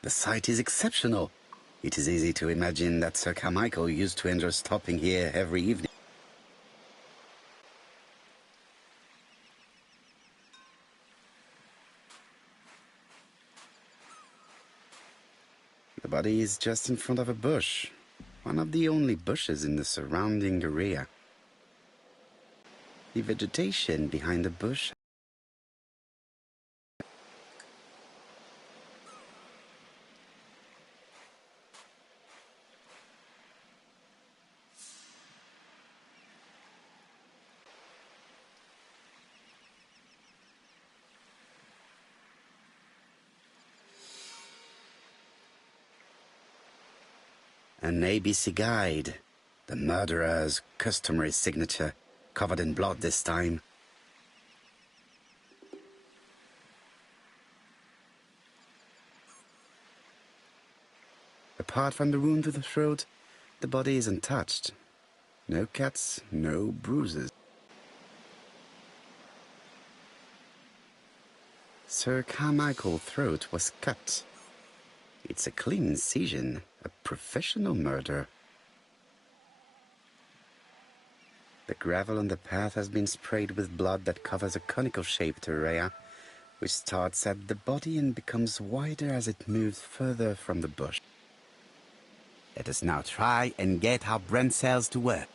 The site is exceptional. It is easy to imagine that Sir Carmichael used to enjoy stopping here every evening. The body is just in front of a bush, one of the only bushes in the surrounding area. The vegetation behind the bush an ABC guide, the murderer's customary signature, covered in blood this time. Apart from the wound to the throat, the body is untouched. No cuts, no bruises. Sir Carmichael's throat was cut. It's a clean incision, a professional murder. The gravel on the path has been sprayed with blood that covers a conical-shaped area, which starts at the body and becomes wider as it moves further from the bush. Let us now try and get our brain cells to work.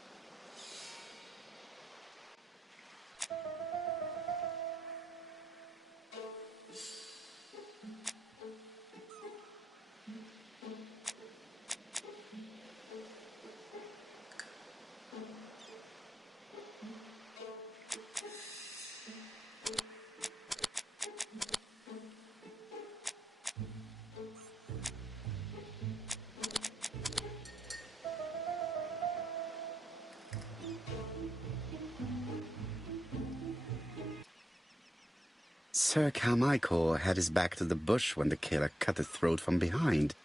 Sir Carmichael had his back to the bush when the killer cut his throat from behind.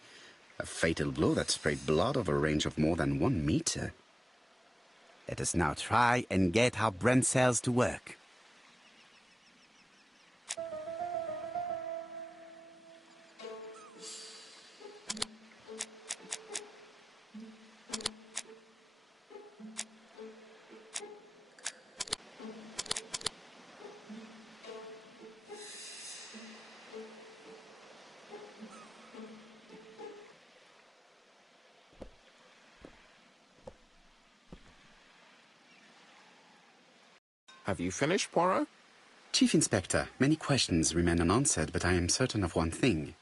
A fatal blow that sprayed blood over a range of more than 1 meter. Let us now try and get our brain cells to work. Have you finished, Poirot? Chief Inspector, many questions remain unanswered, but I am certain of one thing.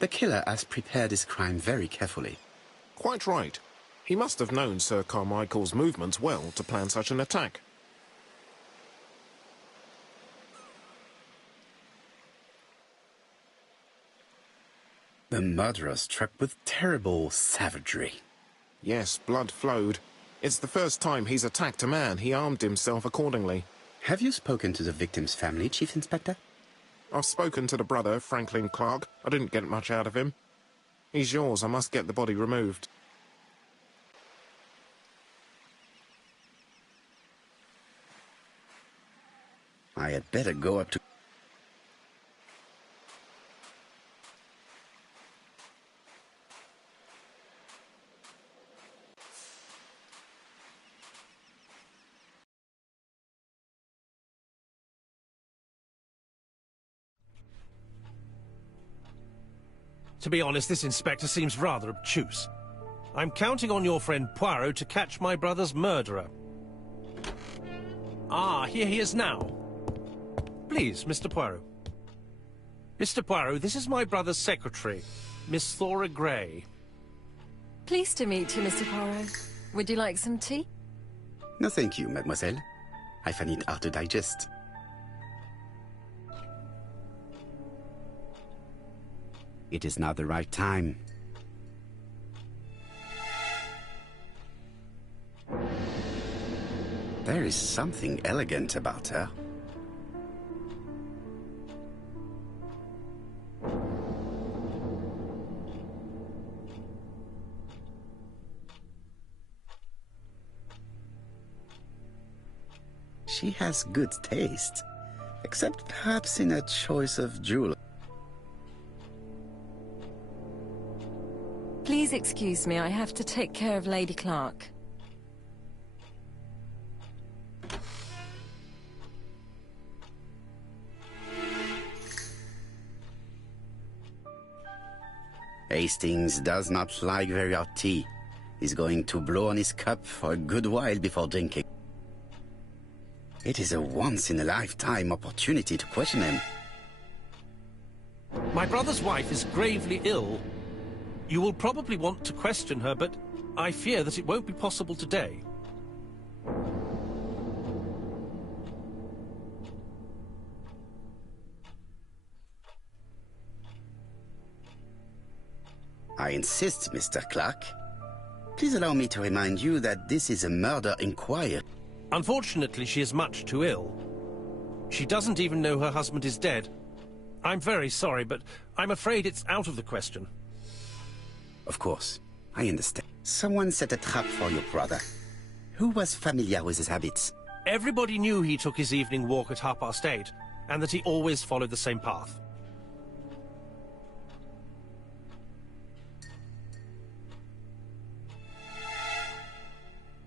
The killer has prepared his crime very carefully. Quite right. He must have known Sir Carmichael's movements well to plan such an attack. The murderer struck with terrible savagery. Yes, blood flowed. It's the first time he's attacked a man. He armed himself accordingly. Have you spoken to the victim's family, Chief Inspector? I've spoken to the brother, Franklin Clark. I didn't get much out of him. He's yours. I must get the body removed. I had better go up to... To be honest, this inspector seems rather obtuse. I'm counting on your friend Poirot to catch my brother's murderer. Ah, here he is now. Please, Mr. Poirot. Mr. Poirot, this is my brother's secretary, Miss Thora Gray. Pleased to meet you, Mr. Poirot. Would you like some tea? No, thank you, mademoiselle. I find it hard to digest. It is now the right time. There is something elegant about her. She has good taste, except perhaps in her choice of jewelry. Please excuse me, I have to take care of Lady Clark. Hastings does not like very hot tea. He's going to blow on his cup for a good while before drinking. It is a once-in-a-lifetime opportunity to question him. My brother's wife is gravely ill. You will probably want to question her, but I fear that it won't be possible today. I insist, Mr. Clark. Please allow me to remind you that this is a murder inquiry. Unfortunately, she is much too ill. She doesn't even know her husband is dead. I'm very sorry, but I'm afraid it's out of the question. Of course, I understand. Someone set a trap for your brother. Who was familiar with his habits? Everybody knew he took his evening walk at 8:30, and that he always followed the same path.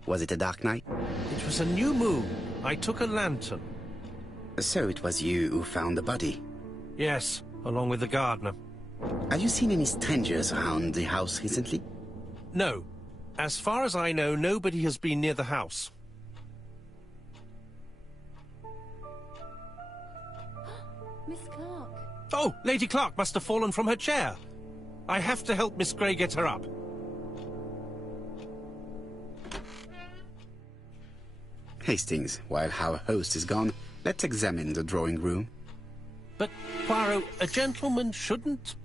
Was it a dark night? It was a new moon. I took a lantern. So it was you who found the body? Yes, along with the gardener. Have you seen any strangers around the house recently? No. As far as I know, nobody has been near the house. Miss Clark. Oh, Lady Clark must have fallen from her chair. I have to help Miss Gray get her up. Hastings, while our host is gone, let's examine the drawing room. But, Poirot, a gentleman shouldn't...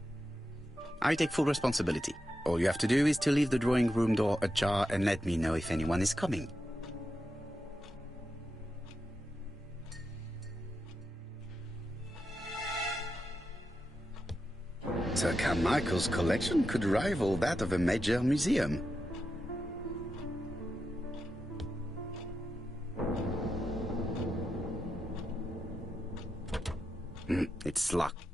I take full responsibility. All you have to do is to leave the drawing room door ajar and let me know if anyone is coming. alphabetical's collection could rival that of a major museum. It's locked.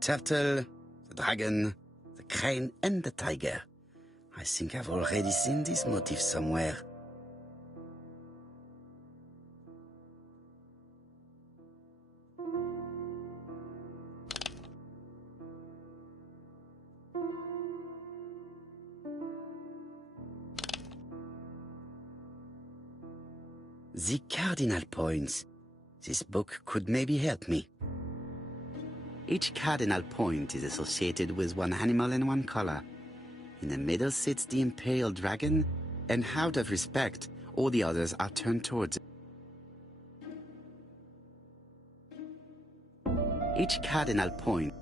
Turtle, the dragon, the crane and the tiger. I think I've already seen this motif somewhere. The cardinal points. This book could maybe help me. Each cardinal point is associated with one animal and one color. In the middle sits the imperial dragon, and out of respect, all the others are turned towards it. Each cardinal point.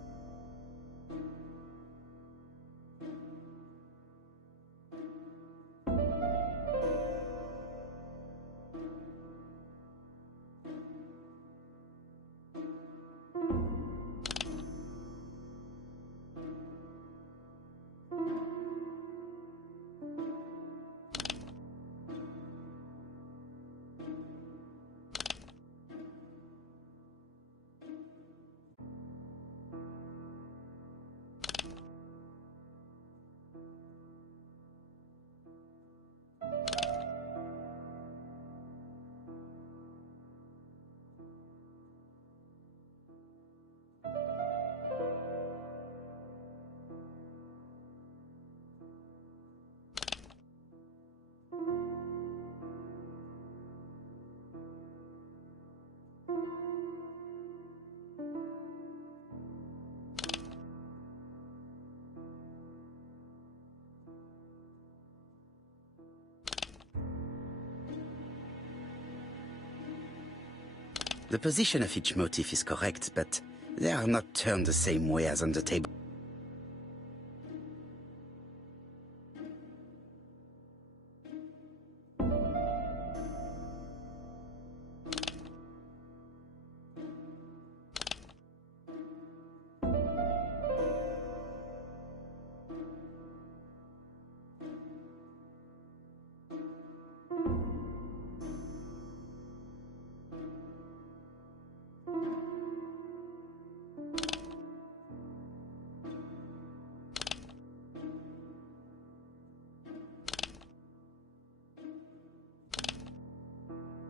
The position of each motif is correct, but they are not turned the same way as on the table.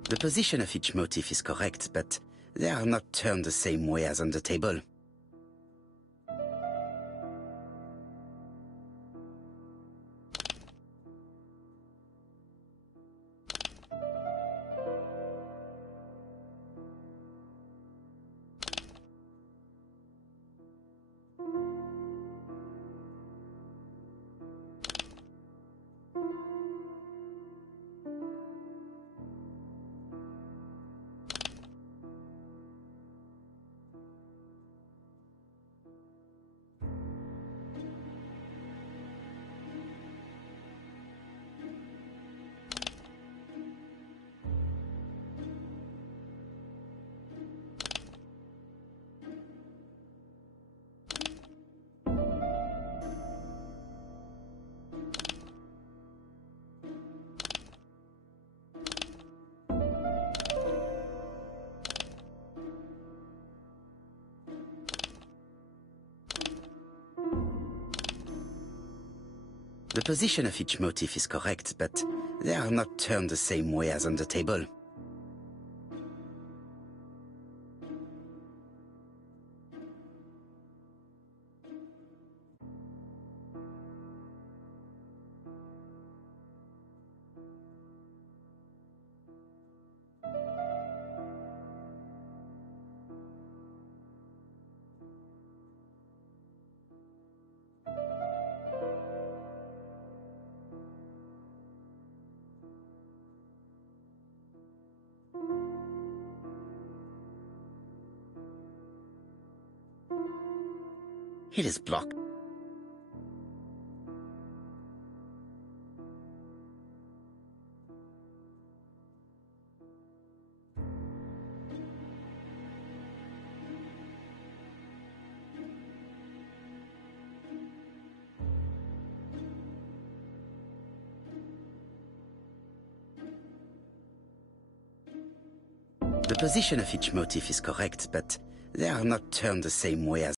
The position of each motif is correct, but they are not turned the same way as on the table. The position of each motif is correct, but they are not turned the same way as on the table. It is blocked. The position of each motif is correct, but they are not turned the same way as...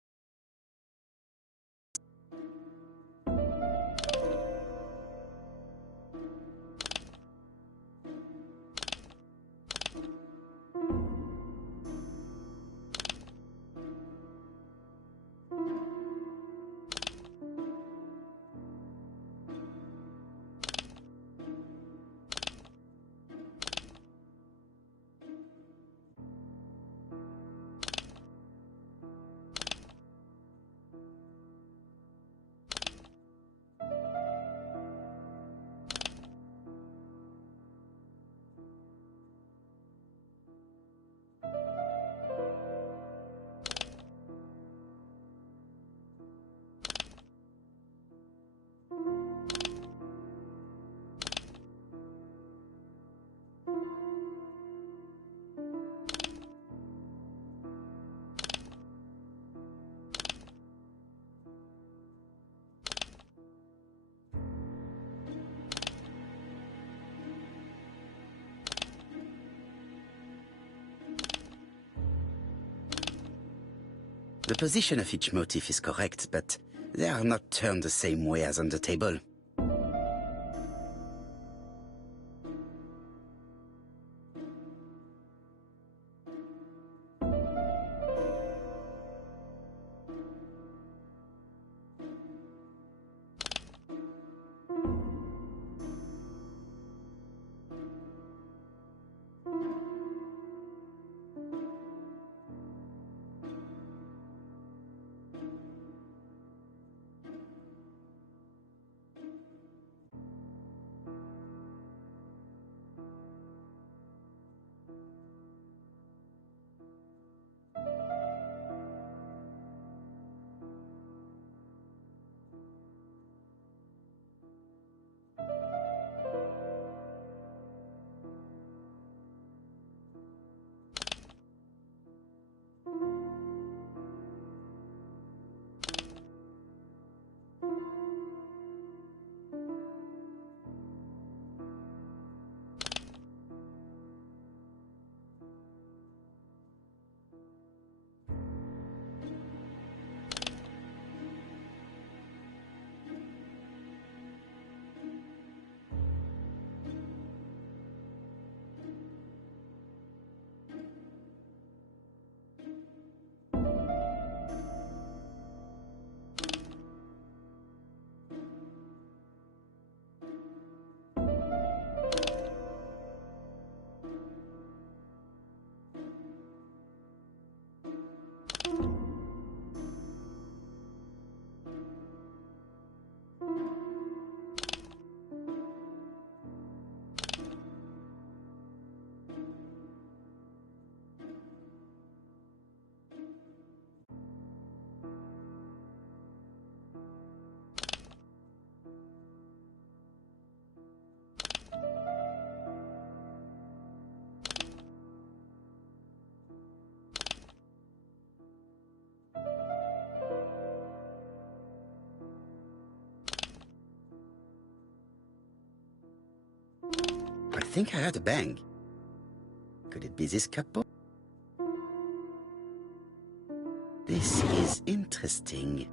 The position of each motif is correct, but they are not turned the same way as on the table. I think I heard a bang. Could it be this couple? This is interesting.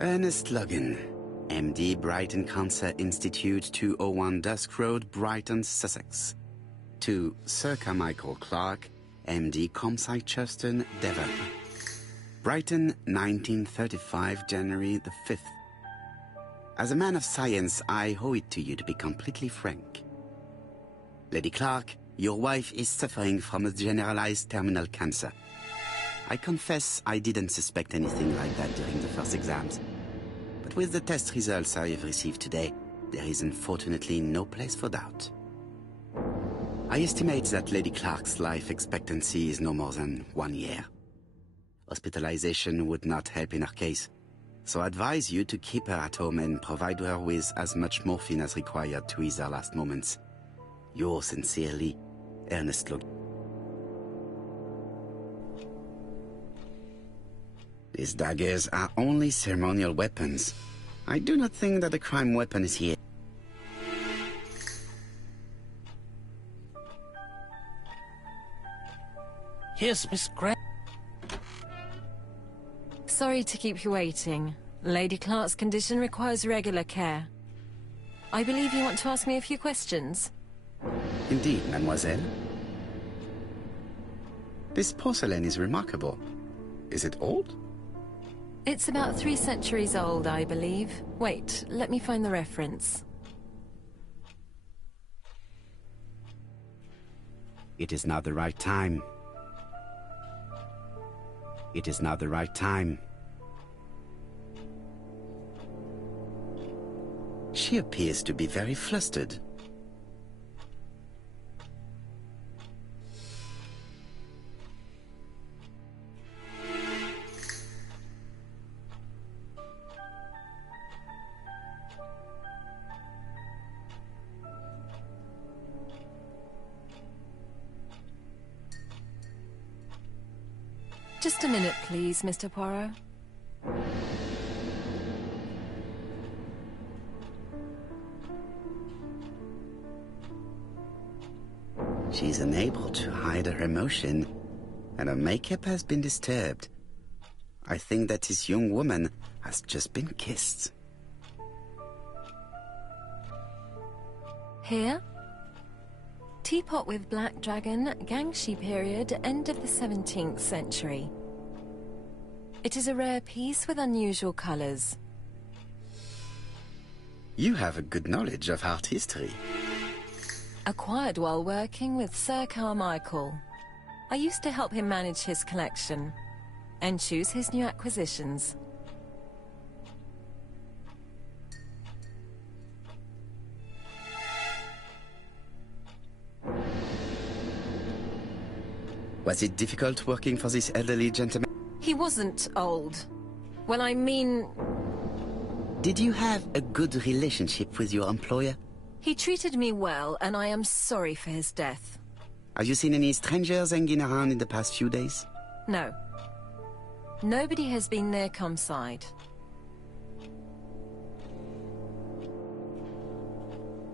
Ernest Logan, MD, Brighton Cancer Institute, 201 Dusk Road, Brighton, Sussex. To Sir Carmichael Clark, MD, Comsite Churton, Devon. Brighton, 1935, January the 5th. As a man of science, I owe it to you to be completely frank. Lady Clark, your wife is suffering from a generalized terminal cancer. I confess I didn't suspect anything like that during the first exams. But with the test results I have received today, there is unfortunately no place for doubt. I estimate that Lady Clark's life expectancy is no more than 1 year. Hospitalization would not help in her case, so I advise you to keep her at home and provide her with as much morphine as required to ease her last moments. Yours sincerely, Ernest Log. These daggers are only ceremonial weapons. I do not think that a crime weapon is here. Here's Miss Gray. Sorry to keep you waiting. Lady Clark's condition requires regular care. I believe you want to ask me a few questions. Indeed, mademoiselle. This porcelain is remarkable. Is it old? It's about 3 centuries old, I believe. Wait, let me find the reference. It is not the right time. It is not the right time. She appears to be very flustered. Just a minute, please, Mr. Poirot. She's unable to hide her emotion, and her makeup has been disturbed. I think that this young woman has just been kissed. Here? Teapot with black dragon, Gangshi period, end of the 17th century. It is a rare piece with unusual colors. You have a good knowledge of art history. Acquired while working with Sir Carmichael. I used to help him manage his collection and choose his new acquisitions. Was it difficult working for this elderly gentleman? He wasn't old. Well, I mean... Did you have a good relationship with your employer? He treated me well, and I am sorry for his death. Have you seen any strangers hanging around in the past few days? No. Nobody has been near Comside.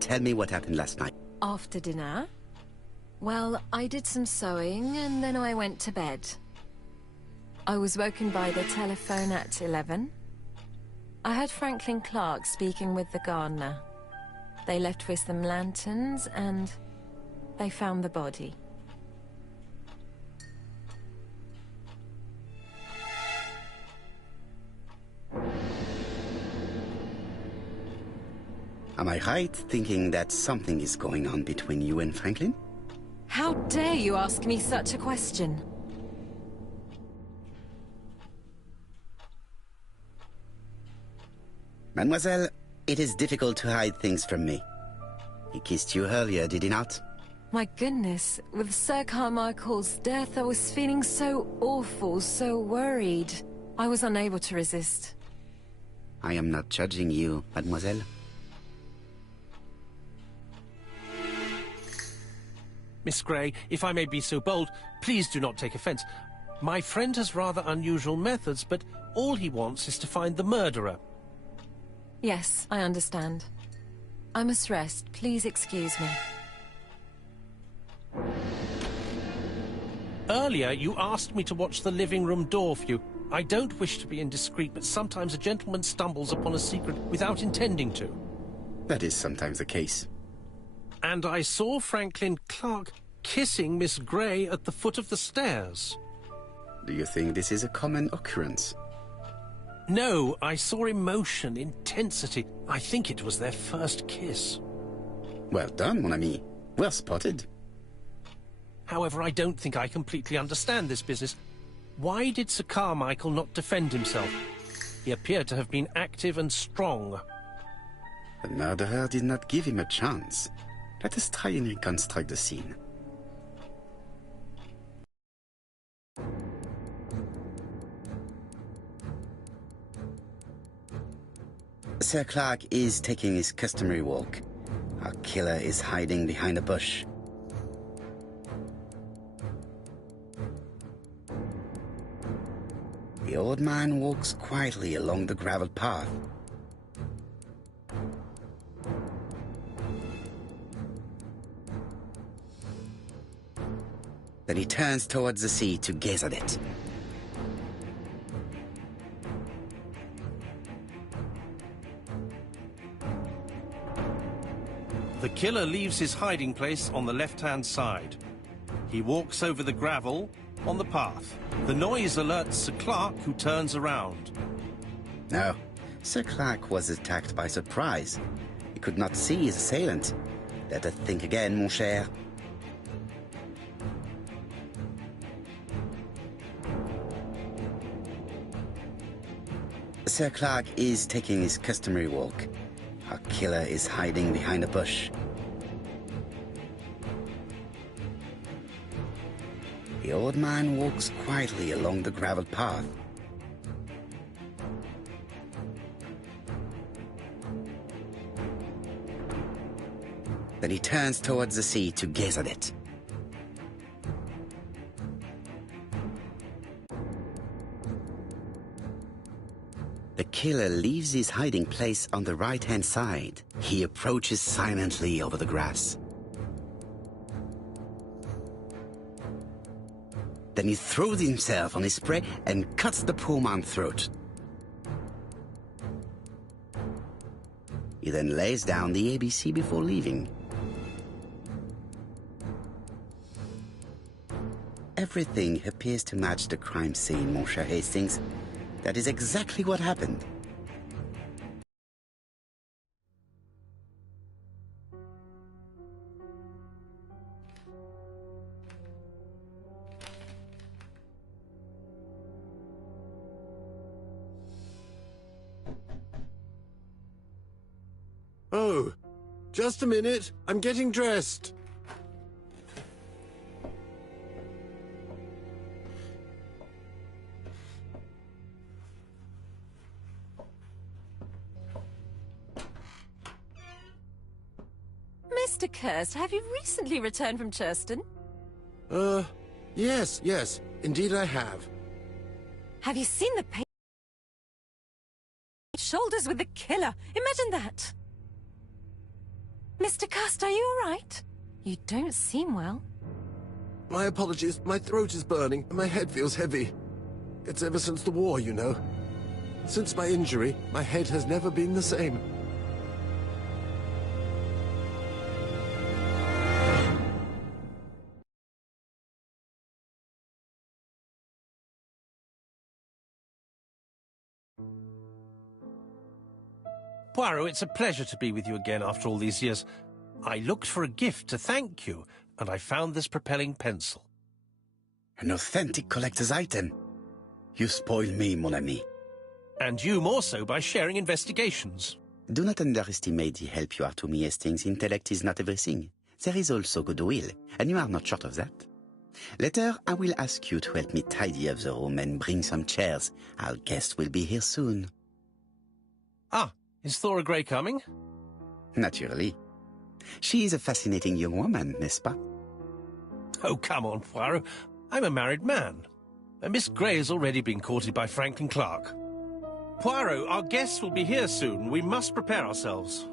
Tell me what happened last night. After dinner? Well, I did some sewing, and then I went to bed. I was woken by the telephone at 11. I heard Franklin Clark speaking with the gardener. They left with some lanterns, and they found the body. Am I right thinking that something is going on between you and Franklin? How dare you ask me such a question? Mademoiselle, it is difficult to hide things from me. He kissed you earlier, did he not? My goodness, with Sir Carmichael's death, I was feeling so awful, so worried. I was unable to resist. I am not judging you, mademoiselle. Miss Gray, if I may be so bold, please do not take offence. My friend has rather unusual methods, but all he wants is to find the murderer. Yes, I understand. I must rest. Please excuse me. Earlier, you asked me to watch the living room door for you. I don't wish to be indiscreet, but sometimes a gentleman stumbles upon a secret without intending to. That is sometimes the case. And I saw Franklin Clark kissing Miss Gray at the foot of the stairs. Do you think this is a common occurrence? No, I saw emotion, intensity. I think it was their first kiss. Well done, mon ami. Well spotted. However, I don't think I completely understand this business. Why did Sir Carmichael not defend himself? He appeared to have been active and strong. The murderer did not give him a chance. Let us try and reconstruct the scene. Sir Clark is taking his customary walk. Our killer is hiding behind a bush. The old man walks quietly along the gravel path. Then he turns towards the sea to gaze at it. The killer leaves his hiding place on the left-hand side. He walks over the gravel on the path. The noise alerts Sir Clark, who turns around. No, Sir Clark was attacked by surprise. He could not see his assailant. Let us think again, mon cher. Sir Clark is taking his customary walk. Our killer is hiding behind a bush. The old man walks quietly along the gravel path. Then he turns towards the sea to gaze at it. The killer leaves his hiding place on the right-hand side. He approaches silently over the grass. Then he throws himself on his prey and cuts the poor man's throat. He then lays down the ABC before leaving. Everything appears to match the crime scene, mon cher Hastings. That is exactly what happened. Oh, just a minute. I'm getting dressed. Mr. Kirst, have you recently returned from Churston? Yes. Indeed I have. Have you seen the shoulders with the killer? Imagine that. Mr. Kirst, are you all right? You don't seem well. My apologies. My throat is burning and my head feels heavy. It's ever since the war, you know. Since my injury, my head has never been the same. Poirot, it's a pleasure to be with you again after all these years. I looked for a gift to thank you, and I found this propelling pencil. An authentic collector's item. You spoil me, mon ami. And you more so by sharing investigations. Do not underestimate the help you are to me, Hastings. Intellect is not everything. There is also goodwill, and you are not short of that. Later, I will ask you to help me tidy up the room and bring some chairs. Our guest will be here soon. Ah, is Thora Grey coming? Naturally. She is a fascinating young woman, n'est-ce pas? Oh, come on, Poirot. I'm a married man. And Miss Grey has already been courted by Franklin Clark. Poirot, our guests will be here soon. We must prepare ourselves.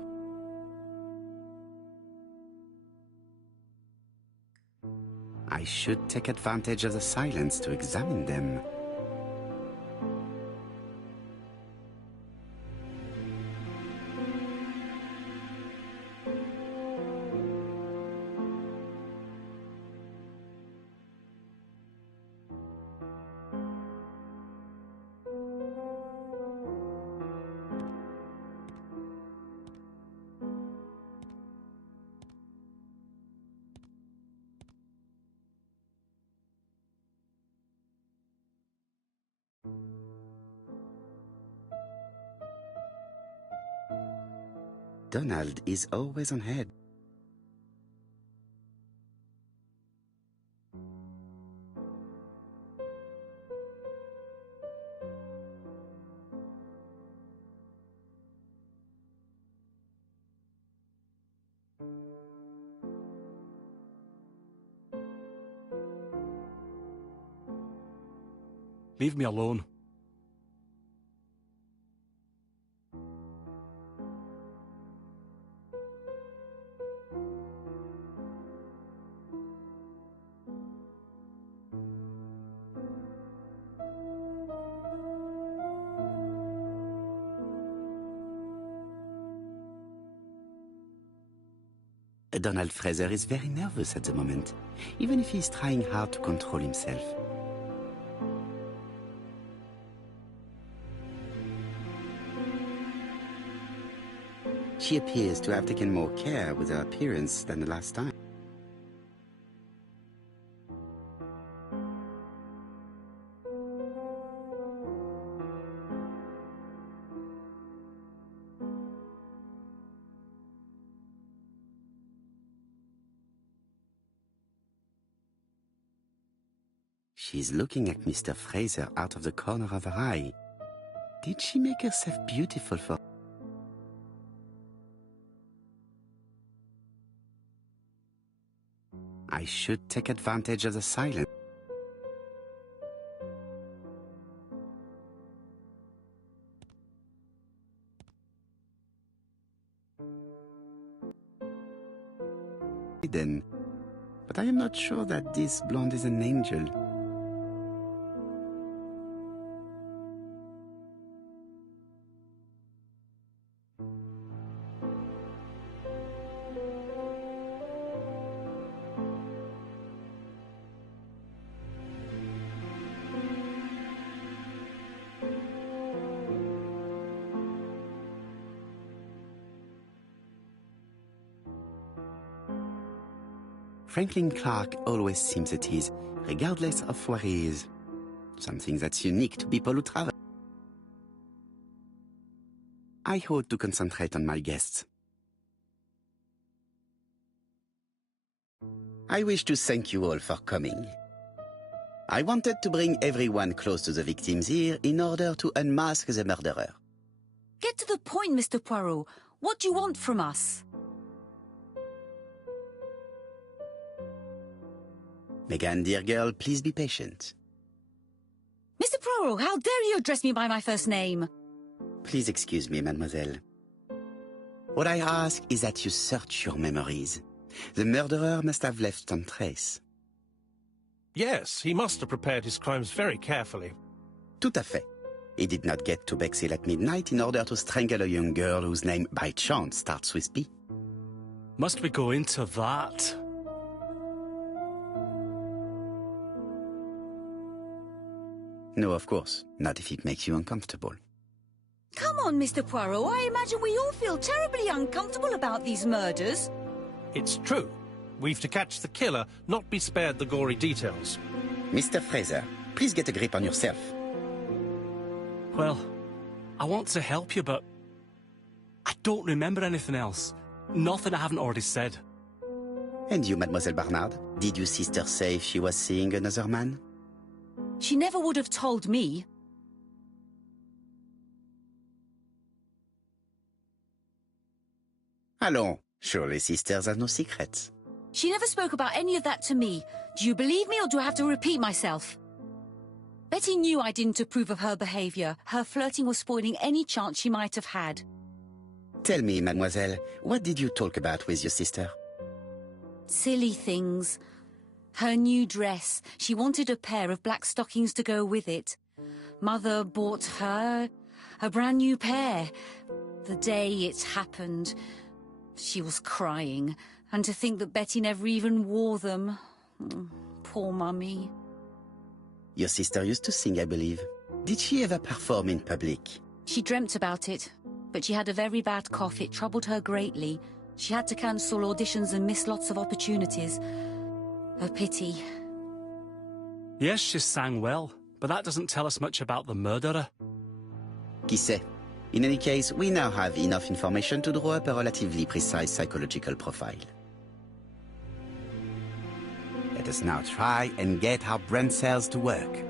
I should take advantage of the silence to examine them. Donald is always on head. Leave me alone. Donald Fraser is very nervous at the moment, even if he's trying hard to control himself. She appears to have taken more care with her appearance than the last time. She's looking at Mr. Fraser out of the corner of her eye. Did she make herself beautiful for... I should take advantage of the silence. Then, but I am not sure that this blonde is an angel. Franklin Clark always seems at ease, regardless of where he is. Something that's unique to people who travel. I ought to concentrate on my guests. I wish to thank you all for coming. I wanted to bring everyone close to the victims here in order to unmask the murderer. Get to the point, Mr. Poirot. What do you want from us? Megan, dear girl, please be patient. Mr. Poirot, how dare you address me by my first name? Please excuse me, mademoiselle. What I ask is that you search your memories. The murderer must have left some trace. Yes, he must have prepared his crimes very carefully. Tout à fait. He did not get to Bexhill at midnight in order to strangle a young girl whose name by chance starts with P. Must we go into that? No, of course. Not if it makes you uncomfortable. Come on, Mr. Poirot. I imagine we all feel terribly uncomfortable about these murders. It's true. We've to catch the killer, not be spared the gory details. Mr. Fraser, please get a grip on yourself. Well, I want to help you, but I don't remember anything else. Nothing I haven't already said. And you, Mademoiselle Barnard? Did your sister say if she was seeing another man? She never would have told me. Allons, surely sisters have no secrets. She never spoke about any of that to me. Do you believe me, or do I have to repeat myself? Betty knew I didn't approve of her behaviour. Her flirting was spoiling any chance she might have had. Tell me, mademoiselle, what did you talk about with your sister? Silly things. Her new dress. She wanted a pair of black stockings to go with it. Mother bought her a brand new pair. The day it happened, she was crying. And to think that Betty never even wore them. Poor Mummy. Your sister used to sing, I believe. Did she ever perform in public? She dreamt about it, but she had a very bad cough. It troubled her greatly. She had to cancel auditions and miss lots of opportunities. A pity. Yes, she sang well, but that doesn't tell us much about the murderer. Qui sait? In any case, we now have enough information to draw up a relatively precise psychological profile. Let us now try and get our brain cells to work.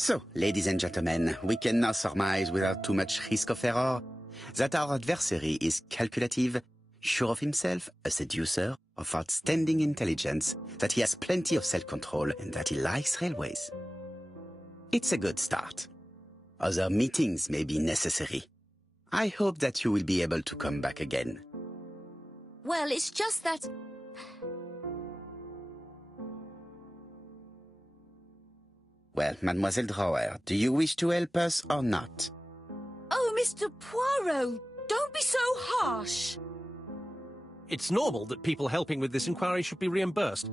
So, ladies and gentlemen, we can now surmise without too much risk of error that our adversary is calculative, sure of himself, a seducer, of outstanding intelligence, that he has plenty of self-control, and that he likes railways. It's a good start. Other meetings may be necessary. I hope that you will be able to come back again. Well, it's just that... Well, Mademoiselle Drower, do you wish to help us or not? Oh, Mr. Poirot, don't be so harsh. It's normal that people helping with this inquiry should be reimbursed.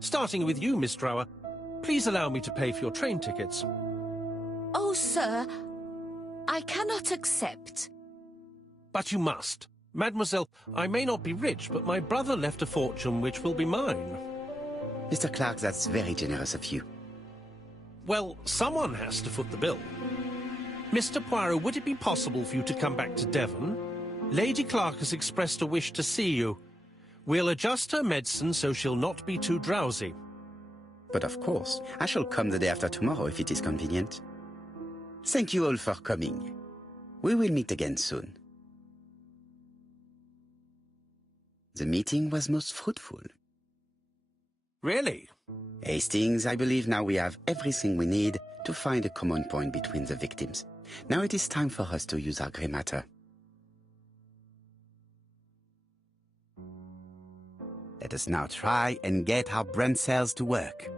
Starting with you, Miss Drower. Please allow me to pay for your train tickets. Oh, sir, I cannot accept. But you must. Mademoiselle, I may not be rich, but my brother left a fortune which will be mine. Mr. Clark, that's very generous of you. Well, someone has to foot the bill. Mr. Poirot, would it be possible for you to come back to Devon? Lady Clark has expressed a wish to see you. We'll adjust her medicine so she'll not be too drowsy. But of course, I shall come the day after tomorrow if it is convenient. Thank you all for coming. We will meet again soon. The meeting was most fruitful. Really? Hastings, I believe now we have everything we need to find a common point between the victims. Now it is time for us to use our grey matter. Let us now try and get our brain cells to work.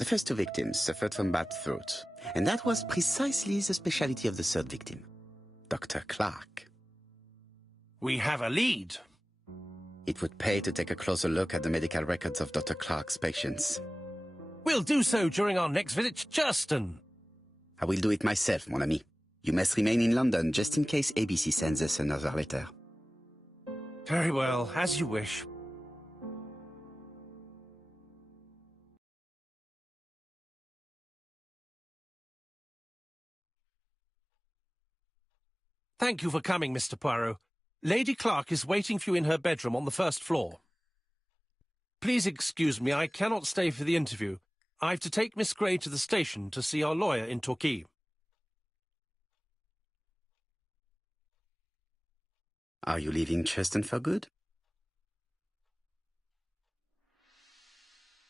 The first two victims suffered from bad throats, and that was precisely the specialty of the third victim, Dr. Clark. We have a lead. It would pay to take a closer look at the medical records of Dr. Clark's patients. We'll do so during our next visit to Churston. I will do it myself, mon ami. You must remain in London just in case ABC sends us another letter. Very well, as you wish. Thank you for coming, Mr. Poirot. Lady Clark is waiting for you in her bedroom on the first floor. Please excuse me, I cannot stay for the interview. I've to take Miss Gray to the station to see our lawyer in Torquay. Are you leaving Churston for good?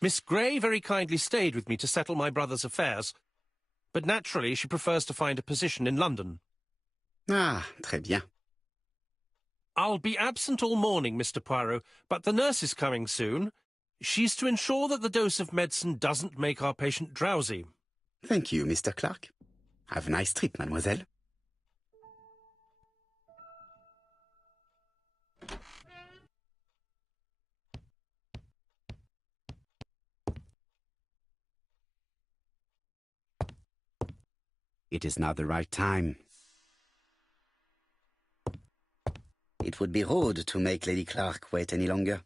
Miss Gray very kindly stayed with me to settle my brother's affairs, but naturally she prefers to find a position in London. Ah, très bien. I'll be absent all morning, Mr. Poirot, but the nurse is coming soon. She's to ensure that the dose of medicine doesn't make our patient drowsy. Thank you, Mr. Clark. Have a nice trip, mademoiselle. It is now the right time. It would be rude to make Lady Clark wait any longer.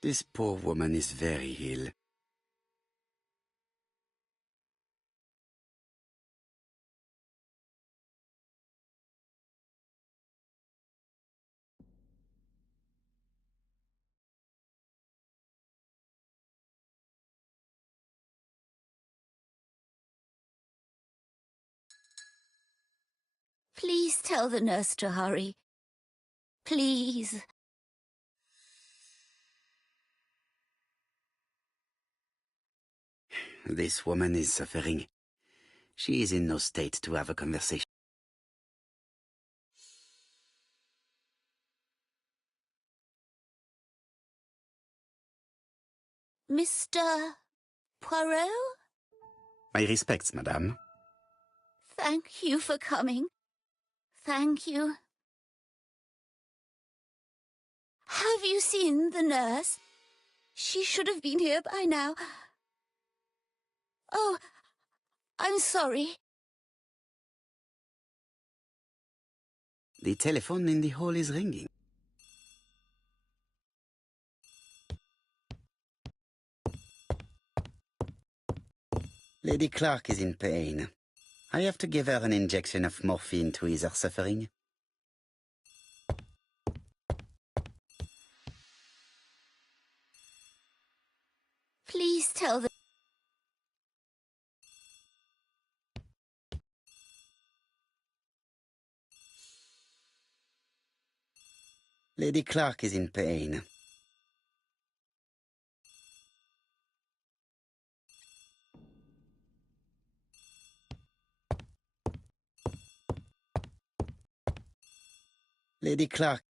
This poor woman is very ill. Please tell the nurse to hurry. Please. This woman is suffering. She is in no state to have a conversation. Mr. Poirot? My respects, madame. Thank you for coming. Thank you. Have you seen the nurse? She should have been here by now. Oh, I'm sorry. The telephone in the hall is ringing. Lady Clark is in pain. I have to give her an injection of morphine to ease her suffering. Please tell the... Lady Clark is in pain. Lady Clark.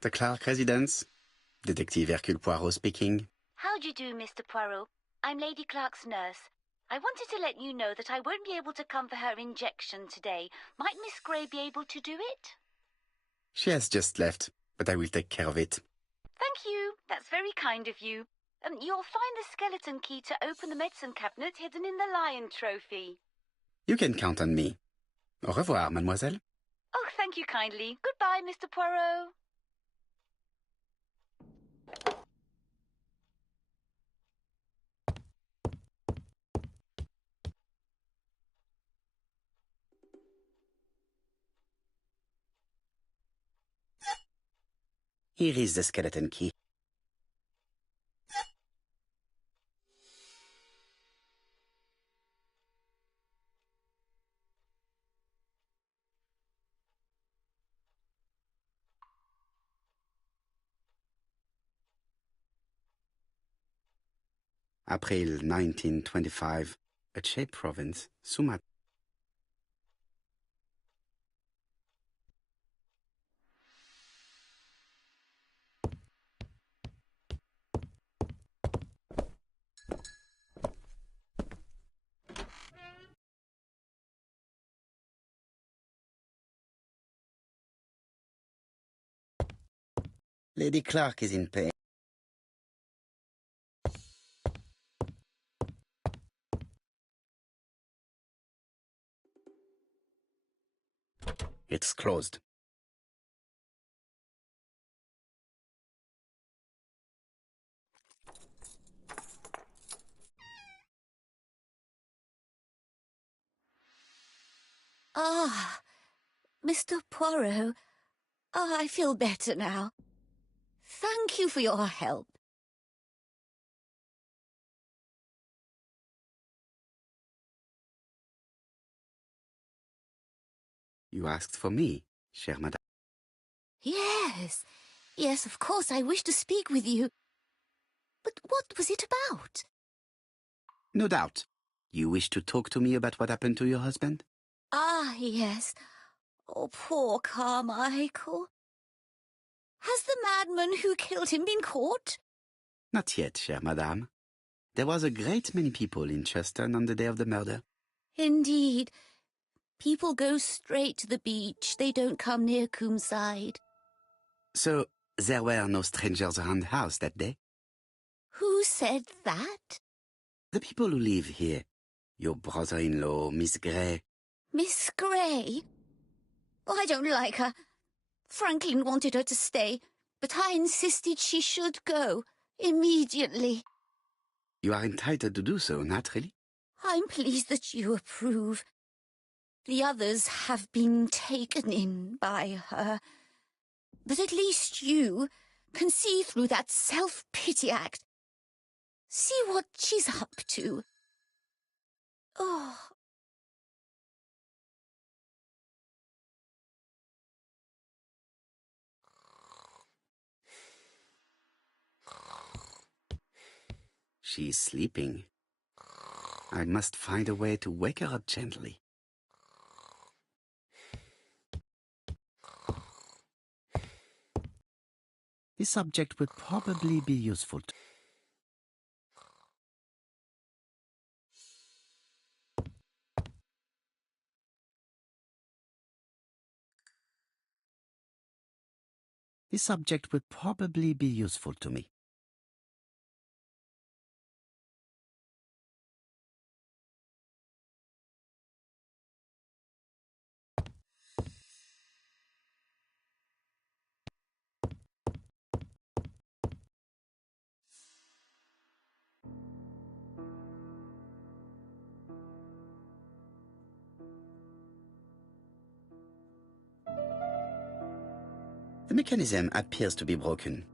The Clark residence. Detective Hercule Poirot speaking. How do you do, Mr. Poirot? I'm Lady Clark's nurse. I wanted to let you know that I won't be able to come for her injection today. Might Miss Gray be able to do it? She has just left, but I will take care of it. Thank you. That's very kind of you. You'll find the skeleton key to open the medicine cabinet hidden in the lion trophy. You can count on me. Au revoir, mademoiselle. Oh, thank you kindly. Goodbye, Mr. Poirot. Here is the skeleton key. April 1925, Aceh Province, Sumatra. Lady Clark is in pain. It's closed. Ah, Mr. Poirot, I feel better now. Thank you for your help. You asked for me, chère madame. Yes, yes, of course, I wish to speak with you. But what was it about? No doubt. You wish to talk to me about what happened to your husband? Ah, yes. Oh, poor Carmichael. Has the madman who killed him been caught? Not yet, chère madame. There was a great many people in Cheston on the day of the murder. Indeed. People go straight to the beach. They don't come near Coomside. So, there were no strangers around the house that day? Who said that? The people who live here. Your brother-in-law, Miss Gray. Miss Gray? Oh, I don't like her. Franklin wanted her to stay, but I insisted she should go, immediately. You are entitled to do so, naturally. I'm pleased that you approve. The others have been taken in by her. But at least you can see through that self-pity act. See what she's up to. Oh. She is sleeping. I must find a way to wake her up gently. This subject would probably be useful to... This subject would probably be useful to me. The mechanism appears to be broken.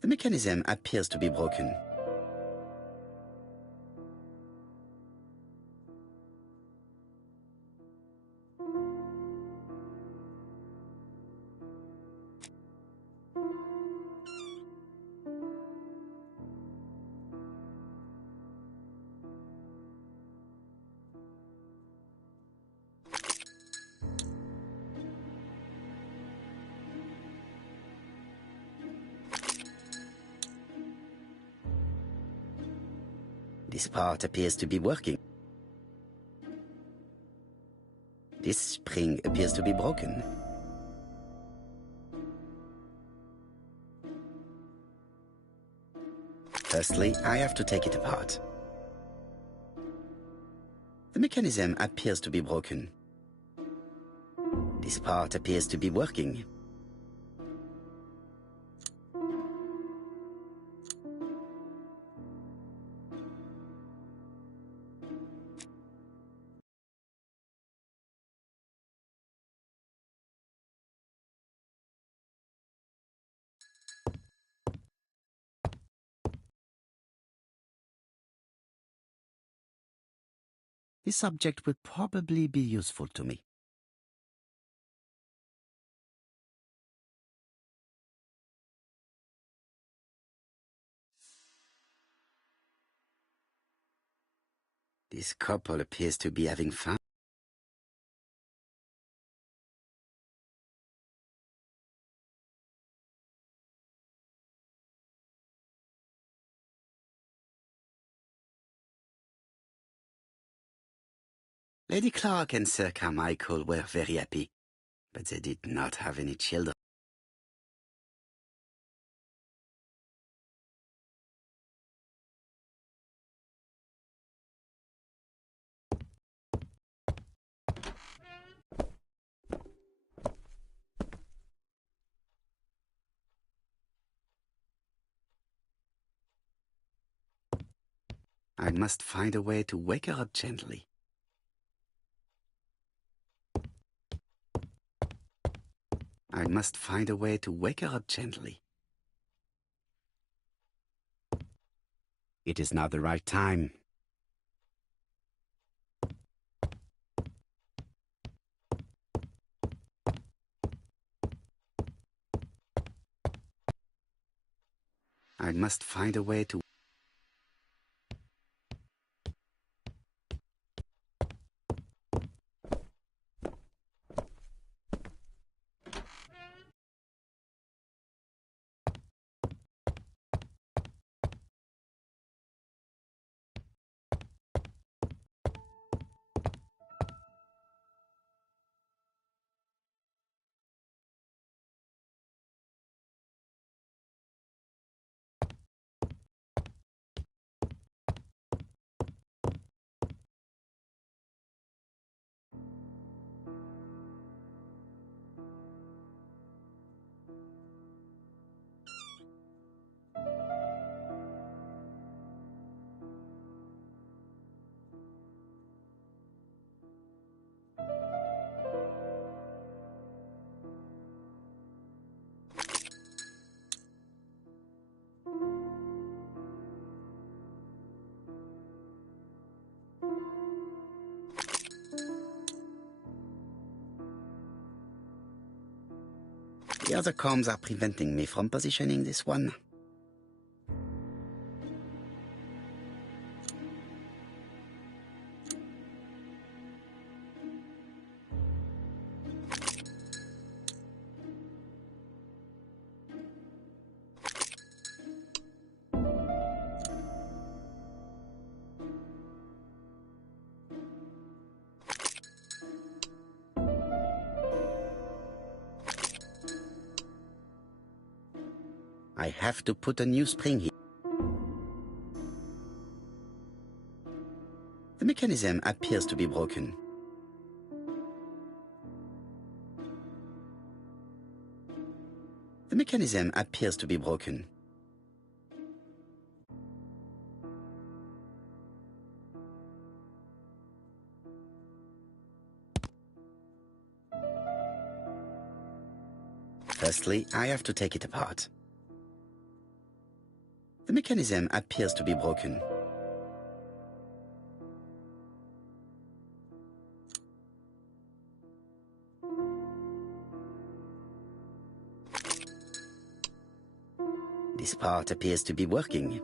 The mechanism appears to be broken. This part appears to be working. This spring appears to be broken. Firstly, I have to take it apart. The mechanism appears to be broken. This part appears to be working. This subject would probably be useful to me. This couple appears to be having fun. Lady Clark and Sir Carmichael were very happy, but they did not have any children. I must find a way to wake her up gently. I must find a way to wake her up gently. It is now the right time. I must find a way to... The other comms are preventing me from positioning this one. I have to put a new spring here. The mechanism appears to be broken. The mechanism appears to be broken. Firstly, I have to take it apart. The mechanism appears to be broken. This part appears to be working.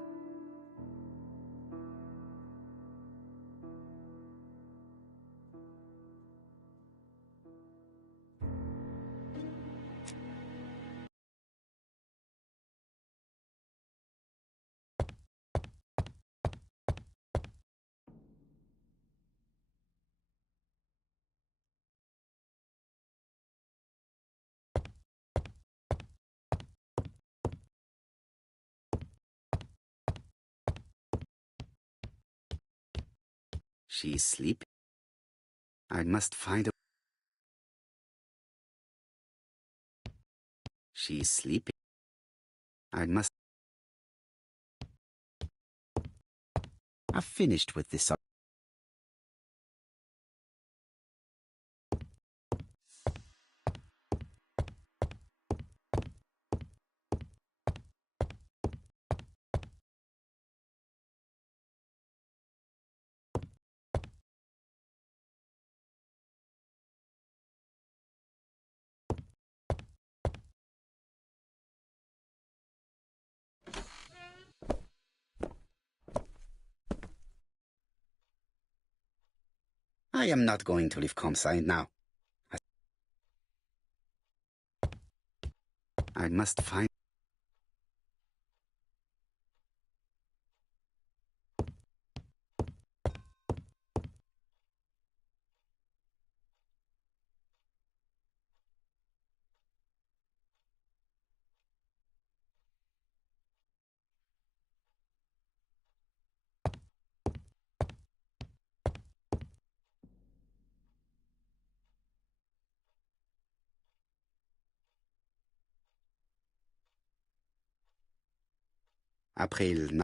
She is sleeping. I must find a... She is sleeping. I must... I've finished with this. I am not going to leave campsite now. I must find... Après il...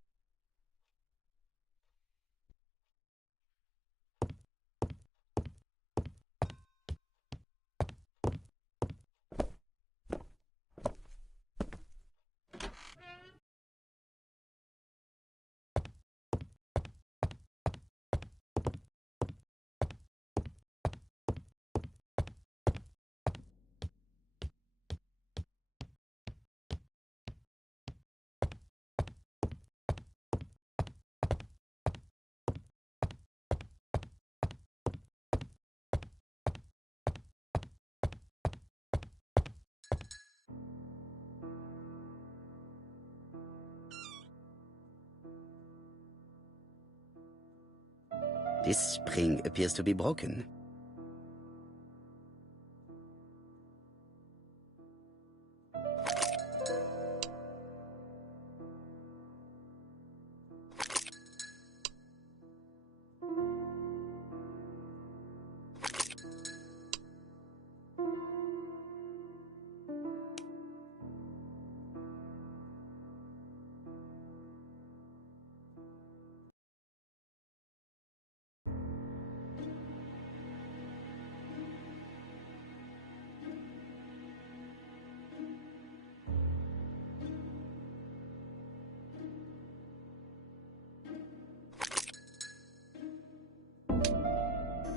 This spring appears to be broken.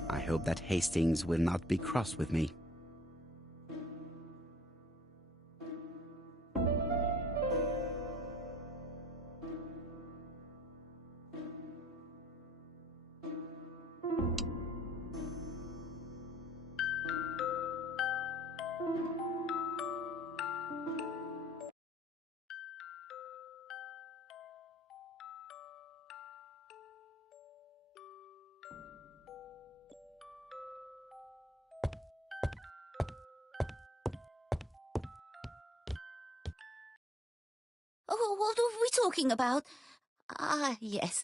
I hope that Hastings will not be cross with me. Oh, what were we talking about? Ah, yes,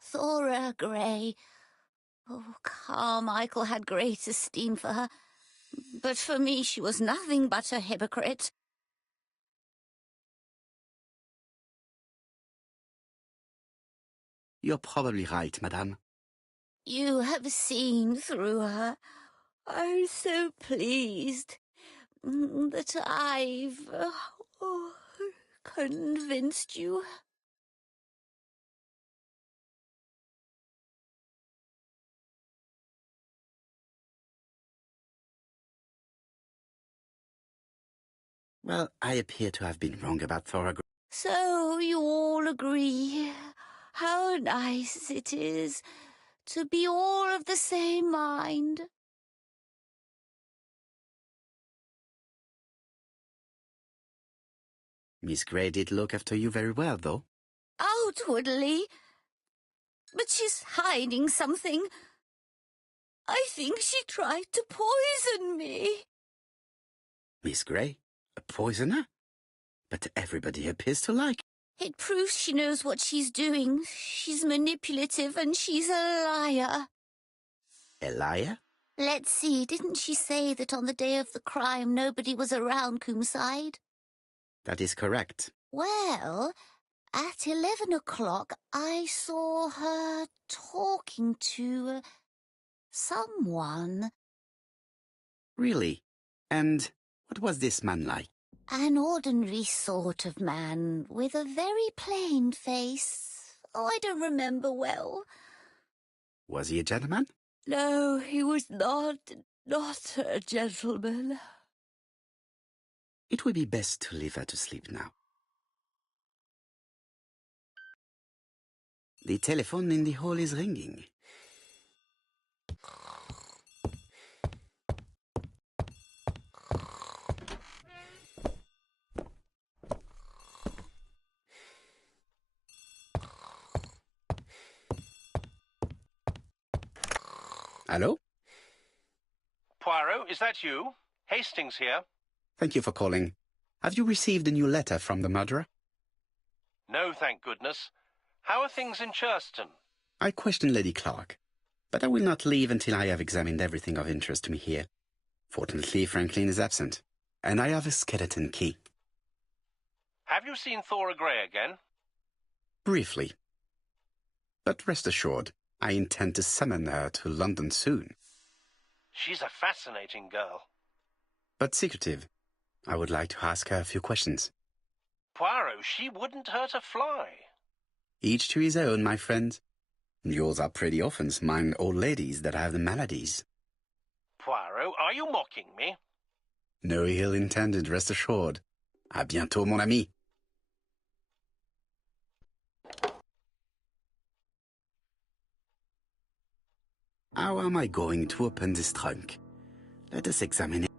Thora Grey. Oh, Carmichael had great esteem for her, but for me she was nothing but a hypocrite. You're probably right, madame. You have seen through her. I'm so pleased that I've convinced you. Well, I appear to have been wrong about Thora. So you all agree. How nice it is to be all of the same mind. Miss Grey did look after you very well, though. Outwardly. But she's hiding something. I think she tried to poison me. Miss Grey? A poisoner? But everybody appears to like her. It proves she knows what she's doing. She's manipulative and she's a liar. A liar? Let's see, didn't she say that on the day of the crime nobody was around Coomside? That is correct. Well, at 11 o'clock I saw her talking to someone. Really? And what was this man like? An ordinary sort of man with a very plain face. Oh, I don't remember well. Was he a gentleman? No, he was not a gentleman. It would be best to leave her to sleep now. The telephone in the hall is ringing. Hello? Poirot, is that you? Hastings here. Thank you for calling. Have you received a new letter from the murderer? No, thank goodness. How are things in Churston? I questioned Lady Clark, but I will not leave until I have examined everything of interest to me here. Fortunately, Franklin is absent, and I have a skeleton key. Have you seen Thora Grey again? Briefly. But rest assured, I intend to summon her to London soon. She's a fascinating girl. But secretive. I would like to ask her a few questions. Poirot, she wouldn't hurt a fly. Each to his own, my friend. Yours are pretty orphans, mine old ladies that have the maladies. Poirot, are you mocking me? No ill intended, rest assured. À bientôt, mon ami. How am I going to open this trunk? Let us examine it.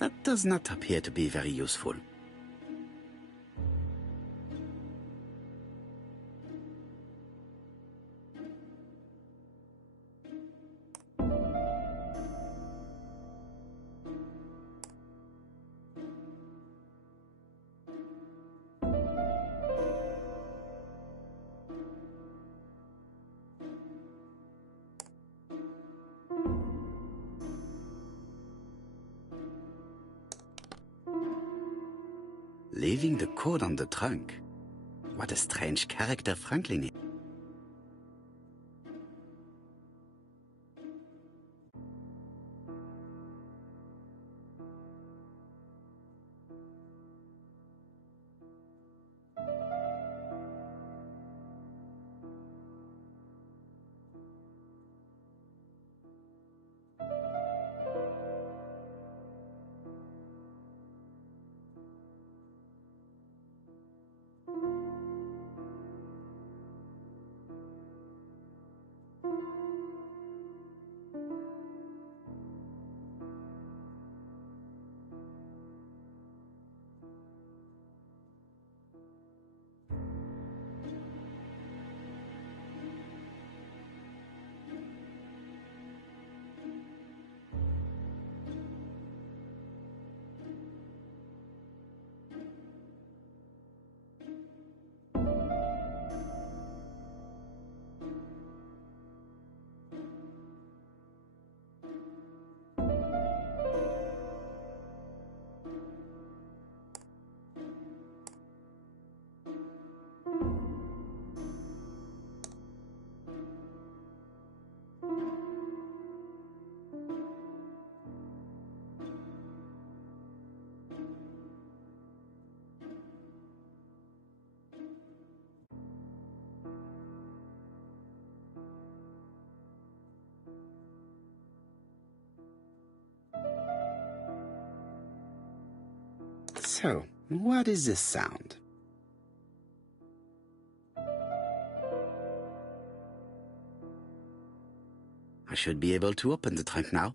That does not appear to be very useful. Leaving the code on the trunk. What a strange character Franklin is. So, what is this sound? I should be able to open the trunk now.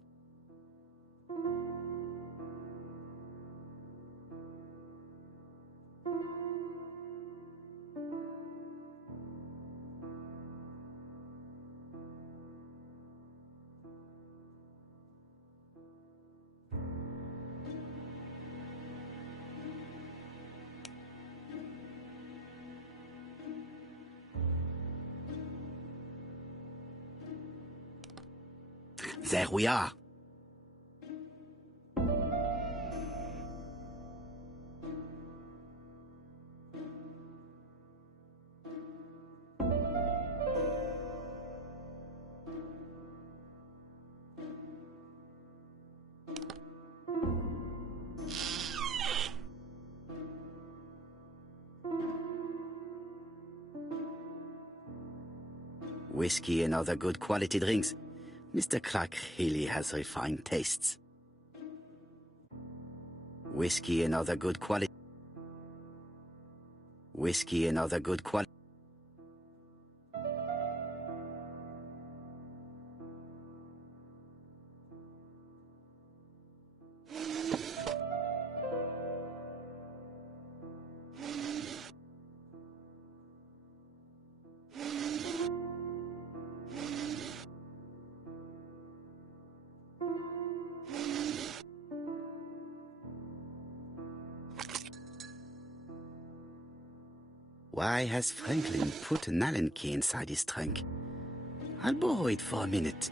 There we are. Whiskey and other good quality drinks. Mr. Clark really has refined tastes. Whiskey and other good quality. Whiskey and other good quality. Why has Franklin put an Allen key inside his trunk? I'll borrow it for a minute.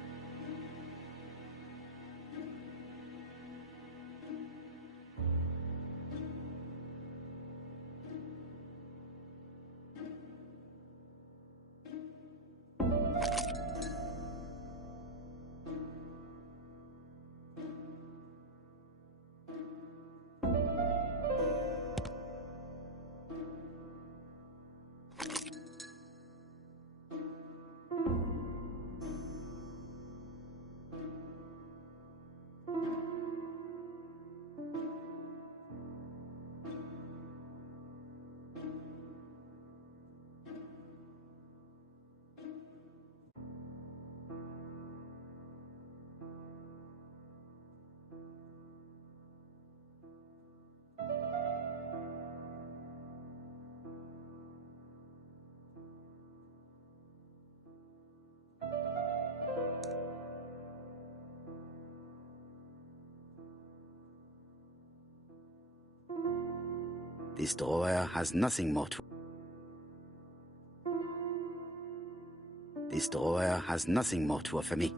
This drawer has nothing more to... This drawer has nothing more to offer me.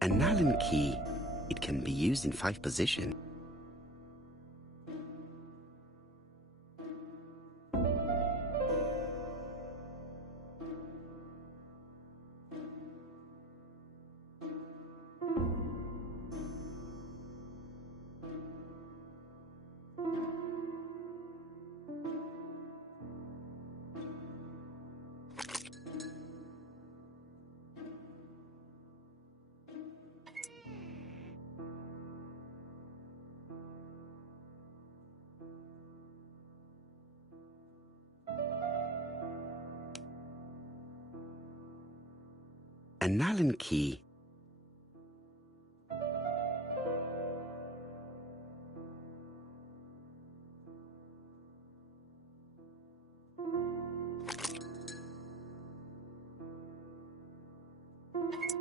An Allen key. It can be used in 5 positions. An Allen key.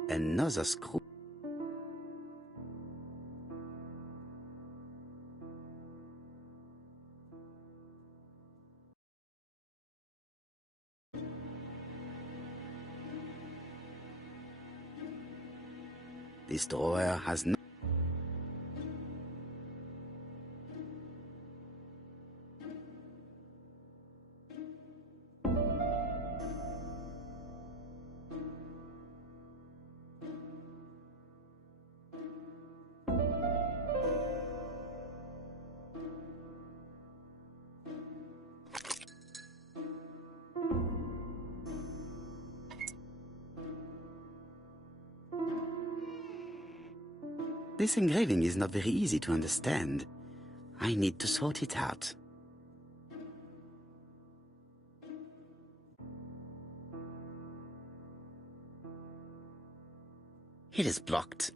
Another screw. This drawer has no... This engraving is not very easy to understand. I need to sort it out. It is blocked.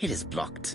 It is blocked.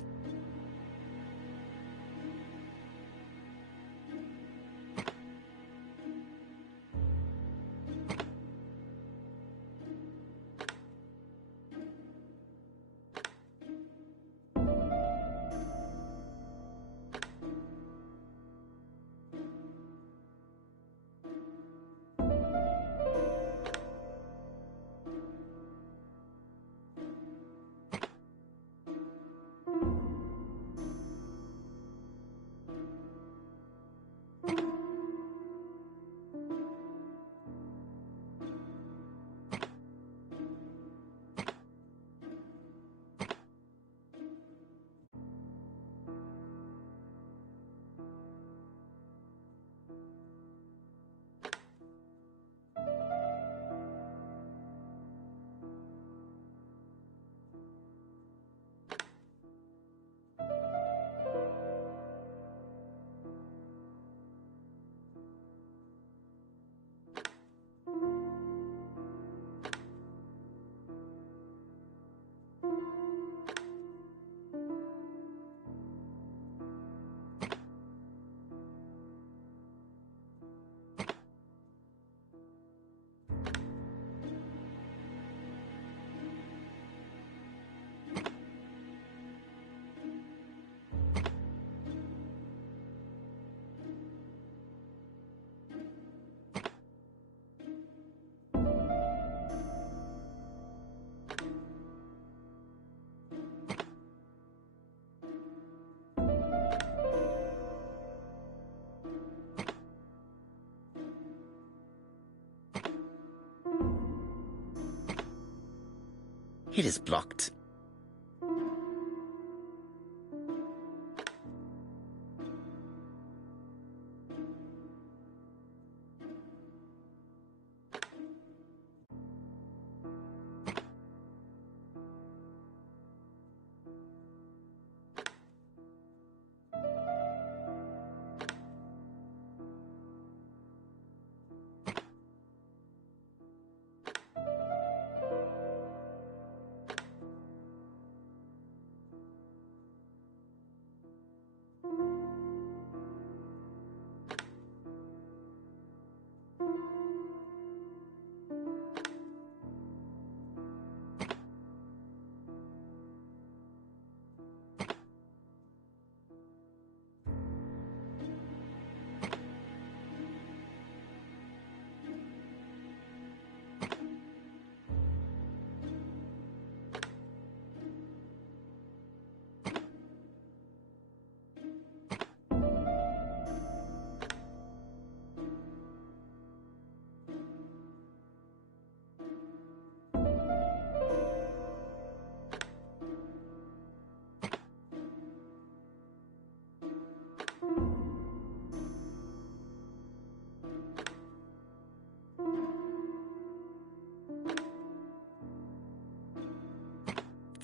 It is blocked.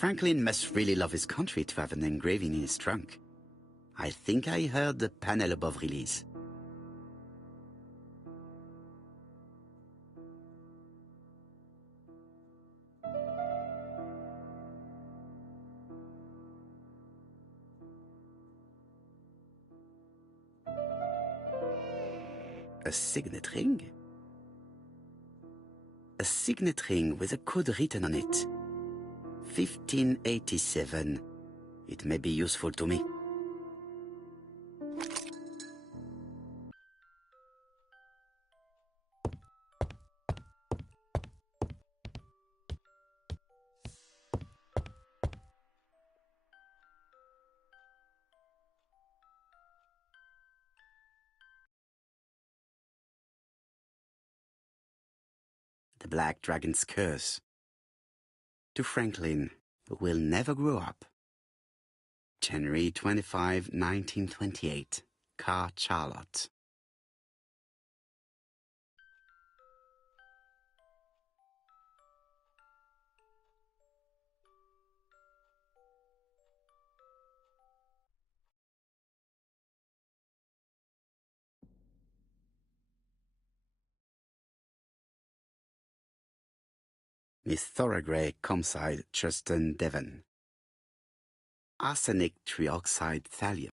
Franklin must really love his country to have an engraving in his trunk. I think I heard the panel above release. A signet ring? A signet ring with a code written on it. 1587. It may be useful to me. The Black Dragon's Curse. To Franklin, who will never grow up. January 25, 1928. Car Charlotte. Miss Thoroughgrey, Comside, Chuston, Devon. Arsenic trioxide thallium.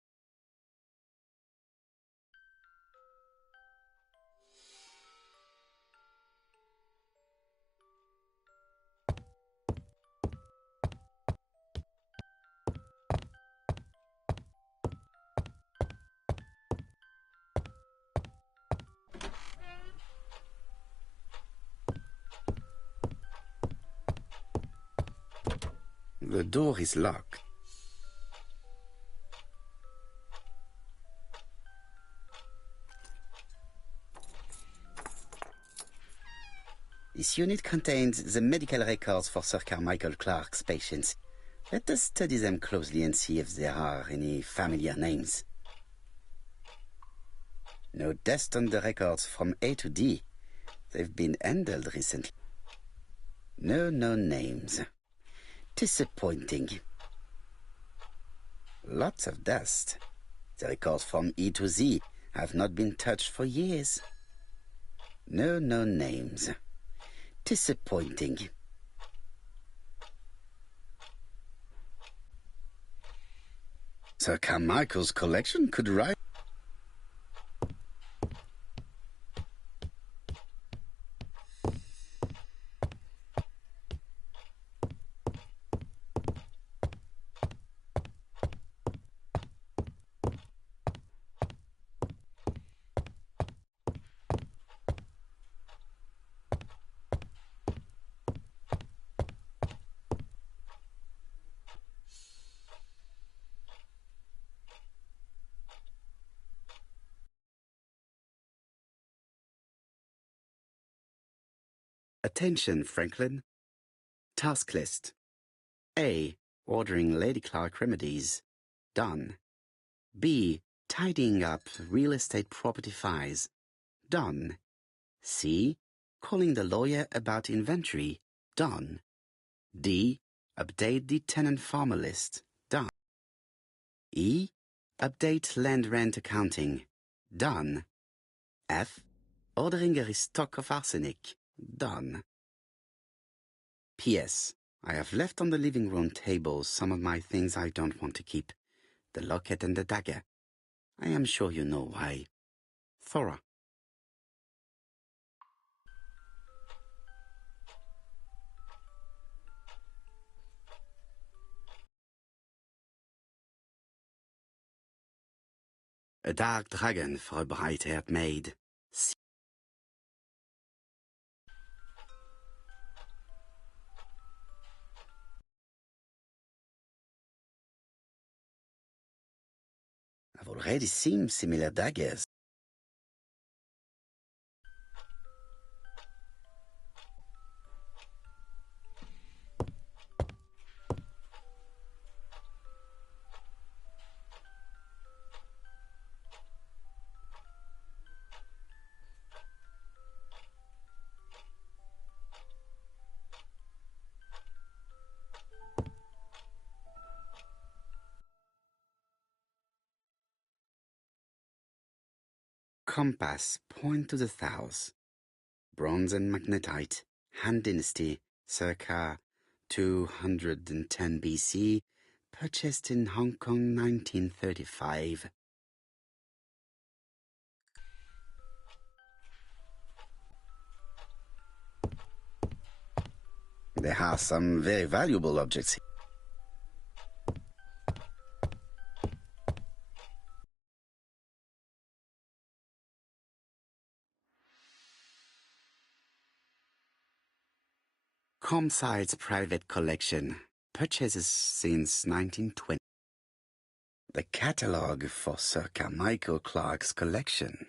The door is locked. This unit contains the medical records for Sir Carmichael Clark's patients. Let us study them closely and see if there are any familiar names. No dust on the records from A to D. They've been handled recently. No known names. Disappointing. Lots of dust. The records from E to Z have not been touched for years. No known names. Disappointing. Sir Carmichael's collection could rise. Attention, Franklin. Task list. A. Ordering Lady Clark remedies. Done. B. Tidying up real estate property files. Done. C. Calling the lawyer about inventory. Done. D. Update the tenant farmer list. Done. E. Update land rent accounting. Done. F. Ordering a restock of arsenic. Done. P.S. I have left on the living room table some of my things I don't want to keep. The locket and the dagger. I am sure you know why. Thora. A dark dragon for a bright-haired maid. I've already seen similar daggers. Compass, point to the south. Bronze and magnetite, Han Dynasty, circa 210 BC, purchased in Hong Kong 1935. There are some very valuable objects here. Comside's private collection, purchases since 1920. The catalogue for Sir Carmichael Clark's collection.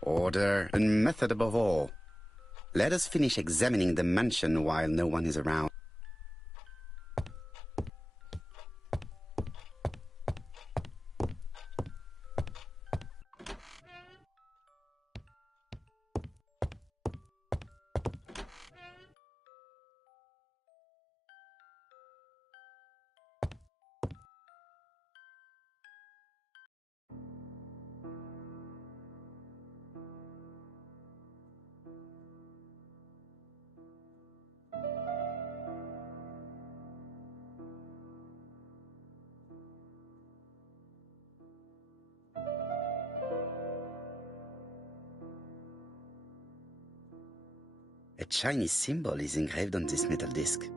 Order and method above all. Let us finish examining the mansion while no one is around. A Chinese symbol is engraved on this metal disc.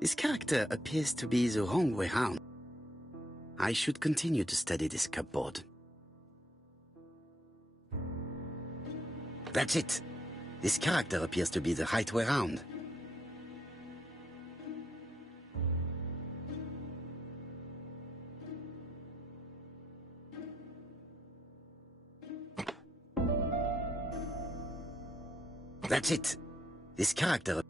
This character appears to be the wrong way round. I should continue to study this cupboard. That's it. This character appears to be the right way round. That's it. This character...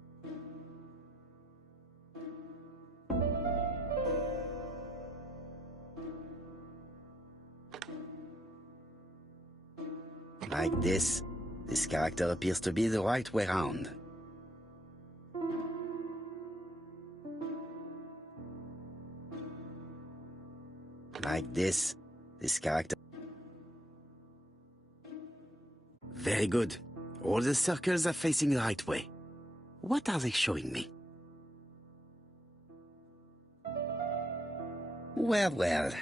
Like this character appears to be the right way round. Like this character... Very good. All the circles are facing the right way. What are they showing me? Well, well.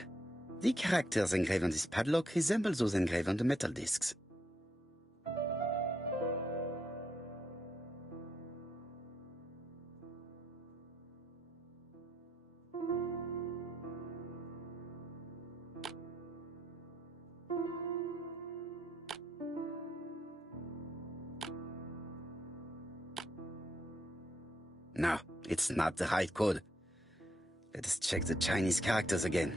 The characters engraved on this padlock resemble those engraved on the metal discs. Now, It's not the right code. Let us check the Chinese characters again.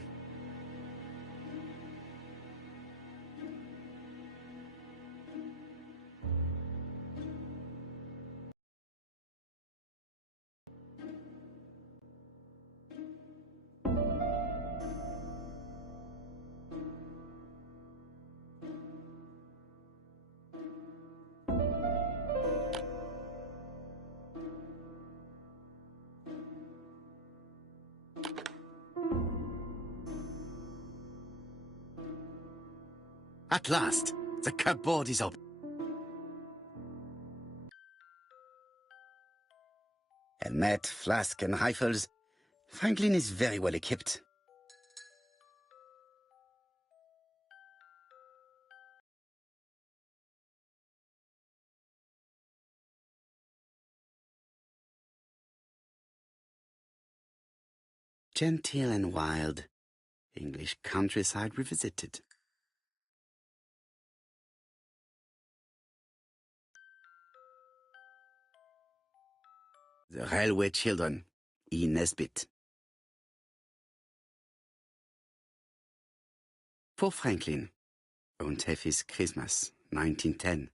At last, the cupboard is open. Helmet, flask, and rifles. Franklin is very well equipped. Genteel and wild. English countryside revisited. The Railway Children, E. Nesbit. For Franklin, Und Effie's Christmas, 1910.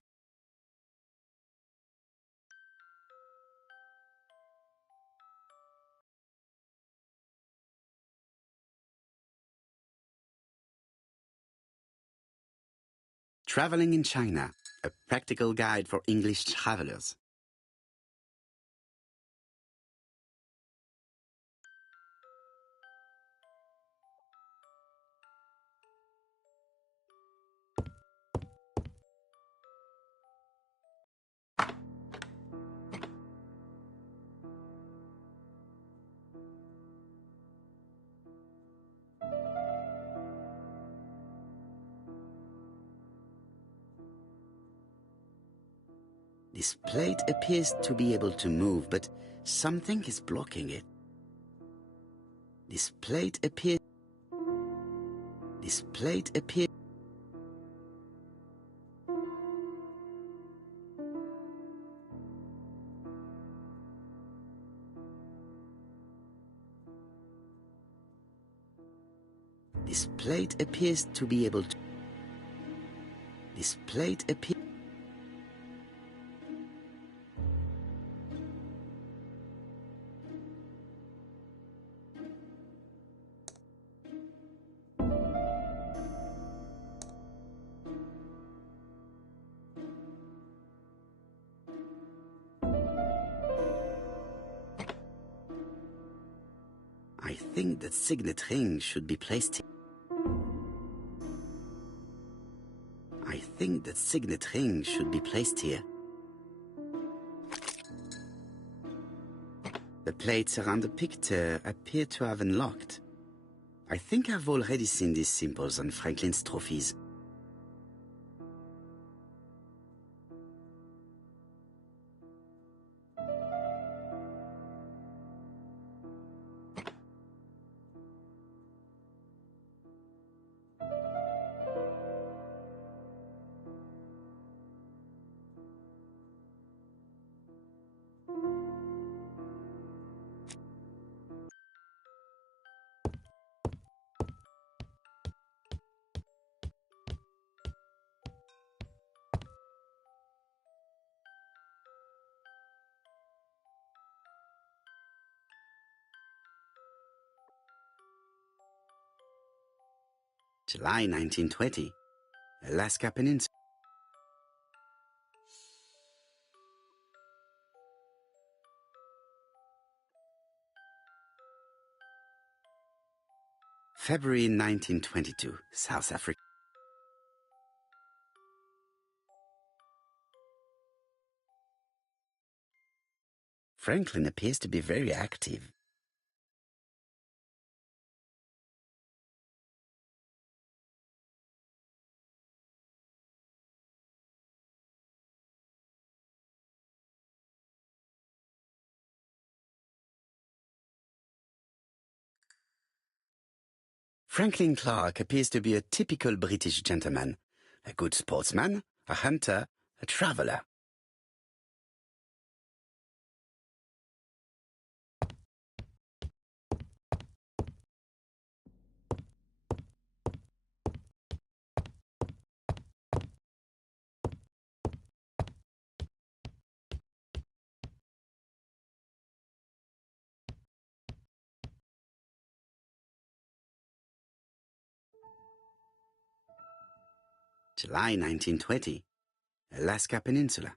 Traveling in China, a practical guide for English travelers. This plate appears to be able to move, but something is blocking it. This plate appears... This plate appears... This plate appears to be able to... This plate appears... I think that signet ring should be placed here. I think that signet ring should be placed here. The plates around the picture appear to have unlocked. I think I've already seen these symbols on Franklin's trophies. July 1920, Alaska Peninsula. February 1922, South Africa. Franklin appears to be very active. Franklin Clark appears to be a typical British gentleman, a good sportsman, a hunter, a traveler. July 1920, Alaska Peninsula.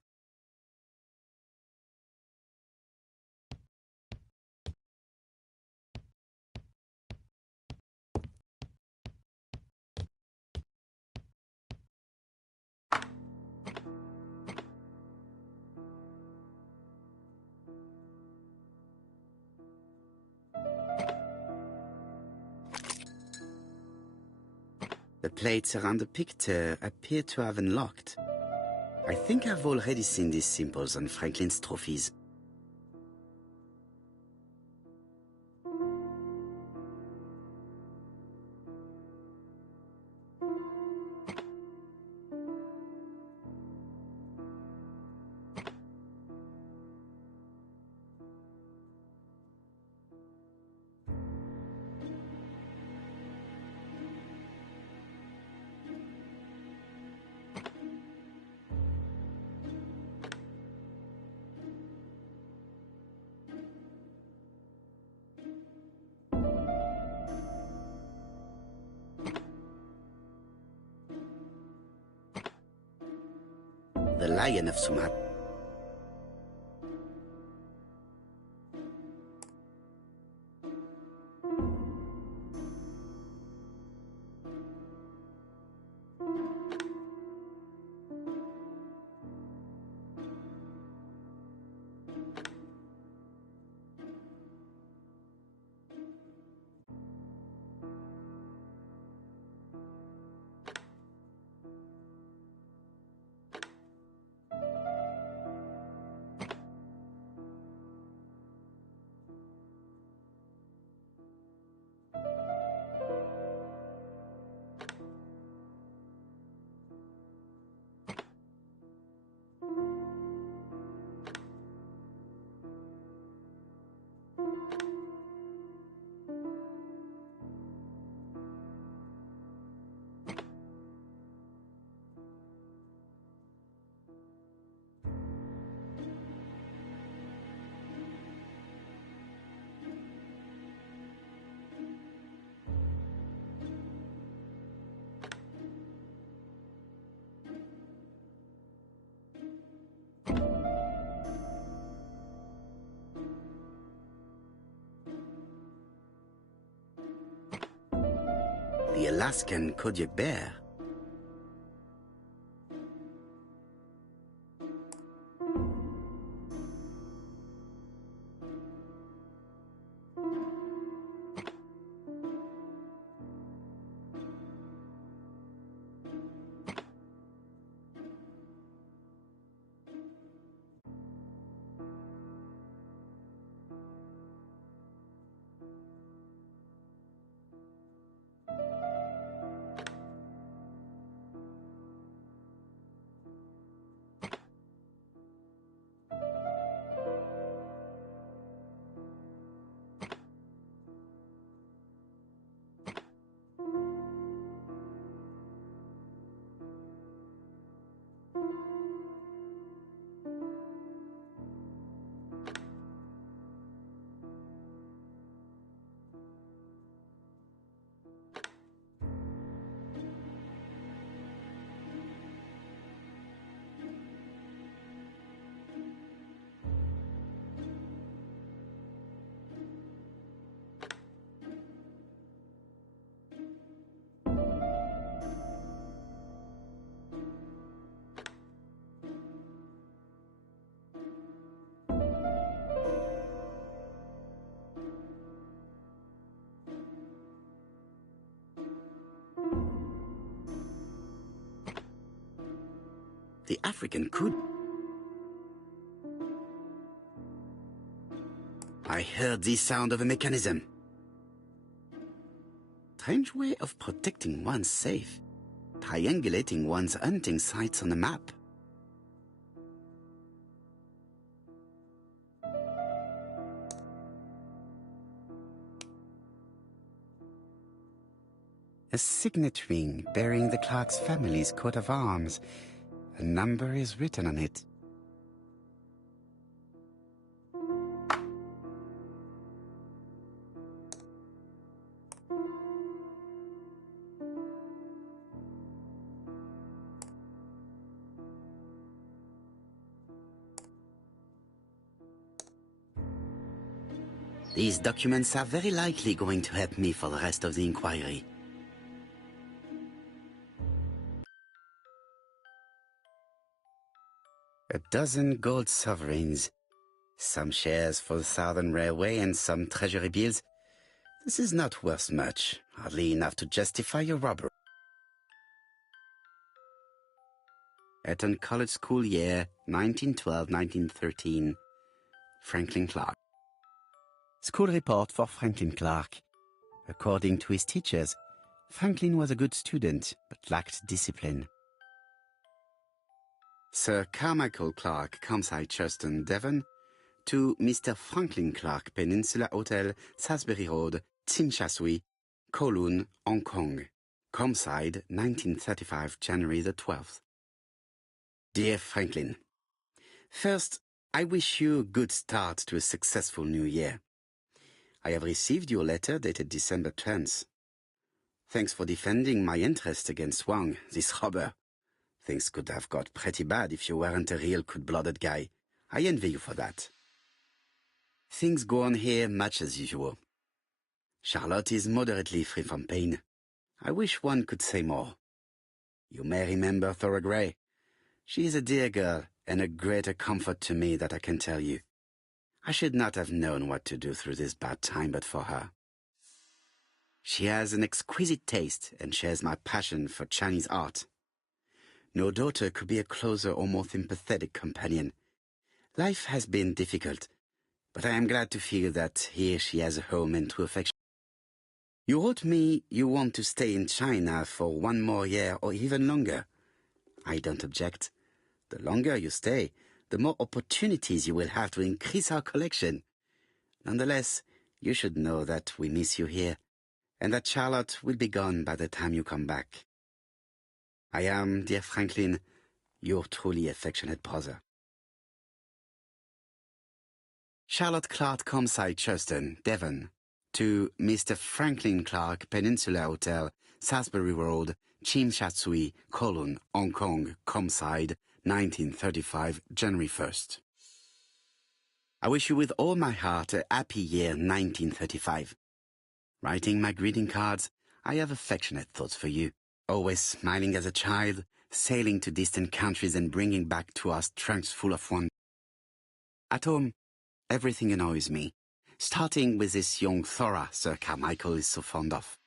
The plates around the picture appear to have unlocked. I think I've already seen these symbols on Franklin's trophies. The Lion of Sumatra. The Alaskan Kodiak bear. The African could. I heard the sound of a mechanism. Strange way of protecting one's safe. Triangulating one's hunting sites on a map. A signet ring bearing the Clark's family's coat of arms. A number is written on it. These documents are very likely going to help me for the rest of the inquiry. A dozen gold sovereigns, some shares for the Southern Railway and some treasury bills. This is not worth much, hardly enough to justify a robbery. Eton College School year 1912-1913. Franklin Clark. School report for Franklin Clark. According to his teachers, Franklin was a good student, but lacked discipline. Sir Carmichael Clark, Campside, Churston, Devon, to Mr. Franklin Clark, Peninsula Hotel, Salisbury Road, Tsimsha Kowloon, Hong Kong. Campside, 1935, January the 12th. Dear Franklin, first, I wish you a good start to a successful new year. I have received your letter dated December 10th. Thanks for defending my interest against Wang, this robber. Things could have got pretty bad if you weren't a real cold-blooded guy. I envy you for that. Things go on here much as usual. Charlotte is moderately free from pain. I wish one could say more. You may remember Thora Gray. She is a dear girl and a greater comfort to me that I can tell you. I should not have known what to do through this bad time but for her. She has an exquisite taste and shares my passion for Chinese art. No daughter could be a closer or more sympathetic companion. Life has been difficult, but I am glad to feel that here she has a home and true affection. You wrote me you want to stay in China for 1 more year or even longer. I don't object. The longer you stay, the more opportunities you will have to increase our collection. Nonetheless, you should know that we miss you here, and that Charlotte will be gone by the time you come back. I am, dear Franklin, your truly affectionate brother. Charlotte Clark, Campside, Churston, Devon, to Mr. Franklin Clark, Peninsula Hotel, Salisbury Road, Tsim Sha Tsui, Kowloon, Hong Kong, Campside, 1935, January 1st. I wish you with all my heart a happy year 1935. Writing my greeting cards, I have affectionate thoughts for you. Always smiling as a child, sailing to distant countries and bringing back to us trunks full of wonder. At home, everything annoys me, starting with this young Thora Sir Carmichael is so fond of.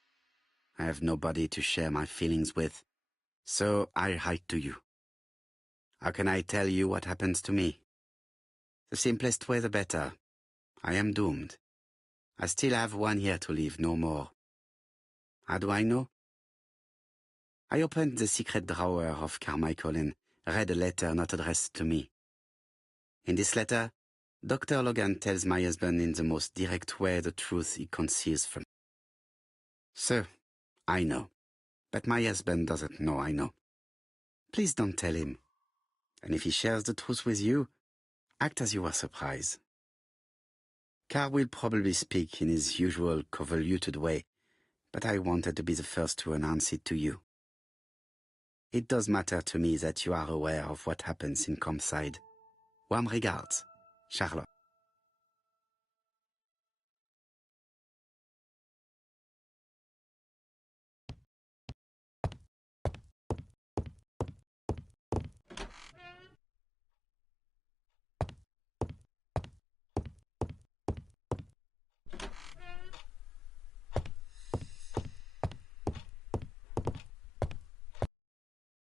I have nobody to share my feelings with, so I write to you. How can I tell you what happens to me? The simplest way the better. I am doomed. I still have 1 year to live, no more. How do I know? I opened the secret drawer of Carmichael and read a letter not addressed to me. In this letter, Dr. Logan tells my husband in the most direct way the truth he conceals from me. So, I know. But my husband doesn't know I know. Please don't tell him. And if he shares the truth with you, act as you are surprised. Carl will probably speak in his usual convoluted way, but I wanted to be the first to announce it to you. It does matter to me that you are aware of what happens in Campside. Warm regards, Charlotte.